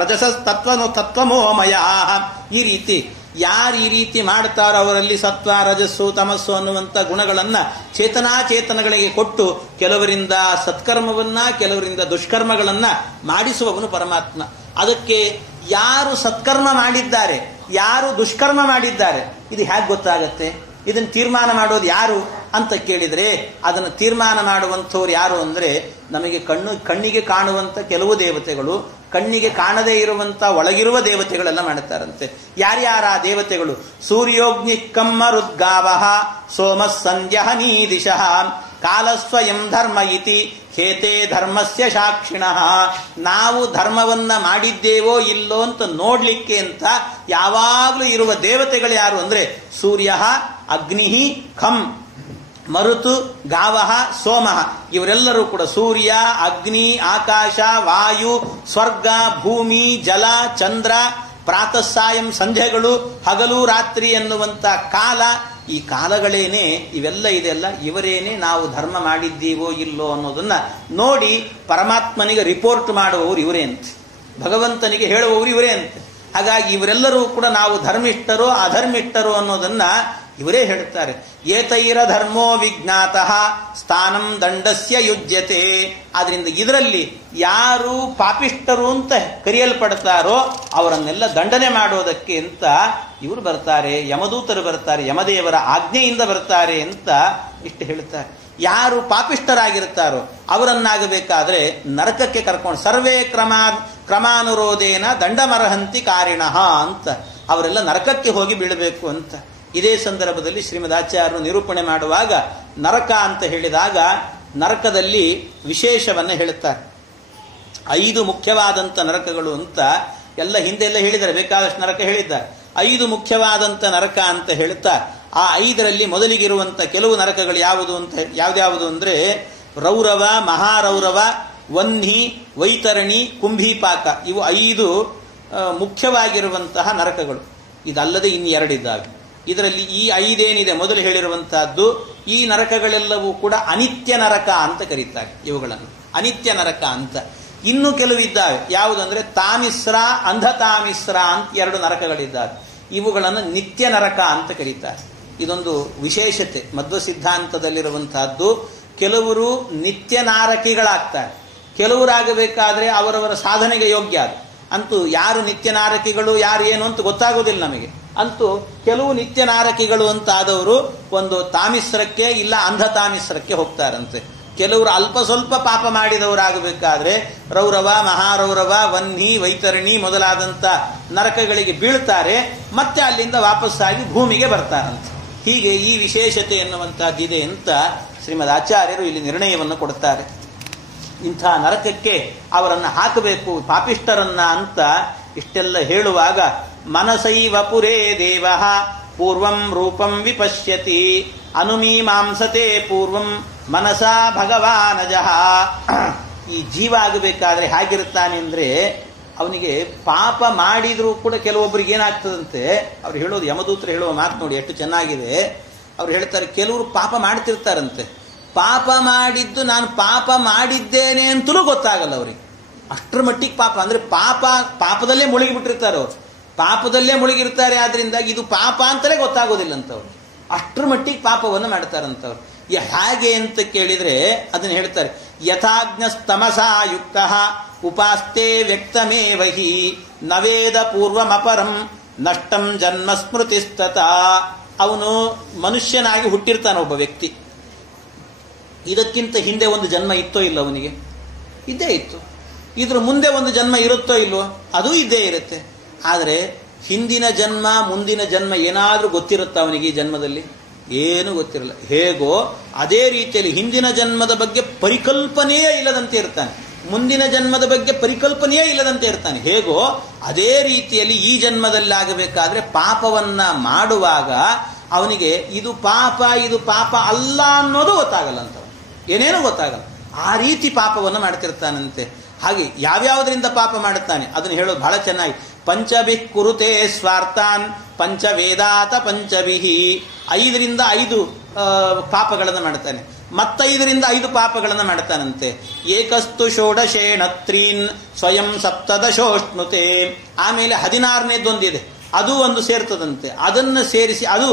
ರಜಸಸ್ತತ್ವಮೋಮಯ. ಈ ರೀತಿ ಯಾರು ಈ ರೀತಿ ಮಾಡ್ತಾರೋ ಅವರಲ್ಲಿ ಸತ್ವ ರಜಸ್ಸು ತಮಸ್ಸು ಅನ್ನುವಂಥ ಗುಣಗಳನ್ನ ಚೇತನಾಚೇತನಗಳಿಗೆ ಕೊಟ್ಟು ಕೆಲವರಿಂದ ಸತ್ಕರ್ಮವನ್ನ ಕೆಲವರಿಂದ ದುಷ್ಕರ್ಮಗಳನ್ನ ಮಾಡಿಸುವವನು ಪರಮಾತ್ಮ. ಅದಕ್ಕೆ ಯಾರು ಸತ್ಕರ್ಮ ಮಾಡಿದ್ದಾರೆ ಯಾರು ದುಷ್ಕರ್ಮ ಮಾಡಿದ್ದಾರೆ ಇದು ಹೇಗೆ ಗೊತ್ತಾಗತ್ತೆ? ಇದನ್ನು ತೀರ್ಮಾನ ಮಾಡೋದು ಯಾರು ಅಂತ ಕೇಳಿದರೆ ಅದನ್ನು ತೀರ್ಮಾನ ಮಾಡುವಂಥವ್ರು ಯಾರು ಅಂದರೆ ನಮಗೆ ಕಣ್ಣಿಗೆ ಕಾಣುವಂಥ ಕೆಲವು ದೇವತೆಗಳು, ಕಣ್ಣಿಗೆ ಕಾಣದೇ ಇರುವಂಥ ಒಳಗಿರುವ ದೇವತೆಗಳೆಲ್ಲ ಮಾಡುತ್ತಾರಂತೆ. ಯಾರ್ಯಾರ ದೇವತೆಗಳು? ಸೂರ್ಯೋಗ್ನಿ ಕಮ್ಮರುದ್ಗಾವ ಸೋಮ ಸಂಧ್ಯಃ ನೀದಿಶಃ ಕಾಲಸ್ವಯಂ ಧರ್ಮ ಇತಿ ಹೇತೆ ಧರ್ಮಸ್ಯ ಸಾಕ್ಷಿಣಃ. ನಾವು ಧರ್ಮವನ್ನ ಮಾಡಿದ್ದೇವೋ ಇಲ್ಲೋ ಅಂತ ನೋಡ್ಲಿಕ್ಕೆ ಅಂತ ಯಾವಾಗಲೂ ಇರುವ ದೇವತೆಗಳು ಯಾರು ಅಂದ್ರೆ ಸೂರ್ಯ, ಅಗ್ನಿ, ಖಂ, ಮರುತು, ಗಾವ, ಸೋಮ. ಇವರೆಲ್ಲರೂ ಕೂಡ ಸೂರ್ಯ, ಅಗ್ನಿ, ಆಕಾಶ, ವಾಯು, ಸ್ವರ್ಗ, ಭೂಮಿ, ಜಲ, ಚಂದ್ರ, ಪ್ರಾತಃ ಸಾಯಂ ಸಂಧ್ಯೆಗಳು, ಹಗಲು ರಾತ್ರಿ ಎನ್ನುವಂತ ಕಾಲ, ಈ ಕಾಲಗಳೇನೆ ಇವೆಲ್ಲ ಇದೆಲ್ಲ ಇವರೇನೆ ನಾವು ಧರ್ಮ ಮಾಡಿದ್ದೀವೋ ಇಲ್ಲೋ ಅನ್ನೋದನ್ನ ನೋಡಿ ಪರಮಾತ್ಮನಿಗೆ ರಿಪೋರ್ಟ್ ಮಾಡುವವರು ಇವರೇ ಅಂತ, ಭಗವಂತನಿಗೆ ಹೇಳುವವರು ಇವರೇ ಅಂತ. ಹಾಗಾಗಿ ಇವರೆಲ್ಲರೂ ಕೂಡ ನಾವು ಧರ್ಮಿಷ್ಠರು ಅಧರ್ಮಿಷ್ಠರು ಅನ್ನೋದನ್ನ ಇವರೇ ಹೇಳುತ್ತಾರೆ. ಏತೈರ ಧರ್ಮೋ ವಿಜ್ಞಾತಃ ಸ್ಥಾನಂ ದಂಡಸ್ಯ ಯುಜ್ಯತೆ. ಆದ್ರಿಂದ ಇದರಲ್ಲಿ ಯಾರು ಪಾಪಿಷ್ಠರು ಅಂತ ಕರೆಯಲ್ಪಡ್ತಾರೋ ಅವರನ್ನೆಲ್ಲ ದಂಡನೆ ಮಾಡೋದಕ್ಕೆ ಅಂತ ಇವರು ಬರ್ತಾರೆ, ಯಮದೂತರು ಬರ್ತಾರೆ, ಯಮದೇವರ ಆಜ್ಞೆಯಿಂದ ಬರ್ತಾರೆ ಅಂತ ಇಷ್ಟು ಹೇಳ್ತಾರೆ. ಯಾರು ಪಾಪಿಷ್ಠರಾಗಿರ್ತಾರೋ ಅವರನ್ನಾಗಬೇಕಾದ್ರೆ ನರಕಕ್ಕೆ ಕರ್ಕೊಂಡು ಸರ್ವೇ ಕ್ರಮಾನುರೋಧೇನ ದಂಡಮರ್ಹಂತಿ ಕಾರಿಣಃ ಅಂತ ಅವರೆಲ್ಲ ನರಕಕ್ಕೆ ಹೋಗಿ ಬೀಳಬೇಕು ಅಂತ. ಇದೇ ಸಂದರ್ಭದಲ್ಲಿ ಶ್ರೀಮದಾಚಾರ್ಯರು ನಿರೂಪಣೆ ಮಾಡುವಾಗ ನರಕ ಅಂತ ಹೇಳಿದಾಗ ನರಕದಲ್ಲಿ ವಿಶೇಷವನ್ನ ಹೇಳುತ್ತಾರೆ. 5 ಮುಖ್ಯವಾದಂಥ ನರಕಗಳು ಅಂತ ಎಲ್ಲ ಹಿಂದೆಲ್ಲ ಹೇಳಿದ್ದಾರೆ, ಬೇಕಾದಷ್ಟು ನರಕ ಹೇಳಿದ್ದಾರೆ. 5 ಮುಖ್ಯವಾದಂಥ ನರಕ ಅಂತ ಹೇಳುತ್ತಾ ಆ 5ರಲ್ಲಿ ಮೊದಲಿಗಿರುವಂಥ ಕೆಲವು ನರಕಗಳು ಯಾವ್ದ್ಯಾವುದು ಅಂದ್ರೆ ರೌರವ, ಮಹಾರೌರವ, ವನ್ಹಿ, ವೈತರಣಿ, ಕುಂಭೀಪಾಕ. ಇವು 5 ಮುಖ್ಯವಾಗಿರುವಂತಹ ನರಕಗಳು. ಇದಲ್ಲದೆ ಇನ್ನೆರಡಿದ್ದಾವೆ. ಇದರಲ್ಲಿ ಈ 5 ಏನಿದೆ ಮೊದಲು ಹೇಳಿರುವಂತಹದ್ದು, ಈ ನರಕಗಳೆಲ್ಲವೂ ಕೂಡ ಅನಿತ್ಯ ನರಕ ಅಂತ ಕರೀತಾರೆ. ಇವುಗಳನ್ನು ಅನಿತ್ಯ ನರಕ ಅಂತ. ಇನ್ನು ಕೆಲವಿದ್ದಾವೆ, ಯಾವುದಂದ್ರೆ ತಾಮಿಸ್ರ, ಅಂಧತಾಮಿಸ್ರ ಅಂತ 2 ನರಕಗಳಿದ್ದಾವೆ. ಇವುಗಳನ್ನು ನಿತ್ಯ ನರಕ ಅಂತ ಕರೀತಾರೆ. ಇದೊಂದು ವಿಶೇಷತೆ ಮಧ್ವ ಸಿದ್ಧಾಂತದಲ್ಲಿರುವಂತಹದ್ದು. ಕೆಲವರು ನಿತ್ಯ ನಾರಕಿಗಳಾಗ್ತಾರೆ, ಕೆಲವರಾಗಬೇಕಾದ್ರೆ ಅವರವರ ಸಾಧನೆಗೆ ಯೋಗ್ಯ ಅದು. ಅಂತೂ ಯಾರು ನಿತ್ಯ ನಾರಕಿಗಳು ಯಾರು ಏನು ಅಂತ ಗೊತ್ತಾಗೋದಿಲ್ಲ ನಮಗೆ. ಅಂತೂ ಕೆಲವು ನಿತ್ಯ ನಾರಕಿಗಳು ಅಂತಾದವರು ಒಂದು ತಾಮಿಸ್ರಕ್ಕೆ ಇಲ್ಲ ಅಂಧ ತಾಮಿಸ್ರಕ್ಕೆ ಹೋಗ್ತಾರಂತೆ. ಕೆಲವರು ಅಲ್ಪ ಸ್ವಲ್ಪ ಪಾಪ ಮಾಡಿದವರಾಗಬೇಕಾದ್ರೆ ರೌರವ, ಮಹಾರೌರವ, ವನ್ನಿ, ವೈತರಣಿ ಮೊದಲಾದಂಥ ನರಕಗಳಿಗೆ ಬೀಳ್ತಾರೆ. ಮತ್ತೆ ಅಲ್ಲಿಂದ ವಾಪಸ್ಸಾಗಿ ಭೂಮಿಗೆ ಬರ್ತಾರಂತೆ. ಹೀಗೆ ಈ ವಿಶೇಷತೆ ಎನ್ನುವಂತಹದ್ದಿದೆ ಅಂತ ಶ್ರೀಮದ್ ಆಚಾರ್ಯರು ಇಲ್ಲಿ ನಿರ್ಣಯವನ್ನು ಕೊಡುತ್ತಾರೆ. ಇಂಥ ನರಕಕ್ಕೆ ಅವರನ್ನು ಹಾಕಬೇಕು ಪಾಪಿಷ್ಟರನ್ನ ಅಂತ ಇಷ್ಟೆಲ್ಲ ಹೇಳುವಾಗ ಮನಸೈವ ಪುರೇ ದೇವ ಪೂರ್ವಂ ರೂಪಂ ವಿಪಶ್ಯತಿ ಅನುಮೀಮಾಂಸತೆ ಪೂರ್ವಂ ಮನಸಾ ಭಗವಾನಜಃ. ಈ ಜೀವ ಆಗಬೇಕಾದ್ರೆ ಹೇಗಿರುತ್ತಾನೆ ಅಂದ್ರೆ ಅವನಿಗೆ ಪಾಪ ಮಾಡಿದ್ರೂ ಕೂಡ ಕೆಲವೊಬ್ಬರಿಗೆ ಏನಾಗ್ತದಂತೆ, ಅವ್ರು ಹೇಳೋದು ಯಮದೂತರು ಹೇಳುವ ಮಾತು ನೋಡಿ ಎಷ್ಟು ಚೆನ್ನಾಗಿದೆ. ಅವ್ರು ಹೇಳ್ತಾರೆ, ಕೆಲವರು ಪಾಪ ಮಾಡ್ತಿರ್ತಾರಂತೆ, ಪಾಪ ಮಾಡಿದ್ದು ನಾನು ಪಾಪ ಮಾಡಿದ್ದೇನೆ ಅಂತಲೂ ಗೊತ್ತಾಗಲ್ಲ ಅವರಿಗೆ. ಅಷ್ಟರ ಮಟ್ಟಿಗೆ ಪಾಪ ಅಂದ್ರೆ ಪಾಪದಲ್ಲೇ ಮುಳುಗಿಬಿಟ್ಟಿರ್ತಾರೆ ಅವರು, ಪಾಪದಲ್ಲೇ ಮುಳುಗಿರ್ತಾರೆ. ಆದ್ರಿಂದ ಇದು ಪಾಪ ಅಂತಲೇ ಗೊತ್ತಾಗೋದಿಲ್ಲ ಅಂತವ್ರು, ಅಷ್ಟರ ಮಟ್ಟಿಗೆ ಪಾಪವನ್ನು ಮಾಡ್ತಾರಂತವ್ರು. ಹೇಗೆ ಅಂತ ಕೇಳಿದ್ರೆ ಅದನ್ನು ಹೇಳ್ತಾರೆ, ಯಥಾಜ್ಞಸ್ತಮಸಾ ಯುಕ್ತ ಉಪಾಸ್ತೆ ವ್ಯಕ್ತಮೇವಹಿ ನವೇದ ಪೂರ್ವಮಪರಂ ನಷ್ಟಂ ಜನ್ಮ ಸ್ಮೃತಿಸ್ತತ. ಅವನು ಮನುಷ್ಯನಾಗಿ ಹುಟ್ಟಿರ್ತಾನೆ ಒಬ್ಬ ವ್ಯಕ್ತಿ, ಇದಕ್ಕಿಂತ ಹಿಂದೆ ಒಂದು ಜನ್ಮ ಇತ್ತೋ ಇಲ್ಲ ಅವನಿಗೆ? ಇದ್ದೇ ಇತ್ತು. ಇದ್ರ ಮುಂದೆ ಒಂದು ಜನ್ಮ ಇರುತ್ತೋ ಇಲ್ವೋ? ಅದೂ ಇದ್ದೇ ಇರುತ್ತೆ. ಆದರೆ ಹಿಂದಿನ ಜನ್ಮ ಮುಂದಿನ ಜನ್ಮ ಏನಾದರೂ ಗೊತ್ತಿರುತ್ತಾ ಅವನಿಗೆ? ಈ ಜನ್ಮದಲ್ಲಿ ಏನು ಗೊತ್ತಿರಲ್ಲ. ಹೇಗೋ ಅದೇ ರೀತಿಯಲ್ಲಿ ಹಿಂದಿನ ಜನ್ಮದ ಬಗ್ಗೆ ಪರಿಕಲ್ಪನೆಯೇ ಇಲ್ಲದಂತೆ ಇರ್ತಾನೆ, ಮುಂದಿನ ಜನ್ಮದ ಬಗ್ಗೆ ಪರಿಕಲ್ಪನೆಯೇ ಇಲ್ಲದಂತೆ ಇರ್ತಾನೆ. ಹೇಗೋ ಅದೇ ರೀತಿಯಲ್ಲಿ ಈ ಜನ್ಮದಲ್ಲಿ ಆಗಬೇಕಾದ್ರೆ ಪಾಪವನ್ನ ಮಾಡುವಾಗ ಅವನಿಗೆ ಇದು ಪಾಪ ಅಲ್ಲ ಅನ್ನೋದು ಗೊತ್ತಾಗಲ್ಲ ಅಂತ, ಏನೇನೂ ಗೊತ್ತಾಗಲ್ಲ. ಆ ರೀತಿ ಪಾಪವನ್ನು ಮಾಡ್ತಿರ್ತಾನಂತೆ. ಹಾಗೆ ಯಾವ್ಯಾವುದರಿಂದ ಪಾಪ ಮಾಡುತ್ತಾನೆ ಅದನ್ನು ಹೇಳೋದು ಬಹಳ ಚೆನ್ನಾಗಿ. ಪಂಚಭಿ ಕುರುತೆ ಸ್ವಾರ್ಥಾನ್ ಪಂಚವೇದಾತ ಪಂಚಭಿಹಿ. 5ರಿಂದ 5 ಪಾಪಗಳನ್ನು ಮಾಡ್ತಾನೆ, ಮತ್ತೈದರಿಂದ 5 ಪಾಪಗಳನ್ನು ಮಾಡ್ತಾನಂತೆ. ಏಕಸ್ತು ಷೋಡಶೇಣತ್ರೀನ್ ಸ್ವಯಂ ಸಪ್ತದಶೋಷ್ಣುತೆ. ಆಮೇಲೆ 16ನೇದೊಂದಿದೆ, ಅದು ಒಂದು ಸೇರ್ತದಂತೆ. ಅದನ್ನು ಸೇರಿಸಿ ಅದು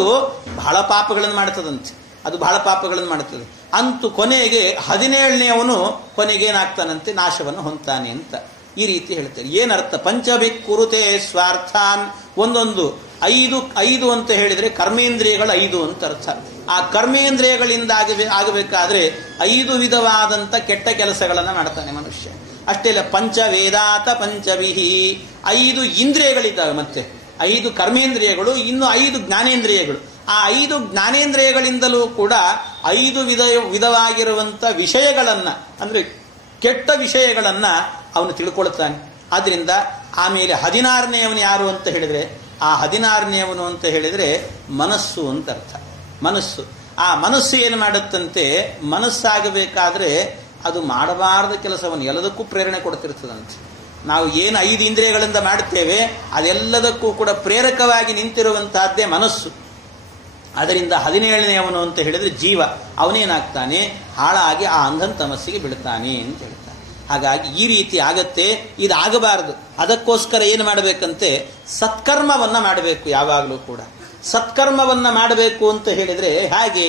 ಬಹಳ ಪಾಪಗಳನ್ನು ಮಾಡ್ತದಂತೆ, ಅದು ಬಹಳ ಪಾಪಗಳನ್ನು ಮಾಡುತ್ತದೆ. ಅಂತೂ ಕೊನೆಗೆ 17ನೇವನು ಕೊನೆಗೇನಾಗ್ತಾನಂತೆ, ನಾಶವನ್ನು ಹೊಂದ್ತಾನೆ ಅಂತ ಈ ರೀತಿ ಹೇಳ್ತಾರೆ. ಏನರ್ಥ? ಪಂಚಭಿ ಕುರುತೆ ಸ್ವಾರ್ಥಾನ್, ಒಂದೊಂದು 5 ಅಂತ ಹೇಳಿದ್ರೆ ಕರ್ಮೇಂದ್ರಿಯಗಳು 5 ಅಂತ ಅರ್ಥ. ಆ ಕರ್ಮೇಂದ್ರಿಯಗಳಿಂದ ಆಗಬೇಕಾದ್ರೆ 5 ವಿಧವಾದಂಥ ಕೆಟ್ಟ ಕೆಲಸಗಳನ್ನು ಮಾಡ್ತಾನೆ ಮನುಷ್ಯ. ಅಷ್ಟೇ ಇಲ್ಲ, ಪಂಚವೇದಾತ ಪಂಚವಿಹಿ, 5 ಇಂದ್ರಿಯಗಳಿದ್ದಾವೆ, ಮತ್ತೆ 5 ಕರ್ಮೇಂದ್ರಿಯಗಳು, ಇನ್ನು 5 ಜ್ಞಾನೇಂದ್ರಿಯಗಳು. ಆ 5 ಜ್ಞಾನೇಂದ್ರಿಯಗಳಿಂದಲೂ ಕೂಡ 5 ವಿಧವಾಗಿರುವಂಥ ವಿಷಯಗಳನ್ನ, ಅಂದ್ರೆ ಕೆಟ್ಟ ವಿಷಯಗಳನ್ನ ಅವನು ತಿಳ್ಕೊಳ್ತಾನೆ. ಆದ್ರಿಂದ ಆಮೇಲೆ 16ನೇವನು ಯಾರು ಅಂತ ಹೇಳಿದ್ರೆ, ಆ 16ನೇವನು ಅಂತ ಹೇಳಿದ್ರೆ ಮನಸ್ಸು ಅಂತ ಅರ್ಥ. ಮನಸ್ಸು, ಆ ಮನಸ್ಸು ಏನು ಮಾಡುತ್ತಂತೆ, ಮನಸ್ಸಾಗಬೇಕಾದ್ರೆ ಅದು ಮಾಡಬಾರದ ಕೆಲಸವನ್ನು ಎಲ್ಲದಕ್ಕೂ ಪ್ರೇರಣೆ ಕೊಡ್ತಿರ್ತದಂತೆ. ನಾವು ಏನು 5 ಇಂದ್ರಿಯಗಳಿಂದ ಮಾಡ್ತೇವೆ ಅದೆಲ್ಲದಕ್ಕೂ ಕೂಡ ಪ್ರೇರಕವಾಗಿ ನಿಂತಿರುವಂತಹದ್ದೇ ಮನಸ್ಸು. ಅದರಿಂದ 17ನೇವನು ಅಂತ ಹೇಳಿದ್ರೆ ಜೀವ, ಅವನೇನಾಗ್ತಾನೆ, ಹಾಳಾಗಿ ಆ ಅಂಧನ್ ತಮಸ್ಸಿಗೆ ಬೀಳ್ತಾನೆ ಅಂತ ಹೇಳ್ತಾನೆ. ಹಾಗಾಗಿ ಈ ರೀತಿ ಆಗತ್ತೆ, ಇದಾಗಬಾರದು. ಅದಕ್ಕೋಸ್ಕರ ಏನು ಮಾಡಬೇಕಂತೆ, ಸತ್ಕರ್ಮವನ್ನ ಮಾಡಬೇಕು. ಯಾವಾಗಲೂ ಕೂಡ ಸತ್ಕರ್ಮವನ್ನ ಮಾಡಬೇಕು ಅಂತ ಹೇಳಿದ್ರೆ ಹಾಗೆ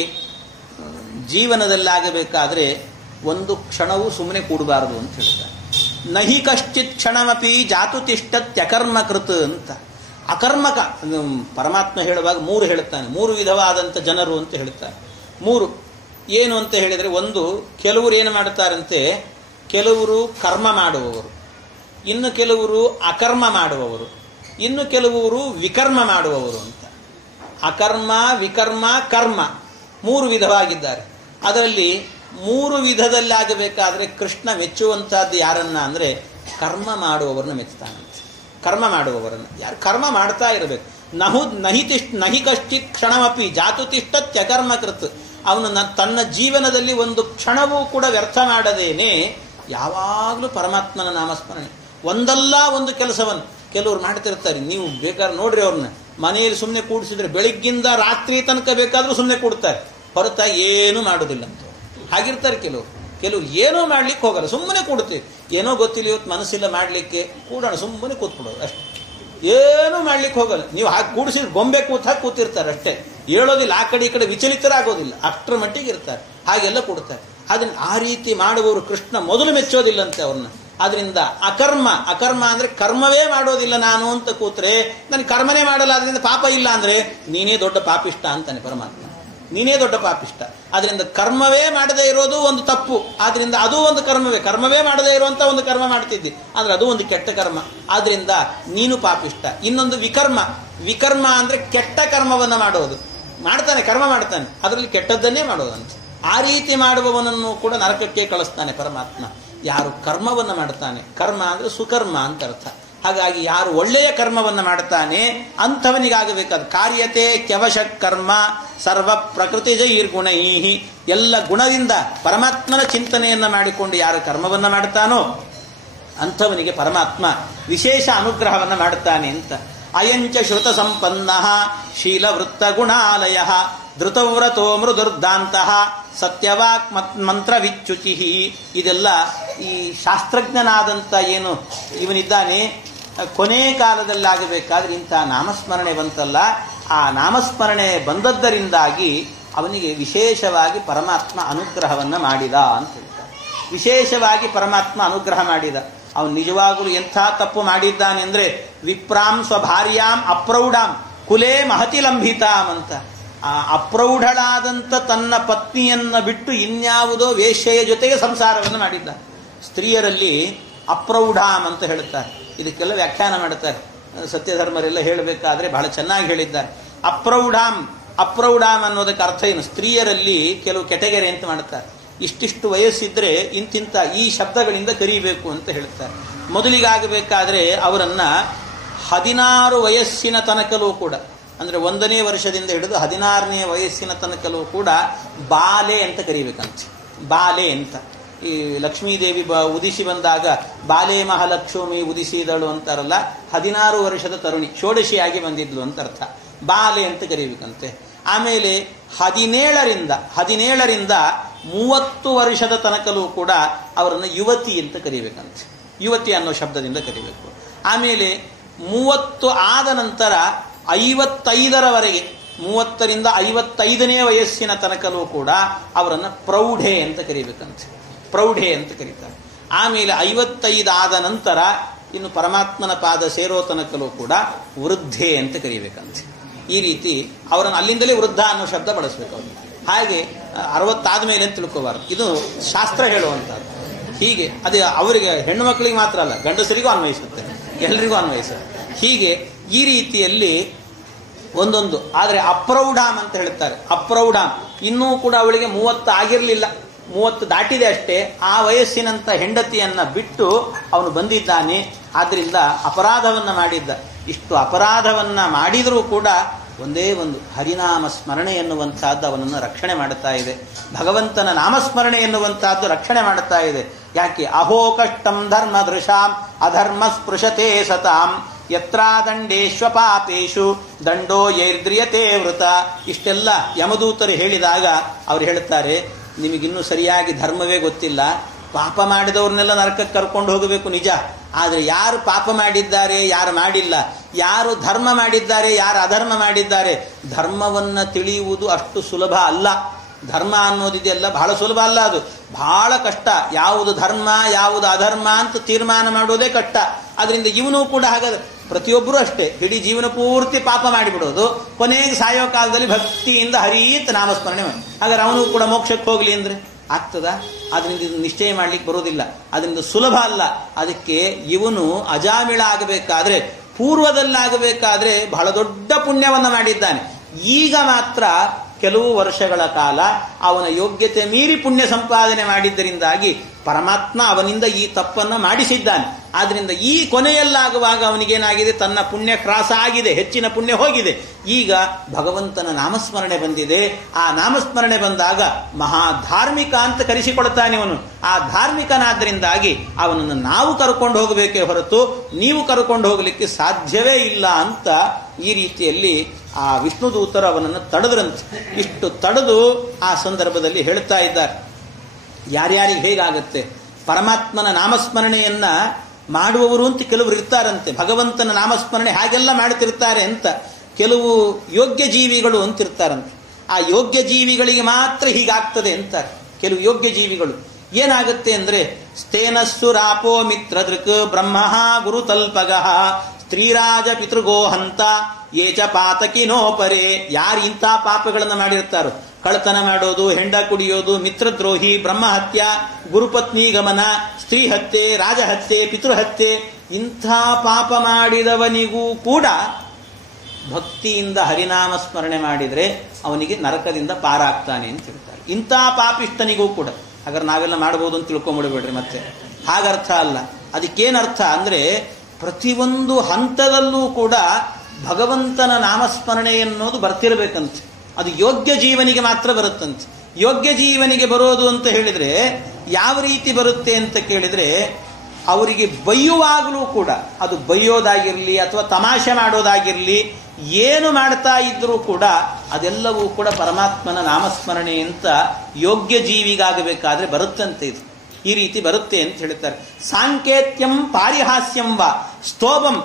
ಜೀವನದಲ್ಲಾಗಬೇಕಾದ್ರೆ ಒಂದು ಕ್ಷಣವೂ ಸುಮ್ಮನೆ ಕೂಡಬಾರದು ಅಂತ ಹೇಳ್ತಾರೆ. ನಹಿ ಕಶ್ಚಿತ್ ಕ್ಷಣಮಪಿ ಜಾತು ತಿಷ್ಟತ್ಯಕರ್ಮಕೃತ್ ಅಂತ. ಅಕರ್ಮಕ ಪರಮಾತ್ಮ ಹೇಳುವಾಗ 3 ಹೇಳುತ್ತಾನೆ, 3 ವಿಧವಾದಂಥ ಜನರು ಅಂತ ಹೇಳ್ತಾರೆ. 3 ಏನು ಅಂತ ಹೇಳಿದರೆ, ಒಂದು ಕೆಲವರು ಏನು ಮಾಡುತ್ತಾರಂತೆ, ಕೆಲವರು ಕರ್ಮ ಮಾಡುವವರು, ಇನ್ನು ಕೆಲವರು ಅಕರ್ಮ ಮಾಡುವವರು, ಇನ್ನು ಕೆಲವರು ವಿಕರ್ಮ ಮಾಡುವವರು ಅಂತ. ಅಕರ್ಮ, ವಿಕರ್ಮ, ಕರ್ಮ 3 ವಿಧವಾಗಿದ್ದಾರೆ. ಅದರಲ್ಲಿ 3 ವಿಧದಲ್ಲಾಗಬೇಕಾದ್ರೆ ಕೃಷ್ಣ ಮೆಚ್ಚುವಂತಹದ್ದು ಯಾರನ್ನ ಅಂದ್ರೆ ಕರ್ಮ ಮೆಚ್ಚುತ್ತಾನಂತೆ. ಕರ್ಮ ಮಾಡುವವರನ್ನು, ಯಾರು ಕರ್ಮ ಮಾಡ್ತಾ ಇರಬೇಕು. ನಹಿ ಕಶ್ಚಿತ್ ಕ್ಷಣಮಪಿ ಜಾತು ತಿಷ್ಟತ್ಯಕರ್ಮಕೃತ್. ಅವನು ತನ್ನ ಜೀವನದಲ್ಲಿ ಒಂದು ಕ್ಷಣವೂ ಕೂಡ ವ್ಯರ್ಥ ಮಾಡದೇನೆ ಯಾವಾಗಲೂ ಪರಮಾತ್ಮನ ನಾಮಸ್ಮರಣೆ, ಒಂದಲ್ಲ ಒಂದು ಕೆಲಸವನ್ನು ಕೆಲವರು ಮಾಡ್ತಿರ್ತಾರೆ. ನೀವು ಬೇಕಾದ್ರೆ ನೋಡ್ರಿ, ಅವ್ರನ್ನ ಮನೆಯಲ್ಲಿ ಸುಮ್ಮನೆ ಕೂಡಿಸಿದ್ರೆ ಬೆಳಿಗ್ಗಿಂದ ರಾತ್ರಿ ತನಕ ಬೇಕಾದ್ರೂ ಸುಮ್ಮನೆ ಕೂಡ್ತಾರೆ, ಹೊರತಾಗಿ ಏನೂ ಮಾಡೋದಿಲ್ಲ ಅಂತ ಹಾಗಿರ್ತಾರೆ. ಕೆಲವರು ಏನೋ ಮಾಡ್ಲಿಕ್ಕೆ ಹೋಗಲ್ಲ, ಸುಮ್ಮನೆ ಕೂಡ್ತೀವಿ. ಏನೋ ಗೊತ್ತಿಲ್ಲ, ಇವತ್ತು ಮನಸ್ಸಿಲ್ಲ ಮಾಡ್ಲಿಕ್ಕೆ, ಕೂಡೋಣ ಸುಮ್ಮನೆ ಕೂತ್ಬಿಡೋದು ಅಷ್ಟೇ, ಏನೂ ಮಾಡ್ಲಿಕ್ಕೆ ಹೋಗಲ್ಲ. ನೀವು ಹಾಗೆ ಕೂಡಿಸಿದ್ರೆ ಗೊಂಬೆ ಕೂತಿರ್ತಾರೆ ಅಷ್ಟೇ, ಹೇಳೋದಿಲ್ಲ, ಆ ಕಡೆ ಈ ಕಡೆ ವಿಚಲಿತರಾಗೋದಿಲ್ಲ, ಅಷ್ಟರ ಮಟ್ಟಿಗೆ ಇರ್ತಾರೆ. ಹಾಗೆಲ್ಲ ಕೂಡ್ತಾರೆ. ಅದನ್ನ ಆ ರೀತಿ ಮಾಡುವವರು ಕೃಷ್ಣ ಮೊದಲು ಮೆಚ್ಚೋದಿಲ್ಲಂತೆ ಅವ್ರನ್ನ. ಆದ್ರಿಂದ ಅಕರ್ಮ ಅಂದ್ರೆ ಕರ್ಮವೇ ಮಾಡೋದಿಲ್ಲ ನಾನು ಅಂತ ಕೂತ್ರೆ ನನಗೆ ಕರ್ಮನೇ ಮಾಡಲ್ಲ, ಅದರಿಂದ ಪಾಪ ಇಲ್ಲ ಅಂದ್ರೆ ನೀನೇ ದೊಡ್ಡ ಪಾಪಿಷ್ಟ ಅಂತಾನೆ ಪರಮಾತ್ಮ. ನೀನೇ ದೊಡ್ಡ ಪಾಪಿಷ್ಟ. ಆದ್ರಿಂದ ಕರ್ಮವೇ ಮಾಡದೇ ಇರೋದು ಒಂದು ತಪ್ಪು. ಆದ್ರಿಂದ ಅದು ಒಂದು ಕರ್ಮವೇ ಮಾಡದೇ ಇರುವಂತ ಒಂದು ಕರ್ಮ ಮಾಡ್ತಿದ್ದಿ, ಆದ್ರೆ ಅದು ಒಂದು ಕೆಟ್ಟ ಕರ್ಮ. ಆದ್ರಿಂದ ನೀನು ಪಾಪಿಷ್ಟ. ಇನ್ನೊಂದು ವಿಕರ್ಮ ಅಂದ್ರೆ ಕೆಟ್ಟ ಕರ್ಮವನ್ನ ಮಾಡೋದು. ಕರ್ಮ ಮಾಡ್ತಾನೆ, ಅದರಲ್ಲಿ ಕೆಟ್ಟದ್ದನ್ನೇ ಮಾಡೋದಂತ. ಆ ರೀತಿ ಮಾಡುವವನನ್ನು ಕೂಡ ನರಕಕ್ಕೆ ಕಳಿಸ್ತಾನೆ ಪರಮಾತ್ಮ. ಯಾರು ಕರ್ಮವನ್ನು ಮಾಡ್ತಾನೆ, ಕರ್ಮ ಅಂದ್ರೆ ಸುಕರ್ಮ ಅಂತ ಅರ್ಥ. ಹಾಗಾಗಿ ಯಾರು ಒಳ್ಳೆಯ ಕರ್ಮವನ್ನ ಮಾಡ್ತಾನೆ ಅಂಥವನಿಗಾಗಬೇಕಾದ ಕಾರ್ಯತೆ ಕ್ಯವಶ ಕರ್ಮ ಸರ್ವ ಪ್ರಕೃತಿಜೈರ್ಗುಣೈ, ಎಲ್ಲ ಗುಣದಿಂದ ಪರಮಾತ್ಮನ ಚಿಂತನೆಯನ್ನ ಮಾಡಿಕೊಂಡು ಯಾರು ಕರ್ಮವನ್ನ ಮಾಡ್ತಾನೋ ಅಂಥವನಿಗೆ ಪರಮಾತ್ಮ ವಿಶೇಷ ಅನುಗ್ರಹವನ್ನ ಮಾಡುತ್ತಾನೆ ಅಂತ. ಅಯಂಚ ಶ್ರುತ ಸಂಪನ್ನ ಶೀಲವೃತ್ತ ಗುಣಾಲಯ ಧೃತವ್ರತೋ ಮೃದುರ್ದಾಂತಹ ಸತ್ಯವಾಕ್ ಮಂತ್ರ ವಿಚ್ಯುತಿ. ಇದೆಲ್ಲ ಈ ಶಾಸ್ತ್ರಜ್ಞನಾದಂಥ ಏನು ಇವನಿದ್ದಾನೆ, ಕೊನೆ ಕಾಲದಲ್ಲಾಗಬೇಕಾದ್ರೆ ಇಂಥ ನಾಮಸ್ಮರಣೆ ಬಂತಲ್ಲ, ಆ ನಾಮಸ್ಮರಣೆ ಬಂದದ್ದರಿಂದಾಗಿ ಅವನಿಗೆ ವಿಶೇಷವಾಗಿ ಪರಮಾತ್ಮ ಅನುಗ್ರಹವನ್ನ ಮಾಡಿದ ಅಂತ ಹೇಳ್ತಾರೆ. ವಿಶೇಷವಾಗಿ ಪರಮಾತ್ಮ ಅನುಗ್ರಹ ಮಾಡಿದ. ಅವನು ನಿಜವಾಗಲೂ ಎಂಥ ತಪ್ಪು ಮಾಡಿದ್ದಾನೆ ಅಂದ್ರೆ ವಿಪ್ರಾಂ ಸ್ವಭಾರ್ಯಾಂ ಅಪ್ರೌಢಾಂ ಕುಲೇ ಮಹತಿ ಲಂಭಿತಾಂ ಅಂತ. ಆ ಅಪ್ರೌಢಳಾದಂಥ ತನ್ನ ಪತ್ನಿಯನ್ನ ಬಿಟ್ಟು ಇನ್ಯಾವುದೋ ವೇಶ್ಯೆಯ ಜೊತೆಗೆ ಸಂಸಾರವನ್ನು ಮಾಡಿದ್ದ. ಸ್ತ್ರೀಯರಲ್ಲಿ ಅಪ್ರೌಢಾಂ ಅಂತ ಹೇಳುತ್ತಾರೆ. ಇದಕ್ಕೆಲ್ಲ ವ್ಯಾಖ್ಯಾನ ಮಾಡುತ್ತಾರೆ ಸತ್ಯಧರ್ಮರೆಲ್ಲ ಹೇಳಬೇಕಾದ್ರೆ ಬಹಳ ಚೆನ್ನಾಗಿ ಹೇಳಿದ್ದಾರೆ. ಅಪ್ರೌಢಾಂ ಅನ್ನೋದಕ್ಕೆ ಅರ್ಥ ಏನು? ಸ್ತ್ರೀಯರಲ್ಲಿ ಕೆಲವು ಕೆಟಗರಿ ಅಂತ ಮಾಡುತ್ತಾರೆ. ಇಷ್ಟಿಷ್ಟು ವಯಸ್ಸಿದ್ರೆ ಇಂತಿಂತ ಈ ಶಬ್ದಗಳಿಂದ ಕರೀಬೇಕು ಅಂತ ಹೇಳ್ತಾರೆ. ಮೊದಲಿಗಾಗಬೇಕಾದ್ರೆ ಅವರನ್ನ 16 ವಯಸ್ಸಿನ ತನಕಲೂ ಕೂಡ, ಅಂದ್ರೆ 1ನೇ ವರ್ಷದಿಂದ ಹಿಡಿದು 16ನೇ ವಯಸ್ಸಿನ ತನಕಲೂ ಕೂಡ ಬಾಲೆ ಅಂತ ಕರಿಬೇಕಂತೆ. ಬಾಲೆ ಅಂತ. ಈ ಲಕ್ಷ್ಮೀದೇವಿ ಉದಿಸಿ ಬಂದಾಗ ಬಾಲೆ ಮಹಾಲಕ್ಷ್ಮಿ ಉದಿಸಿದಳು ಅಂತಾರಲ್ಲ, 16 ವರ್ಷದ ತರುಣಿ ಷೋಡಶಿಯಾಗಿ ಬಂದಿದ್ಲು ಅಂತ ಅರ್ಥ. ಬಾಲೆ ಅಂತ ಕರಿಬೇಕಂತೆ. ಆಮೇಲೆ 17ರಿಂದ 30 ವರ್ಷದ ತನಕಲೂ ಕೂಡ ಅವರನ್ನು ಯುವತಿ ಅಂತ ಕರಿಬೇಕಂತೆ. ಯುವತಿ ಅನ್ನೋ ಶಬ್ದದಿಂದ ಕರಿಬೇಕು. ಆಮೇಲೆ 30 ಆದ ನಂತರ 55ರವರೆಗೆ, 30ರಿಂದ 55ನೇ ವಯಸ್ಸಿನ ತನಕಲೂ ಕೂಡ ಅವರನ್ನು ಪ್ರೌಢೆ ಅಂತ ಕರಿಬೇಕಂತೆ. ಪ್ರೌಢೆ ಅಂತ ಕರೀತಾರೆ. ಆಮೇಲೆ 55 ಆದ ನಂತರ ಇನ್ನು ಪರಮಾತ್ಮನ ಪಾದ ಸೇರೋ ತನಕಲೂ ಕೂಡ ವೃದ್ಧೆ ಅಂತ ಕರಿಬೇಕಂತೆ. ಈ ರೀತಿ ಅವರನ್ನು ಅಲ್ಲಿಂದಲೇ ವೃದ್ಧ ಅನ್ನೋ ಶಬ್ದ ಬಳಸಬೇಕು ಅವರು. ಹಾಗೆ 60 ಆದ್ಮೇಲೆ ಅಂತ ತಿಳ್ಕೋಬಾರ್ದು. ಇದು ಶಾಸ್ತ್ರ ಹೇಳುವಂಥದ್ದು. ಹೀಗೆ ಅದೇ ಅವರಿಗೆ ಹೆಣ್ಣು ಮಕ್ಕಳಿಗೆ ಮಾತ್ರ ಅಲ್ಲ, ಗಂಡಸರಿಗೂ ಅನ್ವಯಿಸುತ್ತೆ, ಎಲ್ರಿಗೂ ಅನ್ವಯಿಸುತ್ತೆ. ಹೀಗೆ ಈ ರೀತಿಯಲ್ಲಿ ಒಂದೊಂದು. ಆದರೆ ಅಪ್ರೌಢಾಮ್ ಅಂತ ಹೇಳ್ತಾರೆ. ಅಪ್ರೌಢಾಮ್ ಇನ್ನೂ ಕೂಡ ಅವಳಿಗೆ 30 ಆಗಿರಲಿಲ್ಲ, 30 ದಾಟಿದೆ ಅಷ್ಟೇ. ಆ ವಯಸ್ಸಿನಂತ ಹೆಂಡತಿಯನ್ನ ಬಿಟ್ಟು ಅವನು ಬಂದಿದ್ದಾನೆ. ಆದ್ರಿಂದ ಅಪರಾಧವನ್ನ ಮಾಡಿದ್ದ. ಇಷ್ಟು ಅಪರಾಧವನ್ನ ಮಾಡಿದರೂ ಕೂಡ ಒಂದೇ ಒಂದು ಹರಿನಾಮ ಸ್ಮರಣೆ ಎನ್ನುವಂತಹದ್ದು ಅವನನ್ನು ರಕ್ಷಣೆ ಮಾಡುತ್ತಾ ಇದೆ. ಭಗವಂತನ ನಾಮಸ್ಮರಣೆ ಎನ್ನುವಂತಹದ್ದು ರಕ್ಷಣೆ ಮಾಡುತ್ತಾ ಇದೆ. ಯಾಕೆ? ಅಹೋ ಕಷ್ಟಂ ಧರ್ಮ ದೃಶಾಂ ಅಧರ್ಮ ಸ್ಪೃಶತೆ ಸತಾಂ ಯತ್ರಾದಂಡೇಶ್ವ ಪಾಪೇಶು ದಂಡೋ ಯೈರ್ದ್ರಿಯತೆ ವೃತ. ಇಷ್ಟೆಲ್ಲ ಯಮದೂತರು ಹೇಳಿದಾಗ ಅವರು ಹೇಳುತ್ತಾರೆ, ನಿಮಗಿನ್ನೂ ಸರಿಯಾಗಿ ಧರ್ಮವೇ ಗೊತ್ತಿಲ್ಲ. ಪಾಪ ಮಾಡಿದವ್ರನ್ನೆಲ್ಲ ನರಕಕ್ಕೆ ಕರ್ಕೊಂಡು ಹೋಗಬೇಕು ನಿಜ, ಆದರೆ ಯಾರು ಪಾಪ ಮಾಡಿದ್ದಾರೆ ಯಾರು ಮಾಡಿಲ್ಲ, ಯಾರು ಧರ್ಮ ಮಾಡಿದ್ದಾರೆ ಯಾರು ಅಧರ್ಮ ಮಾಡಿದ್ದಾರೆ, ಧರ್ಮವನ್ನ ತಿಳಿಯುವುದು ಅಷ್ಟು ಸುಲಭ ಅಲ್ಲ. ಧರ್ಮ ಅನ್ನೋದಿದೆಯಲ್ಲ ಬಹಳ ಸುಲಭ ಅಲ್ಲ, ಅದು ಬಹಳ ಕಷ್ಟ. ಯಾವುದು ಧರ್ಮ ಯಾವುದು ಅಧರ್ಮ ಅಂತ ತೀರ್ಮಾನ ಮಾಡುವುದೇ ಕಷ್ಟ. ಅದರಿಂದ ಇವನು ಕೂಡ ಹಾಗಾದ್ರೆ ಪ್ರತಿಯೊಬ್ಬರು ಅಷ್ಟೇ ಇಡೀ ಜೀವನ ಪೂರ್ತಿ ಪಾಪ ಮಾಡಿಬಿಡೋದು, ಕೊನೆಗೆ ಸಾಯೋ ಕಾಲದಲ್ಲಿ ಭಕ್ತಿಯಿಂದ ಹರಿಯಂತ ನಾಮಸ್ಮರಣೆ ಮಾಡಿ, ಹಾಗಾದ್ರೆ ಅವನು ಕೂಡ ಮೋಕ್ಷಕ್ಕೆ ಹೋಗ್ಲಿ ಅಂದ್ರೆ ಆಗ್ತದ? ಅದರಿಂದ ಇದು ನಿಶ್ಚಯ ಮಾಡ್ಲಿಕ್ಕೆ ಬರೋದಿಲ್ಲ. ಅದರಿಂದ ಸುಲಭ ಅಲ್ಲ. ಅದಕ್ಕೆ ಇವನು ಅಜಾಮಿಳ ಆಗಬೇಕಾದ್ರೆ, ಪೂರ್ವದಲ್ಲಾಗಬೇಕಾದ್ರೆ ಬಹಳ ದೊಡ್ಡ ಪುಣ್ಯವನ್ನ ಮಾಡಿದ್ದಾನೆ. ಈಗ ಮಾತ್ರ ಕೆಲವು ವರ್ಷಗಳ ಕಾಲ ಅವನ ಯೋಗ್ಯತೆ ಮೀರಿ ಪುಣ್ಯ ಸಂಪಾದನೆ ಮಾಡಿದ್ದರಿಂದಾಗಿ ಪರಮಾತ್ಮ ಅವನಿಂದ ಈ ತಪ್ಪನ್ನ ಮಾಡಿಸಿದ್ದಾನೆ. ಆದ್ರಿಂದ ಈ ಕೊನೆಯಲ್ಲಾಗುವಾಗ ಅವನಿಗೇನಾಗಿದೆ, ತನ್ನ ಪುಣ್ಯ ಕ್ರಾಸ ಆಗಿದೆ, ಹೆಚ್ಚಿನ ಪುಣ್ಯ ಹೋಗಿದೆ. ಈಗ ಭಗವಂತನ ನಾಮಸ್ಮರಣೆ ಬಂದಿದೆ. ಆ ನಾಮಸ್ಮರಣೆ ಬಂದಾಗ ಮಹಾಧಾರ್ಮಿಕ ಅಂತ ಕರೆಸಿಕೊಳ್ತಾನೆ ಅವನು. ಆ ಧಾರ್ಮಿಕನಾದ್ರಿಂದಾಗಿ ಅವನನ್ನು ನಾವು ಕರ್ಕೊಂಡು ಹೋಗಬೇಕೇ ಹೊರತು ನೀವು ಕರ್ಕೊಂಡು ಹೋಗಲಿಕ್ಕೆ ಸಾಧ್ಯವೇ ಇಲ್ಲ ಅಂತ ಈ ರೀತಿಯಲ್ಲಿ ಆ ವಿಷ್ಣು ದೂತರು ಅವನನ್ನು ತಡೆದ್ರಂತೆ. ಇಷ್ಟು ತಡೆದು ಆ ಸಂದರ್ಭದಲ್ಲಿ ಹೇಳ್ತಾ ಇದ್ದಾರೆ, ಯಾರ್ಯಾರಿಗೆ ಹೇಗಾಗತ್ತೆ. ಪರಮಾತ್ಮನ ನಾಮಸ್ಮರಣೆಯನ್ನ ಮಾಡುವವರು ಅಂತ ಕೆಲವರು ಇರ್ತಾರಂತೆ. ಭಗವಂತನ ನಾಮಸ್ಮರಣೆ ಹಾಗೆಲ್ಲ ಮಾಡ್ತಿರ್ತಾರೆ ಅಂತ ಕೆಲವು ಯೋಗ್ಯ ಜೀವಿಗಳು ಅಂತಿರ್ತಾರಂತೆ. ಆ ಯೋಗ್ಯ ಜೀವಿಗಳಿಗೆ ಮಾತ್ರ ಹೀಗಾಗ್ತದೆ ಅಂತಾರೆ. ಕೆಲವು ಯೋಗ್ಯ ಜೀವಿಗಳು ಏನಾಗುತ್ತೆ ಅಂದ್ರೆ ಸ್ಥೇನಸ್ಸು ರಾಪೋ ಮಿತ್ರದೃಕ್ ಬ್ರಹ್ಮ ಗುರುತಲ್ಪಗ ಸ್ತ್ರೀರಾಜ ಪಿತೃಗೋ ಹಂತ ಏಚ ಪಾತಕಿನೋಪರೆ. ಯಾರು ಇಂಥ ಪಾಪಗಳನ್ನು ಮಾಡಿರ್ತಾರೋ, ಕಳ್ಳತನ ಮಾಡೋದು, ಹೆಂಡ ಕುಡಿಯೋದು, ಮಿತ್ರದ್ರೋಹಿ, ಬ್ರಹ್ಮಹತ್ಯ, ಗುರುಪತ್ನಿ ಗಮನ, ಸ್ತ್ರೀ ಹತ್ಯೆ, ರಾಜಹತ್ಯೆ, ಪಿತೃಹತ್ಯೆ, ಇಂಥ ಪಾಪ ಮಾಡಿದವನಿಗೂ ಕೂಡ ಭಕ್ತಿಯಿಂದ ಹರಿನಾಮ ಸ್ಮರಣೆ ಮಾಡಿದರೆ ಅವನಿಗೆ ನರಕದಿಂದ ಪಾರಾಗ್ತಾನೆ ಅಂತ ಹೇಳ್ತಾರೆ. ಇಂಥ ಪಾಪಿಷ್ಟನಿಗೂ ಕೂಡ. ಹಾಗಾದ್ರೆ ನಾವೆಲ್ಲ ಮಾಡ್ಬೋದು ಅಂತ ತಿಳ್ಕೊಂಬಿಡ್ಬೇಡ್ರಿ. ಮತ್ತೆ ಹಾಗರ್ಥ ಅಲ್ಲ. ಅದಕ್ಕೇನರ್ಥ ಅಂದರೆ ಪ್ರತಿಯೊಂದು ಹಂತದಲ್ಲೂ ಕೂಡ ಭಗವಂತನ ನಾಮಸ್ಮರಣೆ ಎನ್ನುವುದು ಬರ್ತಿರಬೇಕಂತೆ. ಅದು ಯೋಗ್ಯ ಜೀವನಿಗೆ ಮಾತ್ರ ಬರುತ್ತಂತೆ. ಯೋಗ್ಯ ಜೀವನಿಗೆ ಬರೋದು ಅಂತ ಹೇಳಿದರೆ ಯಾವ ರೀತಿ ಬರುತ್ತೆ ಅಂತ ಕೇಳಿದರೆ, ಅವರಿಗೆ ಬೈಯುವಾಗಲೂ ಕೂಡ, ಅದು ಬೈಯೋದಾಗಿರಲಿ ಅಥವಾ ತಮಾಷೆ ಮಾಡೋದಾಗಿರಲಿ, ಏನು ಮಾಡ್ತಾ ಇದ್ರೂ ಕೂಡ ಅದೆಲ್ಲವೂ ಕೂಡ ಪರಮಾತ್ಮನ ನಾಮಸ್ಮರಣೆ ಅಂತ ಯೋಗ್ಯ ಜೀವಿಗಾಗಬೇಕಾದ್ರೆ ಬರುತ್ತಂತೆ. ಇದು ಈ ರೀತಿ ಬರುತ್ತೆ ಅಂತ ಹೇಳ್ತಾರೆ. ಸಾಂಕೇತ್ಯಂ ಪಾರಿಹಾಸ್ಯಂ ವಾ ಸ್ತೋಭಂ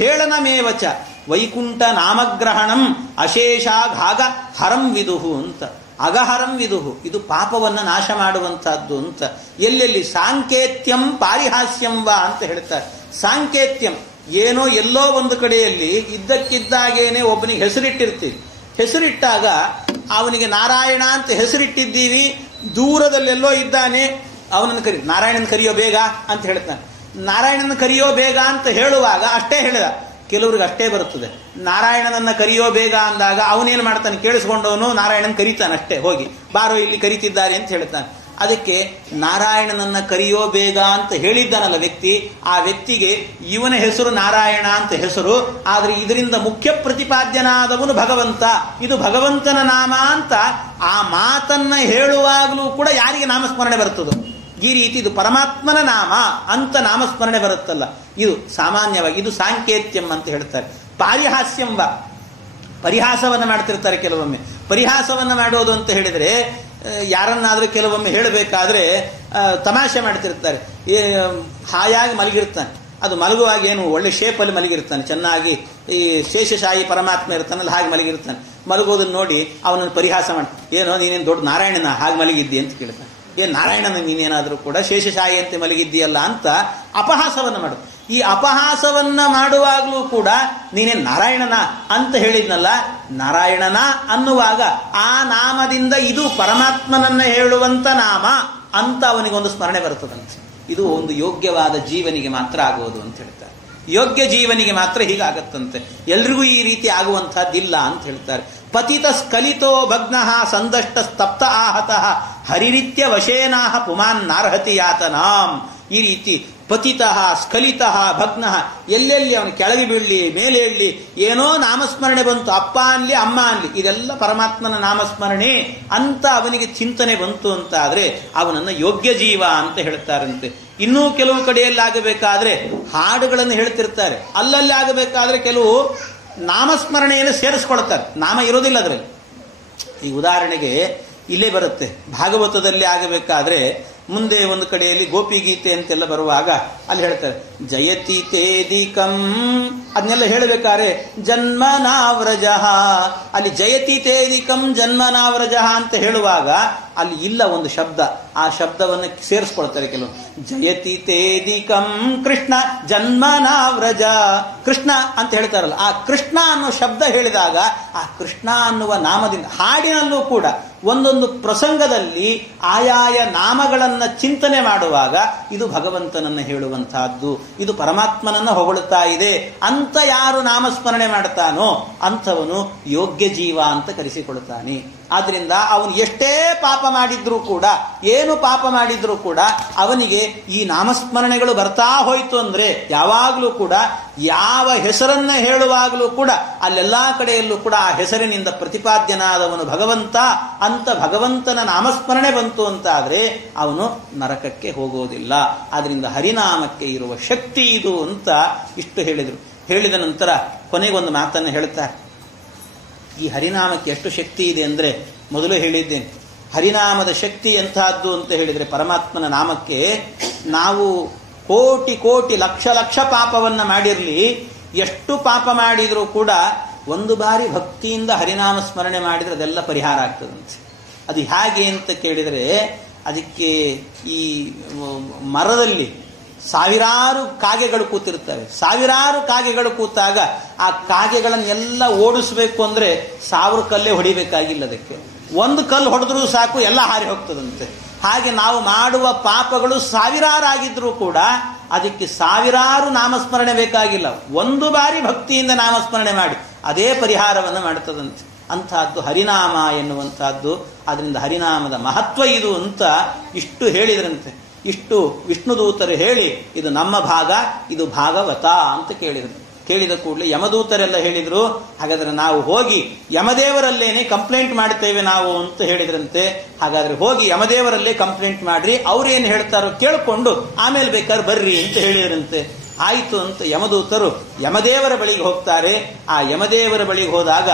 ಹೇಳನಮೇವಚ ವೈಕುಂಠ ನಾಮಗ್ರಹಣಂ ಅಶೇಷಾಘಾಗ ಹರಂ ವಿದುಹು ಅಂತ. ಅಗಹರಂ ವಿದುಹು, ಇದು ಪಾಪವನ್ನು ನಾಶ ಮಾಡುವಂತಹದ್ದು ಅಂತ. ಎಲ್ಲೆಲ್ಲಿ ಸಾಂಕೇತ್ಯಂ ಪಾರಿಹಾಸ್ಯಂ ವಾ ಅಂತ ಹೇಳ್ತಾರೆ. ಸಾಂಕೇತ್ಯಂ ಏನೋ ಎಲ್ಲೋ ಒಂದು ಕಡೆಯಲ್ಲಿ ಇದ್ದಕ್ಕಿದ್ದಾಗೇನೆ ಒಬ್ಬನಿಗೆ ಹೆಸರಿಟ್ಟಿರ್ತೀವಿ. ಹೆಸರಿಟ್ಟಾಗ ಅವನಿಗೆ ನಾರಾಯಣ ಅಂತ ಹೆಸರಿಟ್ಟಿದ್ದೀವಿ, ದೂರದಲ್ಲೆಲ್ಲೋ ಇದ್ದಾನೆ, ಅವನನ್ನು ನಾರಾಯಣನ ಕರೆಯೋ ಬೇಗ ಅಂತ ಹೇಳ್ತಾನೆ. ನಾರಾಯಣನ ಕರೆಯೋ ಬೇಗ ಅಂತ ಹೇಳುವಾಗ ಅಷ್ಟೇ ಹೇಳಿದ. ಕೆಲವ್ರಿಗೆ ಅಷ್ಟೇ ಬರುತ್ತದೆ. ನಾರಾಯಣನನ್ನ ಕರೆಯೋ ಬೇಗ ಅಂದಾಗ ಅವನೇನು ಮಾಡ್ತಾನೆ, ಕೇಳಿಸ್ಕೊಂಡವನು ನಾರಾಯಣನ ಕರೀತಾನೆ ಅಷ್ಟೇ, ಹೋಗಿ ಬಾರೋ ಇಲ್ಲಿ ಕರೀತಿದ್ದಾರೆ ಅಂತ ಹೇಳ್ತಾನೆ. ಅದಕ್ಕೆ ನಾರಾಯಣನನ್ನ ಕರೆಯೋ ಬೇಗ ಅಂತ ಹೇಳಿದ್ದಾನಲ್ಲ ವ್ಯಕ್ತಿ, ಆ ವ್ಯಕ್ತಿಗೆ ಇವನ ಹೆಸರು ನಾರಾಯಣ ಅಂತ ಹೆಸರು, ಆದರೆ ಇದರಿಂದ ಮುಖ್ಯ ಪ್ರತಿಪಾದ್ಯನಾದವನು ಭಗವಂತ, ಇದು ಭಗವಂತನ ನಾಮ ಅಂತ ಆ ಮಾತನ್ನ ಹೇಳುವಾಗಲೂ ಕೂಡ ಯಾರಿಗೆ ನಾಮಸ್ಮರಣೆ ಬರ್ತದೋ ಈ ರೀತಿ ಇದು ಪರಮಾತ್ಮನ ನಾಮ ಅಂತ ನಾಮಸ್ಮರಣೆ ಬರುತ್ತಲ್ಲ, ಇದು ಸಾಮಾನ್ಯವಾಗಿ ಇದು ಸಾಂಕೇತ್ಯಂ ಅಂತ ಹೇಳ್ತಾರೆ. ಪಾರಿಹಾಸ್ಯಂಬ, ಪರಿಹಾಸವನ್ನು ಮಾಡ್ತಿರ್ತಾರೆ ಕೆಲವೊಮ್ಮೆ. ಪರಿಹಾಸವನ್ನು ಮಾಡೋದು ಅಂತ ಹೇಳಿದರೆ ಯಾರನ್ನಾದರೂ ಕೆಲವೊಮ್ಮೆ ಹೇಳಬೇಕಾದ್ರೆ ತಮಾಷೆ ಮಾಡ್ತಿರ್ತಾರೆ. ಹಾಯಾಗಿ ಮಲಗಿರ್ತಾನೆ, ಅದು ಮಲಗುವಾಗ ಏನು ಒಳ್ಳೆ ಶೇಪಲ್ಲಿ ಮಲಗಿರ್ತಾನೆ, ಚೆನ್ನಾಗಿ ಈ ಶೇಷಶಾಹಿ ಪರಮಾತ್ಮ ಇರ್ತಾನಲ್ಲ ಹಾಗೆ ಮಲಗಿರ್ತಾನೆ. ಮಲಗೋದನ್ನು ನೋಡಿ ಅವನನ್ನು ಪರಿಹಾಸ ಮಾಡಿ, ಏನೋ ನೀನೇನು ದೊಡ್ಡ ನಾರಾಯಣನ ಹಾಗೆ ಮಲಗಿದ್ದಿ ಅಂತ ಕೇಳ್ತಾನೆ. ಏನು ನಾರಾಯಣನ ನೀನೇನಾದರೂ ಕೂಡ ಶೇಷಶಾಹಿ ಅಂತ ಮಲಗಿದ್ದೀಯಲ್ಲ ಅಂತ ಅಪಹಾಸವನ್ನು ಮಾಡು. ಈ ಅಪಹಾಸವನ್ನ ಮಾಡುವಾಗಲೂ ಕೂಡ ನೀನೇ ನಾರಾಯಣನ ಅಂತ ಹೇಳಿದ್ನಲ್ಲ, ನಾರಾಯಣನ ಅನ್ನುವಾಗ ಆ ನಾಮದಿಂದ ಇದು ಪರಮಾತ್ಮನನ್ನ ಹೇಳುವಂತ ನಾಮ ಅಂತ ಅವನಿಗೊಂದು ಸ್ಮರಣೆ ಬರ್ತದಂತೆ. ಇದು ಒಂದು ಯೋಗ್ಯವಾದ ಜೀವನಿಗೆ ಮಾತ್ರ ಆಗುವುದು ಅಂತ ಹೇಳ್ತಾರೆ. ಯೋಗ್ಯ ಜೀವನಿಗೆ ಮಾತ್ರ ಹೀಗಾಗತ್ತಂತೆ, ಎಲ್ರಿಗೂ ಈ ರೀತಿ ಆಗುವಂತಹದ್ದಿಲ್ಲ ಅಂತ ಹೇಳ್ತಾರೆ. ಪತಿತ ಸ್ಖಲಿತೋ ಭಗ್ನಃ ಸಂದಷ್ಟ ಸ್ತಪ್ತ ಆಹತಃ ಹರಿರಿತ್ಯ ವಶೇನಾಹ ಪುಮಾನ್ ನಾರ್ಹತಿ ಯಾತನಾಂ. ಈ ರೀತಿ ಪತಿತಃ ಸ್ಖಲಿತಃ ಭಗ್ನಃ, ಎಲ್ಲೆಲ್ಲಿ ಅವನು ಕೆಳಗೆ ಬೀಳಲಿ ಮೇಲೆ ಇರಲಿ, ಏನೋ ನಾಮಸ್ಮರಣೆ ಬಂತು, ಅಪ್ಪ ಅನ್ಲಿ ಅಮ್ಮ ಅನ್ಲಿ, ಇದೆಲ್ಲ ಪರಮಾತ್ಮನ ನಾಮಸ್ಮರಣೆ ಅಂತ ಅವನಿಗೆ ಚಿಂತನೆ ಬಂತು ಅಂತ ಆದ್ರೆ ಅವನನ್ನು ಯೋಗ್ಯ ಜೀವ ಅಂತ ಹೇಳ್ತಾರಂತೆ. ಇನ್ನೂ ಕೆಲವು ಕಡೆಯಲ್ಲಿ ಆಗಬೇಕಾದ್ರೆ ಹಾಡುಗಳನ್ನು ಹೇಳ್ತಿರ್ತಾರೆ, ಅಲ್ಲಲ್ಲಿ ಆಗಬೇಕಾದ್ರೆ ಕೆಲವು ನಾಮಸ್ಮರಣೆಯನ್ನು ಸೇರಿಸ್ಕೊಳ್ತಾರೆ, ನಾಮ ಇರೋದಿಲ್ಲ ಅದರಲ್ಲಿ. ಈ ಉದಾಹರಣೆಗೆ ಇಲ್ಲೇ ಬರುತ್ತೆ, ಭಾಗವತದಲ್ಲಿ ಆಗಬೇಕಾದ್ರೆ ಮುಂದೆ ಒಂದು ಕಡೆಯಲ್ಲಿ ಗೋಪಿ ಗೀತೆ ಅಂತೆಲ್ಲ ಬರುವಾಗ ಅಲ್ಲಿ ಹೇಳ್ತಾರೆ ಜಯತಿ ತೇದಿಕಂ, ಅದನ್ನೆಲ್ಲ ಹೇಳಬೇಕಾದ್ರೆ ಜನ್ಮನಾವ್ರಜ, ಅಲ್ಲಿ ಜಯತಿ ತೇದಿಕಂ ಜನ್ಮನಾವ್ರಜ ಅಂತ ಹೇಳುವಾಗ ಅಲ್ಲಿ ಇಲ್ಲ ಒಂದು ಶಬ್ದ, ಆ ಶಬ್ದವನ್ನು ಸೇರಿಸ್ಕೊಳ್ತಾರೆ ಕೆಲವು. ಜಯತಿ ತೇದಿಕಂ ಕೃಷ್ಣ ಜನ್ಮನಾವ್ರಜ, ಕೃಷ್ಣ ಅಂತ ಹೇಳ್ತಾರಲ್ಲ, ಆ ಕೃಷ್ಣ ಅನ್ನೋ ಶಬ್ದ ಹೇಳಿದಾಗ ಆ ಕೃಷ್ಣ ಅನ್ನುವ ನಾಮದಿಂದ ಹಾಡಿನಲ್ಲೂ ಕೂಡ ಒಂದೊಂದು ಪ್ರಸಂಗದಲ್ಲಿ ಆಯಾಯ ನಾಮಗಳನ್ನ ಚಿಂತನೆ ಮಾಡುವಾಗ ಇದು ಭಗವಂತನನ್ನು ಹೇಳುವಂತಹದ್ದು, ಇದು ಪರಮಾತ್ಮನನ್ನ ಹೊಗಳುತ್ತಾ ಇದೆ ಅಂತ ಯಾರು ನಾಮಸ್ಮರಣೆ ಮಾಡ್ತಾನೋ ಅಂಥವನು ಯೋಗ್ಯ ಜೀವ ಅಂತ ಕರೆಸಿಕೊಳ್ತಾನೆ. ಆದ್ರಿಂದ ಅವನು ಎಷ್ಟೇ ಪಾಪ ಮಾಡಿದ್ರೂ ಕೂಡ, ಏನು ಪಾಪ ಮಾಡಿದ್ರೂ ಕೂಡ ಅವನಿಗೆ ಈ ನಾಮಸ್ಮರಣೆಗಳು ಬರ್ತಾ ಹೋಯ್ತು ಅಂದ್ರೆ ಯಾವಾಗಲೂ ಕೂಡ ಯಾವ ಹೆಸರನ್ನ ಹೇಳುವಾಗಲೂ ಕೂಡ ಅಲ್ಲೆಲ್ಲಾ ಕಡೆಯಲ್ಲೂ ಕೂಡ ಆ ಹೆಸರಿನಿಂದ ಪ್ರತಿಪಾದ್ಯನಾದವನು ಭಗವಂತ ಅಂತ ಭಗವಂತನ ನಾಮಸ್ಮರಣೆ ಬಂತು ಅಂತ ಆದ್ರೆ ಅವನು ನರಕಕ್ಕೆ ಹೋಗೋದಿಲ್ಲ. ಆದ್ರಿಂದ ಹರಿನಾಮಕ್ಕೆ ಇರುವ ಶಕ್ತಿ ಇದು ಅಂತ ಇಷ್ಟು ಹೇಳಿದರು. ಹೇಳಿದ ನಂತರ ಕೊನೆಗೊಂದು ಮಾತನ್ನು ಹೇಳ್ತಾರೆ. ಈ ಹರಿನಾಮಕ್ಕೆ ಎಷ್ಟು ಶಕ್ತಿ ಇದೆ ಅಂದರೆ ಮೊದಲು ಹೇಳಿದ್ದೇನೆ, ಹರಿನಾಮದ ಶಕ್ತಿ ಎಂತಹದ್ದು ಅಂತ ಹೇಳಿದರೆ ಪರಮಾತ್ಮನ ನಾಮಕ್ಕೆ ನಾವು ಕೋಟಿ ಕೋಟಿ ಲಕ್ಷ ಲಕ್ಷ ಪಾಪವನ್ನ ಮಾಡಿರಲಿ, ಎಷ್ಟು ಪಾಪ ಮಾಡಿದರೂ ಕೂಡ ಒಂದು ಬಾರಿ ಭಕ್ತಿಯಿಂದ ಹರಿನಾಮ ಸ್ಮರಣೆ ಮಾಡಿದರೆ ಅದೆಲ್ಲ ಪರಿಹಾರ ಆಗ್ತದಂತೆ. ಅದು ಹೇಗೆ ಅಂತ ಕೇಳಿದರೆ ಅದಕ್ಕೆ ಈ ಮರದಲ್ಲಿ ಸಾವಿರಾರು ಕಾಗೆಗಳು ಕೂತಿರ್ತವೆ. ಸಾವಿರಾರು ಕಾಗೆಗಳು ಕೂತಾಗ ಆ ಕಾಗೆಗಳನ್ನೆಲ್ಲ ಓಡಿಸ್ಬೇಕು ಅಂದರೆ 1000 ಕಲ್ಲೇ ಹೊಡಿಬೇಕಾಗಿಲ್ಲ. ಅದಕ್ಕೆ ಒಂದು ಕಲ್ಲು ಹೊಡೆದ್ರೂ ಸಾಕು, ಎಲ್ಲ ಹಾರಿ ಹೋಗ್ತದಂತೆ. ಹಾಗೆ ನಾವು ಮಾಡುವ ಪಾಪಗಳು ಸಾವಿರಾರು ಆಗಿದ್ರೂ ಕೂಡ ಅದಕ್ಕೆ ಸಾವಿರಾರು ನಾಮಸ್ಮರಣೆ ಬೇಕಾಗಿಲ್ಲ. ಒಂದು ಬಾರಿ ಭಕ್ತಿಯಿಂದ ನಾಮಸ್ಮರಣೆ ಮಾಡಿ ಅದೇ ಪರಿಹಾರವನ್ನು ಮಾಡುತ್ತದಂತೆ. ಅಂಥದ್ದು ಹರಿನಾಮ ಎನ್ನುವಂಥದ್ದು. ಅದರಿಂದ ಹರಿನಾಮದ ಮಹತ್ವ ಇದು ಅಂತ ಇಷ್ಟು ಹೇಳಿದ್ರಂತೆ. ಇಷ್ಟು ವಿಷ್ಣುದೂತರು ಹೇಳಿ ಇದು ನಮ್ಮ ಭಾಗ, ಇದು ಭಾಗವತ ಅಂತ ಕೇಳಿದರು. ಕೇಳಿದ ಕೂಡಲೇ ಯಮದೂತರೆಲ್ಲ ಹೇಳಿದ್ರು, ಹಾಗಾದ್ರೆ ನಾವು ಹೋಗಿ ಯಮದೇವರಲ್ಲೇನೆ ಕಂಪ್ಲೇಂಟ್ ಮಾಡ್ತೇವೆ ನಾವು ಅಂತ ಹೇಳಿದ್ರಂತೆ. ಹಾಗಾದ್ರೆ ಹೋಗಿ ಯಮದೇವರಲ್ಲೇ ಕಂಪ್ಲೇಂಟ್ ಮಾಡ್ರಿ, ಅವ್ರೇನು ಹೇಳ್ತಾರೋ ಕೇಳಿಕೊಂಡು ಆಮೇಲೆ ಬೇಕಾದ್ರೆ ಬರ್ರಿ ಅಂತ ಹೇಳಿದ್ರಂತೆ. ಆಯಿತು ಅಂತ ಯಮದೂತರು ಯಮದೇವರ ಬಳಿಗೆ ಹೋಗ್ತಾರೆ. ಆ ಯಮದೇವರ ಬಳಿಗೆ ಹೋದಾಗ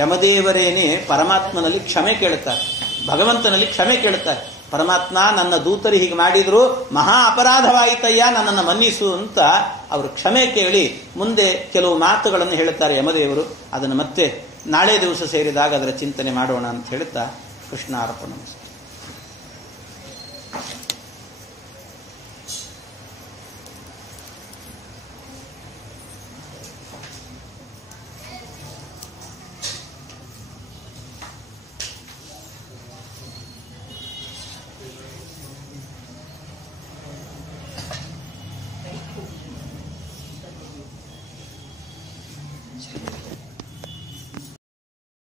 ಯಮದೇವರೇನೆ ಪರಮಾತ್ಮನಲ್ಲಿ ಕ್ಷಮೆ ಕೇಳುತ್ತಾರೆ, ಭಗವಂತನಲ್ಲಿ ಕ್ಷಮೆ ಕೇಳುತ್ತಾರೆ. ಪರಮಾತ್ಮ, ನನ್ನ ದೂತರು ಹೀಗೆ ಮಾಡಿದ್ರು, ಮಹಾ ಅಪರಾಧವಾಯಿತಯ್ಯ, ನನ್ನನ್ನು ಮನ್ನಿಸು ಅಂತ ಅವರು ಕ್ಷಮೆ ಕೇಳಿ ಮುಂದೆ ಕೆಲವು ಮಾತುಗಳನ್ನು ಹೇಳುತ್ತಾರೆ ಯಮದೇವರು. ಅದನ್ನು ಮತ್ತೆ ನಾಳೆ ದಿವಸ ಸೇರಿದಾಗ ಅದರ ಚಿಂತನೆ ಮಾಡೋಣ ಅಂತ ಹೇಳುತ್ತಾ ಕೃಷ್ಣಾರ್ಪಣಮಸ್ತು.